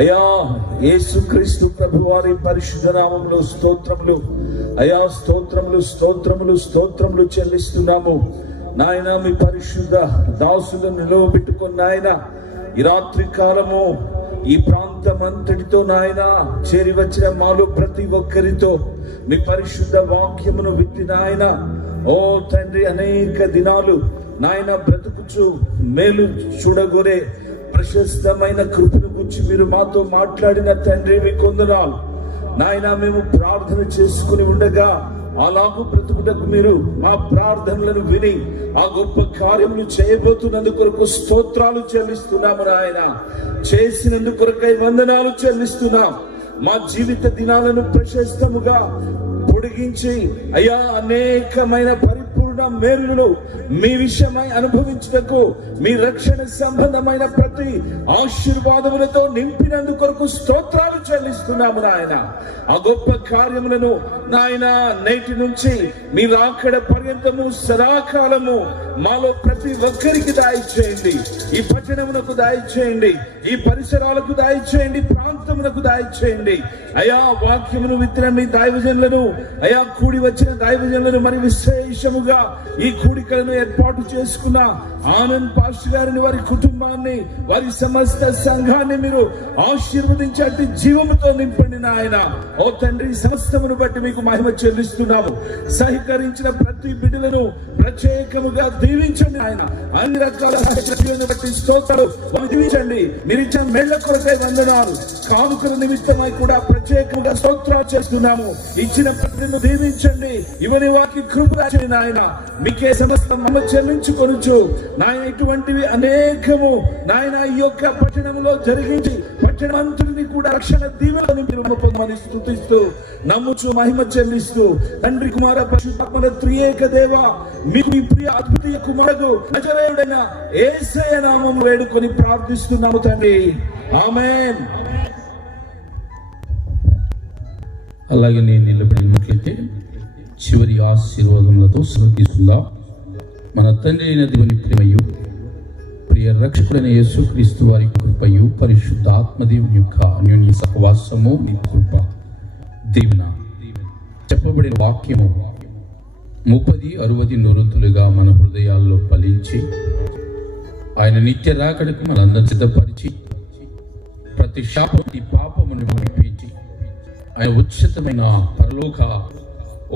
అయా యేసుక్రీస్తు ప్రభు వారి పరిశుద్ధ నామములో స్తోత్రములు అయా, స్తోత్రములు స్తోత్రములు స్తోత్రములు చెల్లిస్తున్నాము నాయన. మీ పరిశుద్ధ దాసులను నిలవబెట్టుకున్న నాయన, ఈ రాత్రి కాలము ఈ ప్రాంతమంతటితో నాయన చేరి వచ్చిన మాలో ప్రతి ఒక్కరితో మీ పరిశుద్ధ వాక్యమును విత్తి నాయన, ఓ తండ్రి, అనేక దినాలు నాయన బ్రతుకుచు మేలు చూడగోరే ప్రశస్తమైన కృపను గురించి మీరు మాతో మాట్లాడిన తండ్రి మీ కొందనాలు నాయన. మేము ప్రార్థన చేసుకుని ఉండగా అలాగూ బ్రతుకుటకు మీరు మా ప్రార్థనలను విని ఆ గొప్ప కార్యములు చేయబోతున్నందుకు కొరకు స్తోత్రాలు చెల్లిస్తున్నాము నాయన. చేసినందుకు కొరకై వందనాలు చెల్లిస్తున్నాం. మా జీవిత దినాలను ప్రశస్తముగా పొడిగించి అయ్యా అనేకమైన పరిపూర్ణ మేలులు మీ విషయమై అనుభవించుటకు మీ రక్షణ సంబంధమైన ప్రతి ఆశీర్వాదములతో నింపినందుకు కొరకు స్తోత్రాలు చెల్లిస్తున్నాము నాయన. ఆ గొప్ప కార్యములను నాయన నేటి నుంచి మీ రాకడ పర్యంతము సదాకాలము మాలో ప్రతి ఒక్కరికి దయచేయండి. ఈ పట్టణమునకు దయచేయండి, ఈ పరిసరాలకు దయచేయండి, ప్రాంతమునకు దయచేయండి అయా. వాక్యమును విత్తిన మీ దైవజనులను అయా, కూడి వచ్చిన దైవజనులను మరి విశేషముగా ఈ కూడికలను ఏర్పాటు చేసుకున్న ఆనంద్ పాస్టర్ గారిని, వారి కుటుంబాన్ని, వారి సమస్త సంఘాన్ని మీరు ఆశీర్వదించే జీవముతో నింపండి నాయన. ఓ తండ్రి, సమస్తమును బట్టి మీకు మహిమ చెల్లిస్తున్నాము. సహకరించిన ప్రతి బిడ్డలను ప్రత్యేకముగా దీవించండి ఆయన. అన్ని రకాల బట్టి స్తోత్రాలు దీవించండి. మీరు ఇచ్చిన మేళ్ల కొరకై వందనాలు. కానుకల నిమిత్తమై కూడా ప్రత్యేకంగా స్తోత్రాలు చేస్తున్నాము. ఇచ్చిన ప్రతిని దీవించండి. ఇవని వారికి కృప నాయన. మీకే సమస్త మమ్మ చెల్లించుకొనుచు నాయన. ఇటువంటివి అనేకము నాయన ఈ యొక్క పట్టణంలో జరిగించి పట్టణమంతుడిని కూడా రక్షణ దీవెనలు పొందమని స్తుతిస్తూ నమ్ముచు మహిమ చెల్లిస్తూ తండ్రి, కుమార, పరిశుద్ధాత్మల త్రియేక దేవ, మీకు మీ ప్రియ అద్భుతీయ కుమారుడు నజరేయుడైన యేసయ్య నామమున వేడుకొని ప్రార్థిస్తున్నాము తండ్రి. ఆమేన్. అలాగే నేను నిలబడినట్లయితే చివరి ఆశీర్వాదములతో సమర్పిస్తుందా. మన తండ్రి అయిన దేవుని ప్రేమయు, ప్రియ రక్షకుడైన యేసుక్రీస్తు వారి కృపయు, పరిశుద్ధ ఆత్మదేవుని యొక్క అన్యోన్య సహవాసము, మీ కృప దీవెన. చెప్పబడిన వాక్యము 30, 60, 100 మన హృదయాల్లో ఫలించి ఆయన నిత్య రాకడకు మనందరూ సిద్ధపరిచి ప్రతి శాపముని పాపమును విడిపించి ఆయన ఉచితమైన పరలోక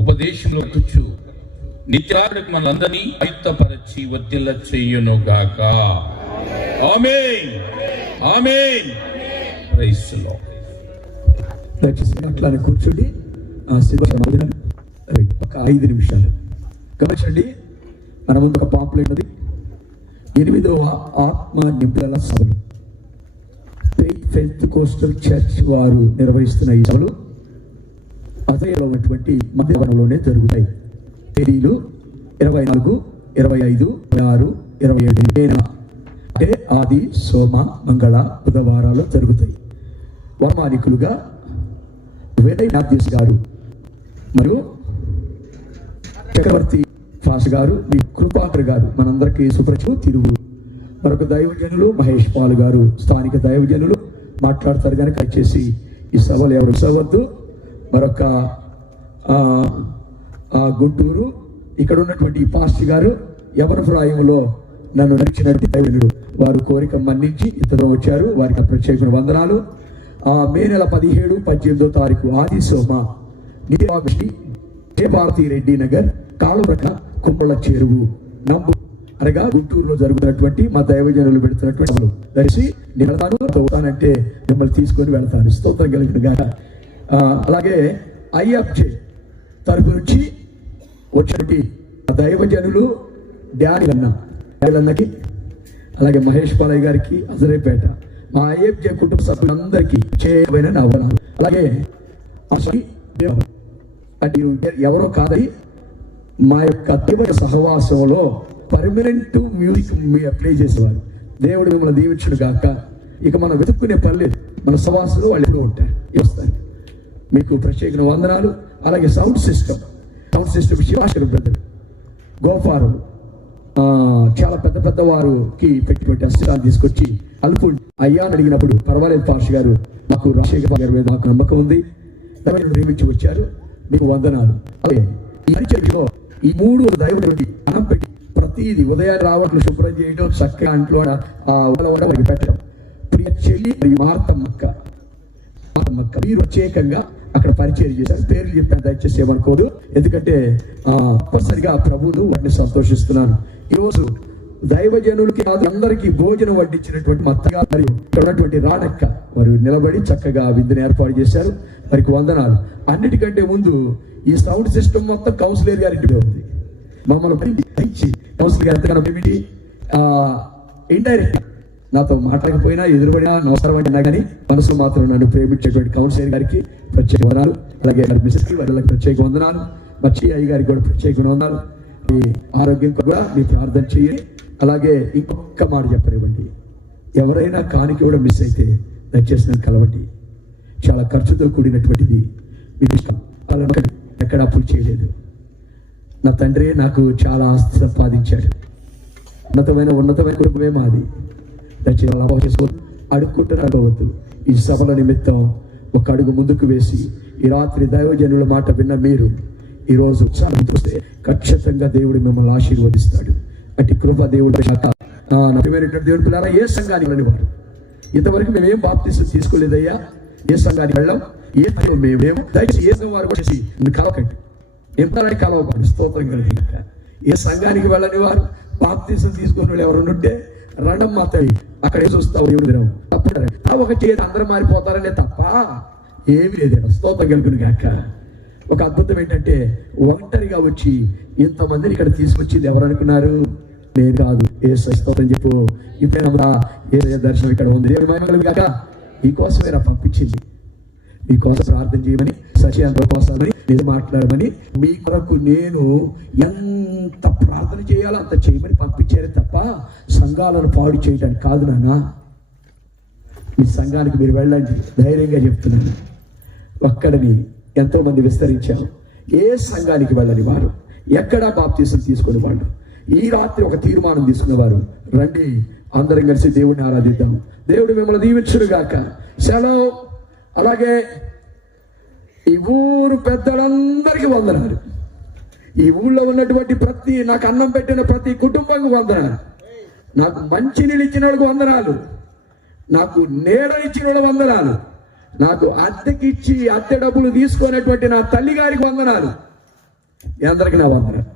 ఉపదేశంలో కూర్చు నిత్య రాకడకు మనందరినీ ఆయుత్తపరచి వర్ధిల్ల చేయును గాక. Amen, amen. Praise the Lord. దయచేసి అట్లానే కూర్చోండి. ఒక 5 నిమిషాలు గమనించండి. మన ముందు ఒక పాంప్లెట్ ఉంది, 8వ ఆత్మ నింపుదల సభలు. ఫెయిత్ కోస్టల్ చర్చ్ వారు నిర్వహిస్తున్న ఈ సభలు అజయలో ఉన్నటువంటి మధ్యవనంలోనే జరుగుతాయి. తేదీలు 24, 25, 26, 27 అంటే ఆది, సోమ, మంగళ, బుధవారాలు జరుగుతాయి. వర్మానికులుగా వేదయ్య నాథ్యస్ గారు మరియు చక్రవర్తి ఫాస్ గారు, మీ కృపాకర్ గారు మనందరికీ సుపరిచితులు. తిరుగు మరొక దైవజనులు మహేష్ పాల్ గారు స్థానిక దైవజనులు మాట్లాడతారు కనుక వచ్చేసి ఈ సభలు ఎవరు సవద్దు. మరొక గుంటూరు ఇక్కడ ఉన్నటువంటి పాస్టర్ గారు యవనప్రాయంలో నన్ను నడిచినట్టు దైవజనుడు వారు కోరిక మన్నించి ఇతరులు వచ్చారు, వారికి ప్రత్యేకమైన వందనాలు. మే నెల 17, 18వ తారీఖు ఆది సోమ భారతీ రెడ్డి నగర్ కాలుప్రక కుమ్మళ్ళ చెరువు నంబు అనగా గుంటూరులో జరుగుతున్నటువంటి మా దైవజనులు పెడుతున్నటువంటి దర్శి నేను వెళ్తానంటే మిమ్మల్ని తీసుకొని వెళ్తాను. స్తోత్రం కలిగిన. అలాగే ఐఎఫ్జే తరపు నుంచి వచ్చినటువంటి దైవజనులు డానిలన్నకి, అలాగే మహేష్ పాలయ్య గారికి, అజరేపేట మా ఐఎఫ్జే కుటుంబ సభ్యులందరికీ చేయమైన నవనాలు. అలాగే అంటే ఎవరో కాదని మా యొక్క తీవ్ర సహవాసంలో పర్మనెంట్ మ్యూజిక్ ప్లే చేసేవారు. దేవుడు మిమ్మల్ని దీవించుడు గాక. ఇక మనం వెతుక్కునే పర్లేదు, మన సహవాసులు వాళ్ళు ఎప్పుడూ ఉంటారు, వస్తారు. మీకు ప్రత్యేక వందనాలు. అలాగే సౌండ్ సిస్టమ్ శివాశర బ్రదర్ గోపారం చాలా పెద్ద వారికి పెట్టినటువంటి అస్త్రాలు తీసుకొచ్చి అల్పు అయ్యా అని అడిగినప్పుడు పర్వాలేదు పాష్ గారు, నాకు రాజశేఖర్ గారి మీద నాకు నమ్మకం ఉంది, ప్రేమించి వచ్చారు, మీకు వందనాలు. అలాగే ఈ పరిచయంలో ఈ 3 దైవుడు అన్నం పెట్టి ప్రతిదీ ఉదయాన్ని రావట్లు శుభ్రం చేయడం, చక్కగా అంట్లో వారికి పెట్టడం. ప్రియ చెల్లి మరియు మార్తమ్మక్క మీరు ప్రత్యేకంగా అక్కడ పరిచయం చేశారు. పేర్లు చెప్పాను, దయచేసి ఏమనుకోదు, ఎందుకంటే తప్పనిసరిగా ప్రభువును వాటిని సంతోషిస్తున్నాను. ఈరోజు దైవజనులకి అందరికీ భోజనం వడ్డించినటువంటి మత్తగా మరియు ఇక్కడ ఉన్నటువంటి రాణక్క వారు నిలబడి చక్కగా విందుని ఏర్పాటు చేశారు, వారికి వందనాలు. అన్నిటికంటే ముందు ఈ సౌండ్ సిస్టమ్ మొత్తం కౌన్సిలర్ గారింటిలో ఉంది. మమ్మల్ని కౌన్సిలర్ గారు ఎంతగానో ఏమిటి ఇండైరెక్ట్ నాతో మాట్లాడకపోయినా ఎదురుపడినా నమస్కారం అన్నా కానీ మనసు మాత్రం నన్ను ప్రేమించేటువంటి కౌన్సిలర్ గారికి ప్రత్యేక వందనాలు. అలాగే మిస్కి వాళ్ళకి ప్రత్యేక వందనాలు. మచ్చి అయ్య గారికి కూడా ప్రత్యేక వందనాలు. మీ ఆరోగ్యం కూడా మీ ప్రార్థన చేయండి. అలాగే ఇంకొక మాట చెప్పనివ్వండి, ఎవరైనా కానికి కూడా మిస్ అయితే దయచేసి నన్ను కలవండి. చాలా ఖర్చుతో కూడినటువంటిది, మీకు ఇష్టం ఎక్కడ అప్పులు చేయలేదు. నా తండ్రి నాకు చాలా ఆస్తి సంపాదించాడు, ఉన్నతమైన కుటుంబమే మాది. దయచేసి అలా చేసుకోవద్దు, అడుక్కుంటున్నావద్దు. ఈ సభల నిమిత్తం ఒక అడుగు ముందుకు వేసి ఈ రాత్రి దైవజనుల మాట విన్న మీరు ఈరోజు చూస్తే ఖచ్చితంగా దేవుడు మిమ్మల్ని ఆశీర్వదిస్తాడు. అటు కృప దేవుడు దేవుడు పిల్లరా, ఏ సంఘానికి వెళ్ళివారు ఇంతవరకు మేమేం బాప్తిసం తీసుకోలేదయ్యా, ఏ సంఘానికి వెళ్ళాం, మేమేమో దయచేసి ఏ సంఘం వారు వచ్చేసి కలవకండి, ఎంతని కలవకండి. స్తోత్రం కలిగి ఏ సంఘానికి వెళ్ళని వారు బాప్తిసం తీసుకుని వాళ్ళు ఎవరు ఉంటే రండమ్మ తల్లి అక్కడ చూస్తావు దేవుడు దినవు తప్ప ఒక చేతి అందరూ మారిపోతారనే తప్ప ఏమి లేదు. స్తోత్రం కలుగును గాక. ఒక అద్భుతం ఏంటంటే ఒంటరిగా వచ్చి ఇంతమందిని ఇక్కడ తీసుకొచ్చింది ఎవరు అనుకున్నారు? నేను కాదు, ఏ స్తోత్రం చెప్పు. ఇప్పుడు ఏ దర్శనం ఇక్కడ ఉంది, దేవుడి కాక మీకోసమే పంపించింది, మీకోసం ప్రార్థన చేయమని, సత్యాంధ్ర కోసమని, నిజం మాట్లాడమని, మీ కొరకు నేను ఎంత ప్రార్థన చేయాలో అంత చేయమని పంపించారే తప్ప సంఘాలను పాడు చేయడానికి కాదు. నాన్న, మీ సంఘానికి మీరు వెళ్ళండి, ధైర్యంగా చెప్తున్నాను. ఒక్కడిని ఎంతో మంది విస్తరించారు. ఏ సంఘానికి వెళ్ళని వారు, ఎక్కడా బాప్తీసం తీసుకునే వాళ్ళు ఈ రాత్రి ఒక తీర్మానం తీసుకునేవారు, రండి అందరం కలిసి దేవుడిని ఆరాధిద్దాం. దేవుడు మిమ్మల్ని దీవించును గాక. సెలవు. అలాగే ఈ ఊరు పెద్దలందరికీ వందనాలు. ఈ ఊళ్ళో ఉన్నటువంటి నాకు అన్నం పెట్టిన ప్రతి కుటుంబానికి వందనాలు. నాకు మంచి నీళ్ళు ఇచ్చిన వాళ్ళకి వందనాలు. నాకు నీడ ఇచ్చిన వాళ్ళకి వందనాలు. నాకు అద్దెకిచ్చి అద్దె డబ్బులు తీసుకునేటువంటి నా తల్లి గారికి వందనాలు. అందరికి నా వందనాలు.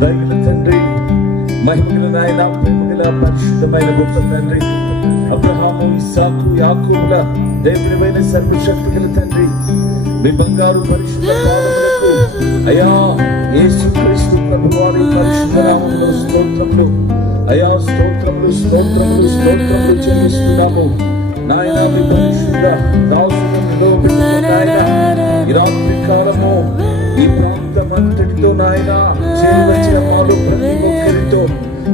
దైవ తండ్రి, మహిమగల నాయన, ప్రేమగల పరిశుద్ధమైన గొప్ప తండ్రి, అబ్రహాము, ఇస్సాకు, యాకోబుల దేవునివైన సర్వశక్తి గల తండ్రి, మీ బంగారు పరిశుద్ధ పాదములకు అయా యేసుక్రీస్తు ప్రభువారి పరిశుద్ధ నామములో స్తోత్రములు, అయా స్తోత్రములు స్తోత్రములు స్తోత్రములు చెల్లిస్తున్నాము. నాయన మీ పరిశుద్ధ దాసులలో నాయన ఈ రాత్రి కాలము ఈ ప్రాంతమంతటితో నాయన చేరవచ్చిన మాలో ప్రతి ఒక్కరితో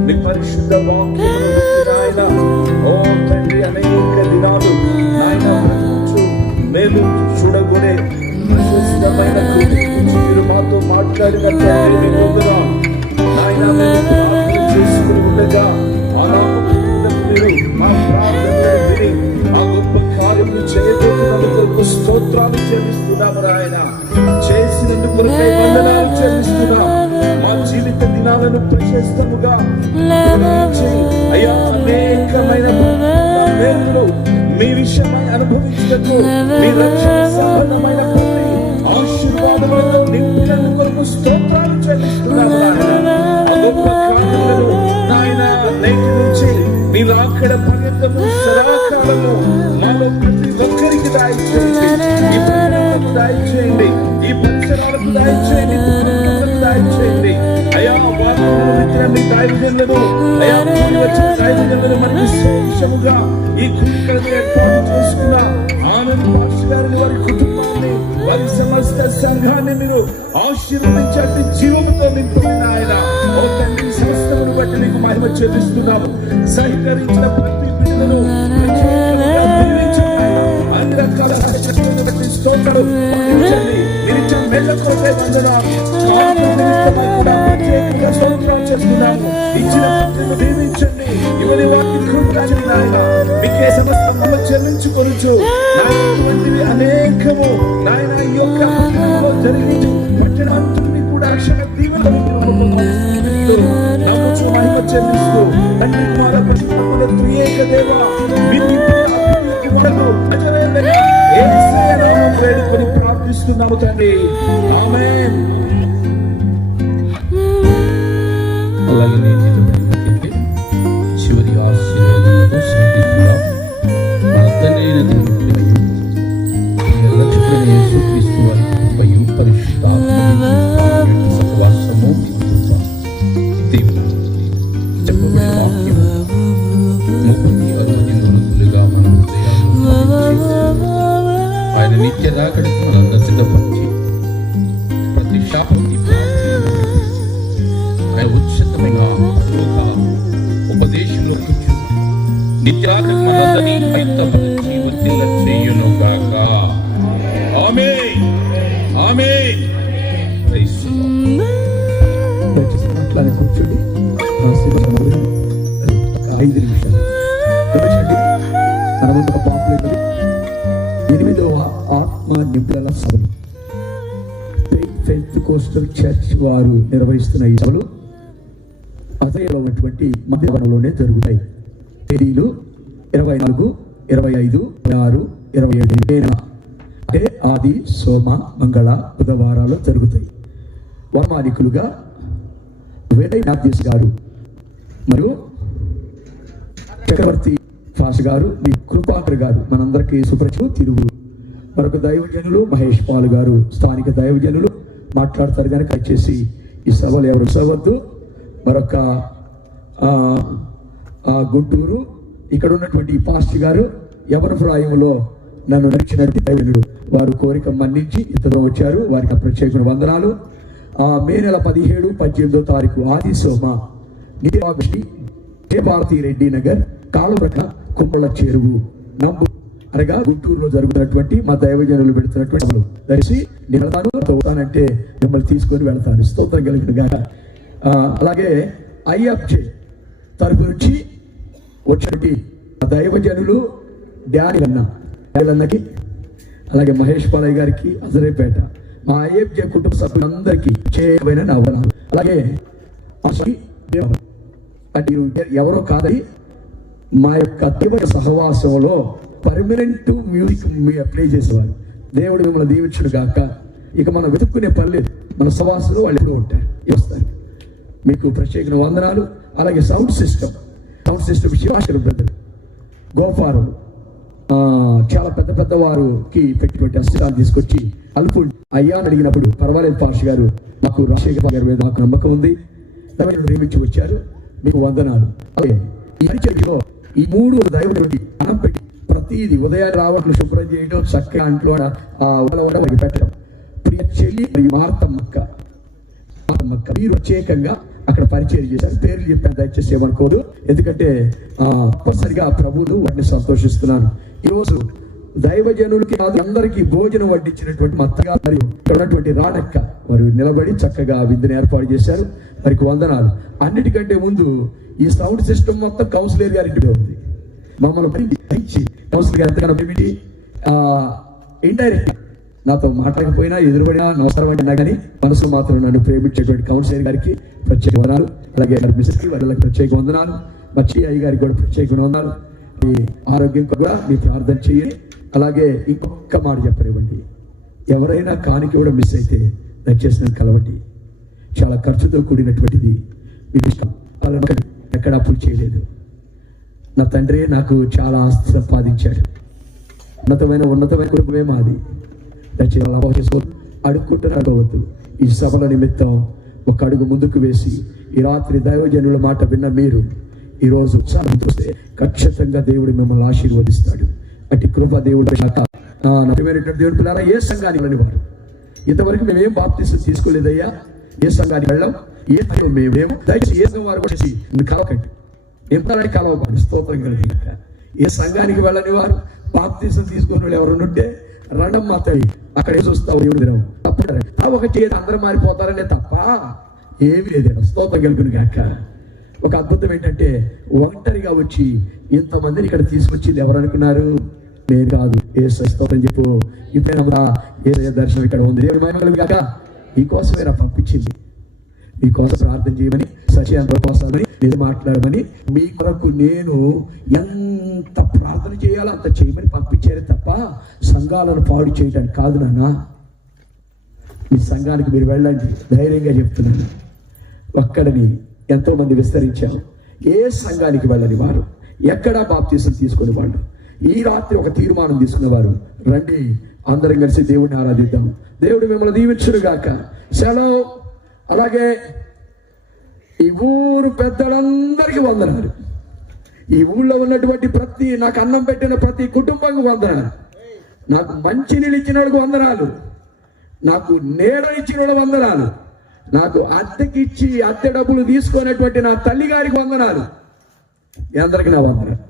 మీ పరిశుద్ధ వాక్యము నాయన ఓ తండ్రి అనేక దినాలు నాయన బ్రతుకుచు మేలు చూడగొనే ప్రశస్తమైన మీరు మాతో మాట్లాడిన తండ్రి మీ ముందుగా నాయన మేము ప్రార్థన చేసుకుని ఉండగా మీరు మా ప్రార్థనలు విని ఆ గొప్ప కార్యములు చేయబోతున్నందుకు స్తోత్రాలు చెల్లిస్తున్నాము నాయన. చేసినందుకు వందనాలు చెల్లిస్తున్నాం. మా జీవిత దినాలను ప్రశస్తముగా అయ్యా అనేకమైన మేలులు మీ విషయమై అనుభవించటకు మీ రక్షణ సంబంధమైన ప్రతి ఆశీర్వాదములతో నింపినందుకు స్తోత్రాలు చెల్లిస్తున్నాము నాయన. ఆ గొప్ప కార్యములను నాయన నేటి నుంచి మీ రాకడ పర్యంతము సదాకాలము మాలో ప్రతి ఒక్కరికి దయచేయండి. ఈ ప్రజలకు దయచేయండి, ఈ పరిసరాలకు దయచేయండి, దయచేయండి అయా. వారిని దైవజనులను అయా వచ్చిన దైవజనులను మనకు విశేషముగా ఈ కుటుంబాలను ఏర్పాటు చేసుకున్న ఆనంద భాష గారిని, వారి కుటుంబాన్ని, వారి సమస్త సంఘాన్ని మీరు ఆశీర్వదించండి, జీవంతో నింపండి ఆయన. ఓ తండ్రి, సమస్తమును బట్టి మీకు మహిమ చెల్లిస్తున్నాము. సహకరించిన ప్రతి బిడ్డలను ప్రత్యేకంగా దీవించండి ఆయన. అన్ని రకాల ఆశీర్వాదాలను బట్టి స్తోత్రాలు అందించండి. మీరు ఇచ్చిన మేళ్ళ కొరకే వందనాలు. కానుక నిమిత్తమై కూడా ప్రత్యేకంగా స్తోత్రాలు చేస్తున్నాము. ఇచ్చిన ప్రజలను దీవించండి, ఇవన్నీ వారికి కృపచేయండి నాయన. మీకే సమస్త మహిమ చెల్లించుకొనుచు నాయనటువంటివి అనేకము నాయన ఈ యొక్క కుటుంబంలో జరిగించి పట్టణాన్ని కూడా రక్షణ దీవెనలు నమ్ముచు మహిమ చెల్లిస్తూ తండ్రి కుమార పరిశుద్ధుల త్రియేక దేవా, మీకు అజరేయుడైన యేసయ్య నామములో వేడుకొని ప్రార్థిస్తున్నాము తండ్రి. ఆమేన్. అలాగే నేను నిలబడినట్లయితే చివరి ఆశీర్వాదంతో శ్రద్ధిద్దాం. మన తండ్రి అయిన దేవుని ప్రేమయు, మన రక్షకుడైన యేసుక్రీస్తు వారి కృపయు, పరిశుద్ధాత్మ సహవాసము మీతో దేవుని చెప్పబడిన వాక్యము 30-60 రోజులుగా మన హృదయాల్లో ఫలించి, ఆయన నిత్య రాకడకు మనందరినీ సిద్ధపరిచి ప్రతి శాపాన్ని ఆయన ఉచితమైన ఉపదేశంలో కూర్చు నిత్యాగం మనందరినీ బయటపరిచి వర్ధిల్ల చేయునుగాక. Amen. Amen. Praise the Lord. దయచేసి అట్లానే కూర్చోండి. నా సేవ సమయంలో ఒక 5 నిమిషాలు గమనించండి. మన ముందు ఒక పాపులర్ 8వ ఆత్మ నింపుదల సభలు ఫెయిత్ కోస్టల్ చర్చ్ వారు నిర్వహిస్తున్న ఈ సభలు అజయలో ఉన్నటువంటి మధ్యవనంలోనే జరుగుతాయి. తేదీలు 24, 25, 26, 27 అంటే ఆది, సోమ, మంగళ, బుధవారాలు జరుగుతాయి. వర్మానికులుగా వేదయ్య నాథ్యస్ గారు మరియు చక్రవర్తి ఫాస్ గారు, మీ కృపాకర్ గారు మనందరికీ సుపరిచితులు. తిరుగు మరొక దైవజనులు మహేష్ పాల్ గారు, స్థానిక దైవజనులు మాట్లాడతారు కనుక వచ్చేసి ఈ సభలు ఎవరు సవద్దు. మరొక గుంటూరు ఇక్కడ ఉన్నటువంటి పాస్టర్ గారు యవనప్రాయంలో నన్ను నడిచినటువంటి దైవజనుడు, వారు కోరిక మన్నించి ఇతరులు వచ్చారు, వారికి ప్రత్యేకమైన వందనాలు. మే నెల 17, 18వ తారీఖు ఆది సోమ నిత్యాభిష్టి భారతీ రెడ్డి నగర్, కాలుప్రక, కుమ్మళ్ళ చెరువు, నంబు అనగా గుంటూరులో జరుగుతున్నటువంటి మా దైవజనులు పెడుతున్నటువంటి దర్శి నేను వెళ్తానంటే మిమ్మల్ని తీసుకొని వెళ్తాను. స్తోత్రం కలిగిన. అలాగే ఐఎఫ్జే తరపు నుంచి వచ్చినటువంటి దైవజనులు డానిలన్నకి, అలాగే మహేష్ పాలయ్య గారికి, అజరేపేట మా ఐఎఫ్జే కుటుంబ సభ్యులందరికీ చేయమైన నా వందనాలు. అలాగే ఎవరో కాదని మా యొక్క తీవ్ర సహవాసంలో పర్మనెంట్ మ్యూజిక్ ప్లే చేసేవారు. దేవుడు మిమ్మల్ని దీవించుడు గాక. ఇక మనం వెతుక్కునే పని లేదు, మన సహవాసంలో వాళ్ళు ఎప్పుడూ ఉంటారు, వస్తారు. మీకు ప్రత్యేక వందనాలు. అలాగే సౌండ్ సిస్టమ్ శివాశర బ్రదర్ గోపారం చాలా పెద్ద వారికి పెట్టినటువంటి అస్తిరాలు తీసుకొచ్చి అల్పు అయ్యా అని అడిగినప్పుడు పర్వాలేదు పాష్ గారు, మాకు రాజశేఖర్ గారి మీద మాకు నమ్మకం ఉంది, ప్రేమించి వచ్చారు, మీకు వందనాలు. అలాగే ఈ పరిచయంలో ఈ 3 దైవుడు అన్నం పెట్టి ప్రతిదీ ఉదయాన్ని రావట్లు శుభ్రం చేయడం, చక్కగా అంట్లో వారికి పెట్టడం. ప్రియ చెల్లి మరియు మార్తమ్మక్క మీరు ప్రత్యేకంగా అక్కడ పరిచయం చేశారు. పేర్లు చెప్పాను, దయచేసి ఏమనుకోదు, ఎందుకంటే తప్పనిసరిగా ప్రభువులు వాటిని సంతోషిస్తున్నాను. ఈరోజు దైవజనులకి అందరికీ భోజనం వడ్డించినటువంటి మత్తగా మరియు ఇక్కడ ఉన్నటువంటి రాణక్క వారు నిలబడి చక్కగా విందుని ఏర్పాటు చేశారు, వారికి వందనాలు. అన్నిటికంటే ముందు ఈ సౌండ్ సిస్టమ్ మొత్తం కౌన్సిలర్ గారి ఇంటిలో ఉంది. మమ్మల్ని కౌన్సిలర్ గారు ఎంతగానో ఏమిటి ఇండైరెక్ట్ నాతో మాట్లాడకపోయినా ఎదురుపడినా నమస్కారం అంటున్నా కానీ మనసు మాత్రం నన్ను ప్రేమించేటువంటి కౌన్సిలర్ గారికి ప్రత్యేక వందనాలు. అలాగే మిస్కి వాళ్ళకి ప్రత్యేక వందనాలు. మచ్చి అయ్య గారికి కూడా ప్రత్యేక వందనాలు. మీ ఆరోగ్యం కూడా మీ ప్రార్థన చేయండి. అలాగే ఇంకొక మాట చెప్పనివ్వండి, ఎవరైనా కానికి కూడా మిస్ అయితే దయచేసి నన్ను కలవండి. చాలా ఖర్చుతో కూడినటువంటిది, మీకు ఇష్టం ఎక్కడ అప్పులు చేయలేదు. నా తండ్రి నాకు చాలా ఆస్తి సంపాదించాడు, ఉన్నతమైన కుటుంబమే మాది. దయచేసి అడుక్కుంటున్నావద్దు. ఈ సభల నిమిత్తం ఒక అడుగు ముందుకు వేసి ఈ రాత్రి దైవజనుల మాట విన్న మీరు ఈరోజు చూస్తే ఖచ్చితంగా దేవుడు మిమ్మల్ని ఆశీర్వదిస్తాడు. అటు కృప దేవుడు నా ప్రియమైనటువంటి దేవుని పిల్లారా, ఏ సంఘానికి వెళ్ళని వారు? ఇంతవరకు మేమేం బాప్తిసం తీసుకోలేదయ్యా, ఏ సంఘానికి వెళ్ళాం, మేమేమో దయచేసి ఏ సంఘం వారు వచ్చేసి కలవకండి, ఎంతనానికి కలవకండి. స్తోత్రం కలిగినాక ఏ సంఘానికి వెళ్ళని వారు బాప్తిసం తీసుకున్న వాళ్ళు ఎవరు ఉంటే రండమ్మ తల్లి అక్కడ ఏం చూస్తావు దేవుడి దినం తప్ప ఒక చేతి అందరూ మారిపోతారనే తప్ప ఏమి లేదు. స్తోత్రం కలుగును గాక. ఒక అద్భుతం ఏంటంటే ఒంటరిగా వచ్చి ఇంతమందిని ఇక్కడ తీసుకొచ్చింది ఎవరు అనుకున్నారు? నేను కాదు, ఏ స్తోత్రం చెప్పు. ఇప్పుడు ఏ దర్శనం ఇక్కడ ఉంది, దేవుడి మహిమ కలుగును గాక. మీకోసమే నా పంపించింది, మీకోసం ప్రార్థన చేయమని, సత్యాంధ్ర కోసమని, నిజం మాట్లాడమని, మీ కొరకు నేను ఎంత ప్రార్థన చేయాలో అంత చేయమని పంపించారే తప్ప సంఘాలను పాడు చేయడానికి కాదు నాన్న. మీ సంఘానికి మీరు వెళ్ళండి, ధైర్యంగా చెప్తున్నాను. ఒక్కడిని ఎంతో మంది విస్తరించారు. ఏ సంఘానికి వెళ్ళని వారు, ఎక్కడా బాప్తీసం తీసుకునే వాళ్ళు ఈ రాత్రి ఒక తీర్మానం తీసుకునేవారు, రండి అందరం కలిసి దేవుడిని ఆరాధిద్దాం. దేవుడు మిమ్మల్ని దీవించునుగాక. సెలవు. అలాగే ఈ ఊరు పెద్దలందరికీ వందనాలు. ఈ ఊళ్ళో ఉన్నటువంటి నాకు అన్నం పెట్టిన ప్రతి కుటుంబానికి వందనాలు. నాకు మంచి నీళ్ళు ఇచ్చిన వాళ్ళకి వందనాలు. నాకు నీడ ఇచ్చిన వాళ్ళ వందనాలు. నాకు అద్దెకిచ్చి అద్దె డబ్బులు తీసుకునేటువంటి నా తల్లి గారికి వందనాలు. అందరికీ నా వందనాలు.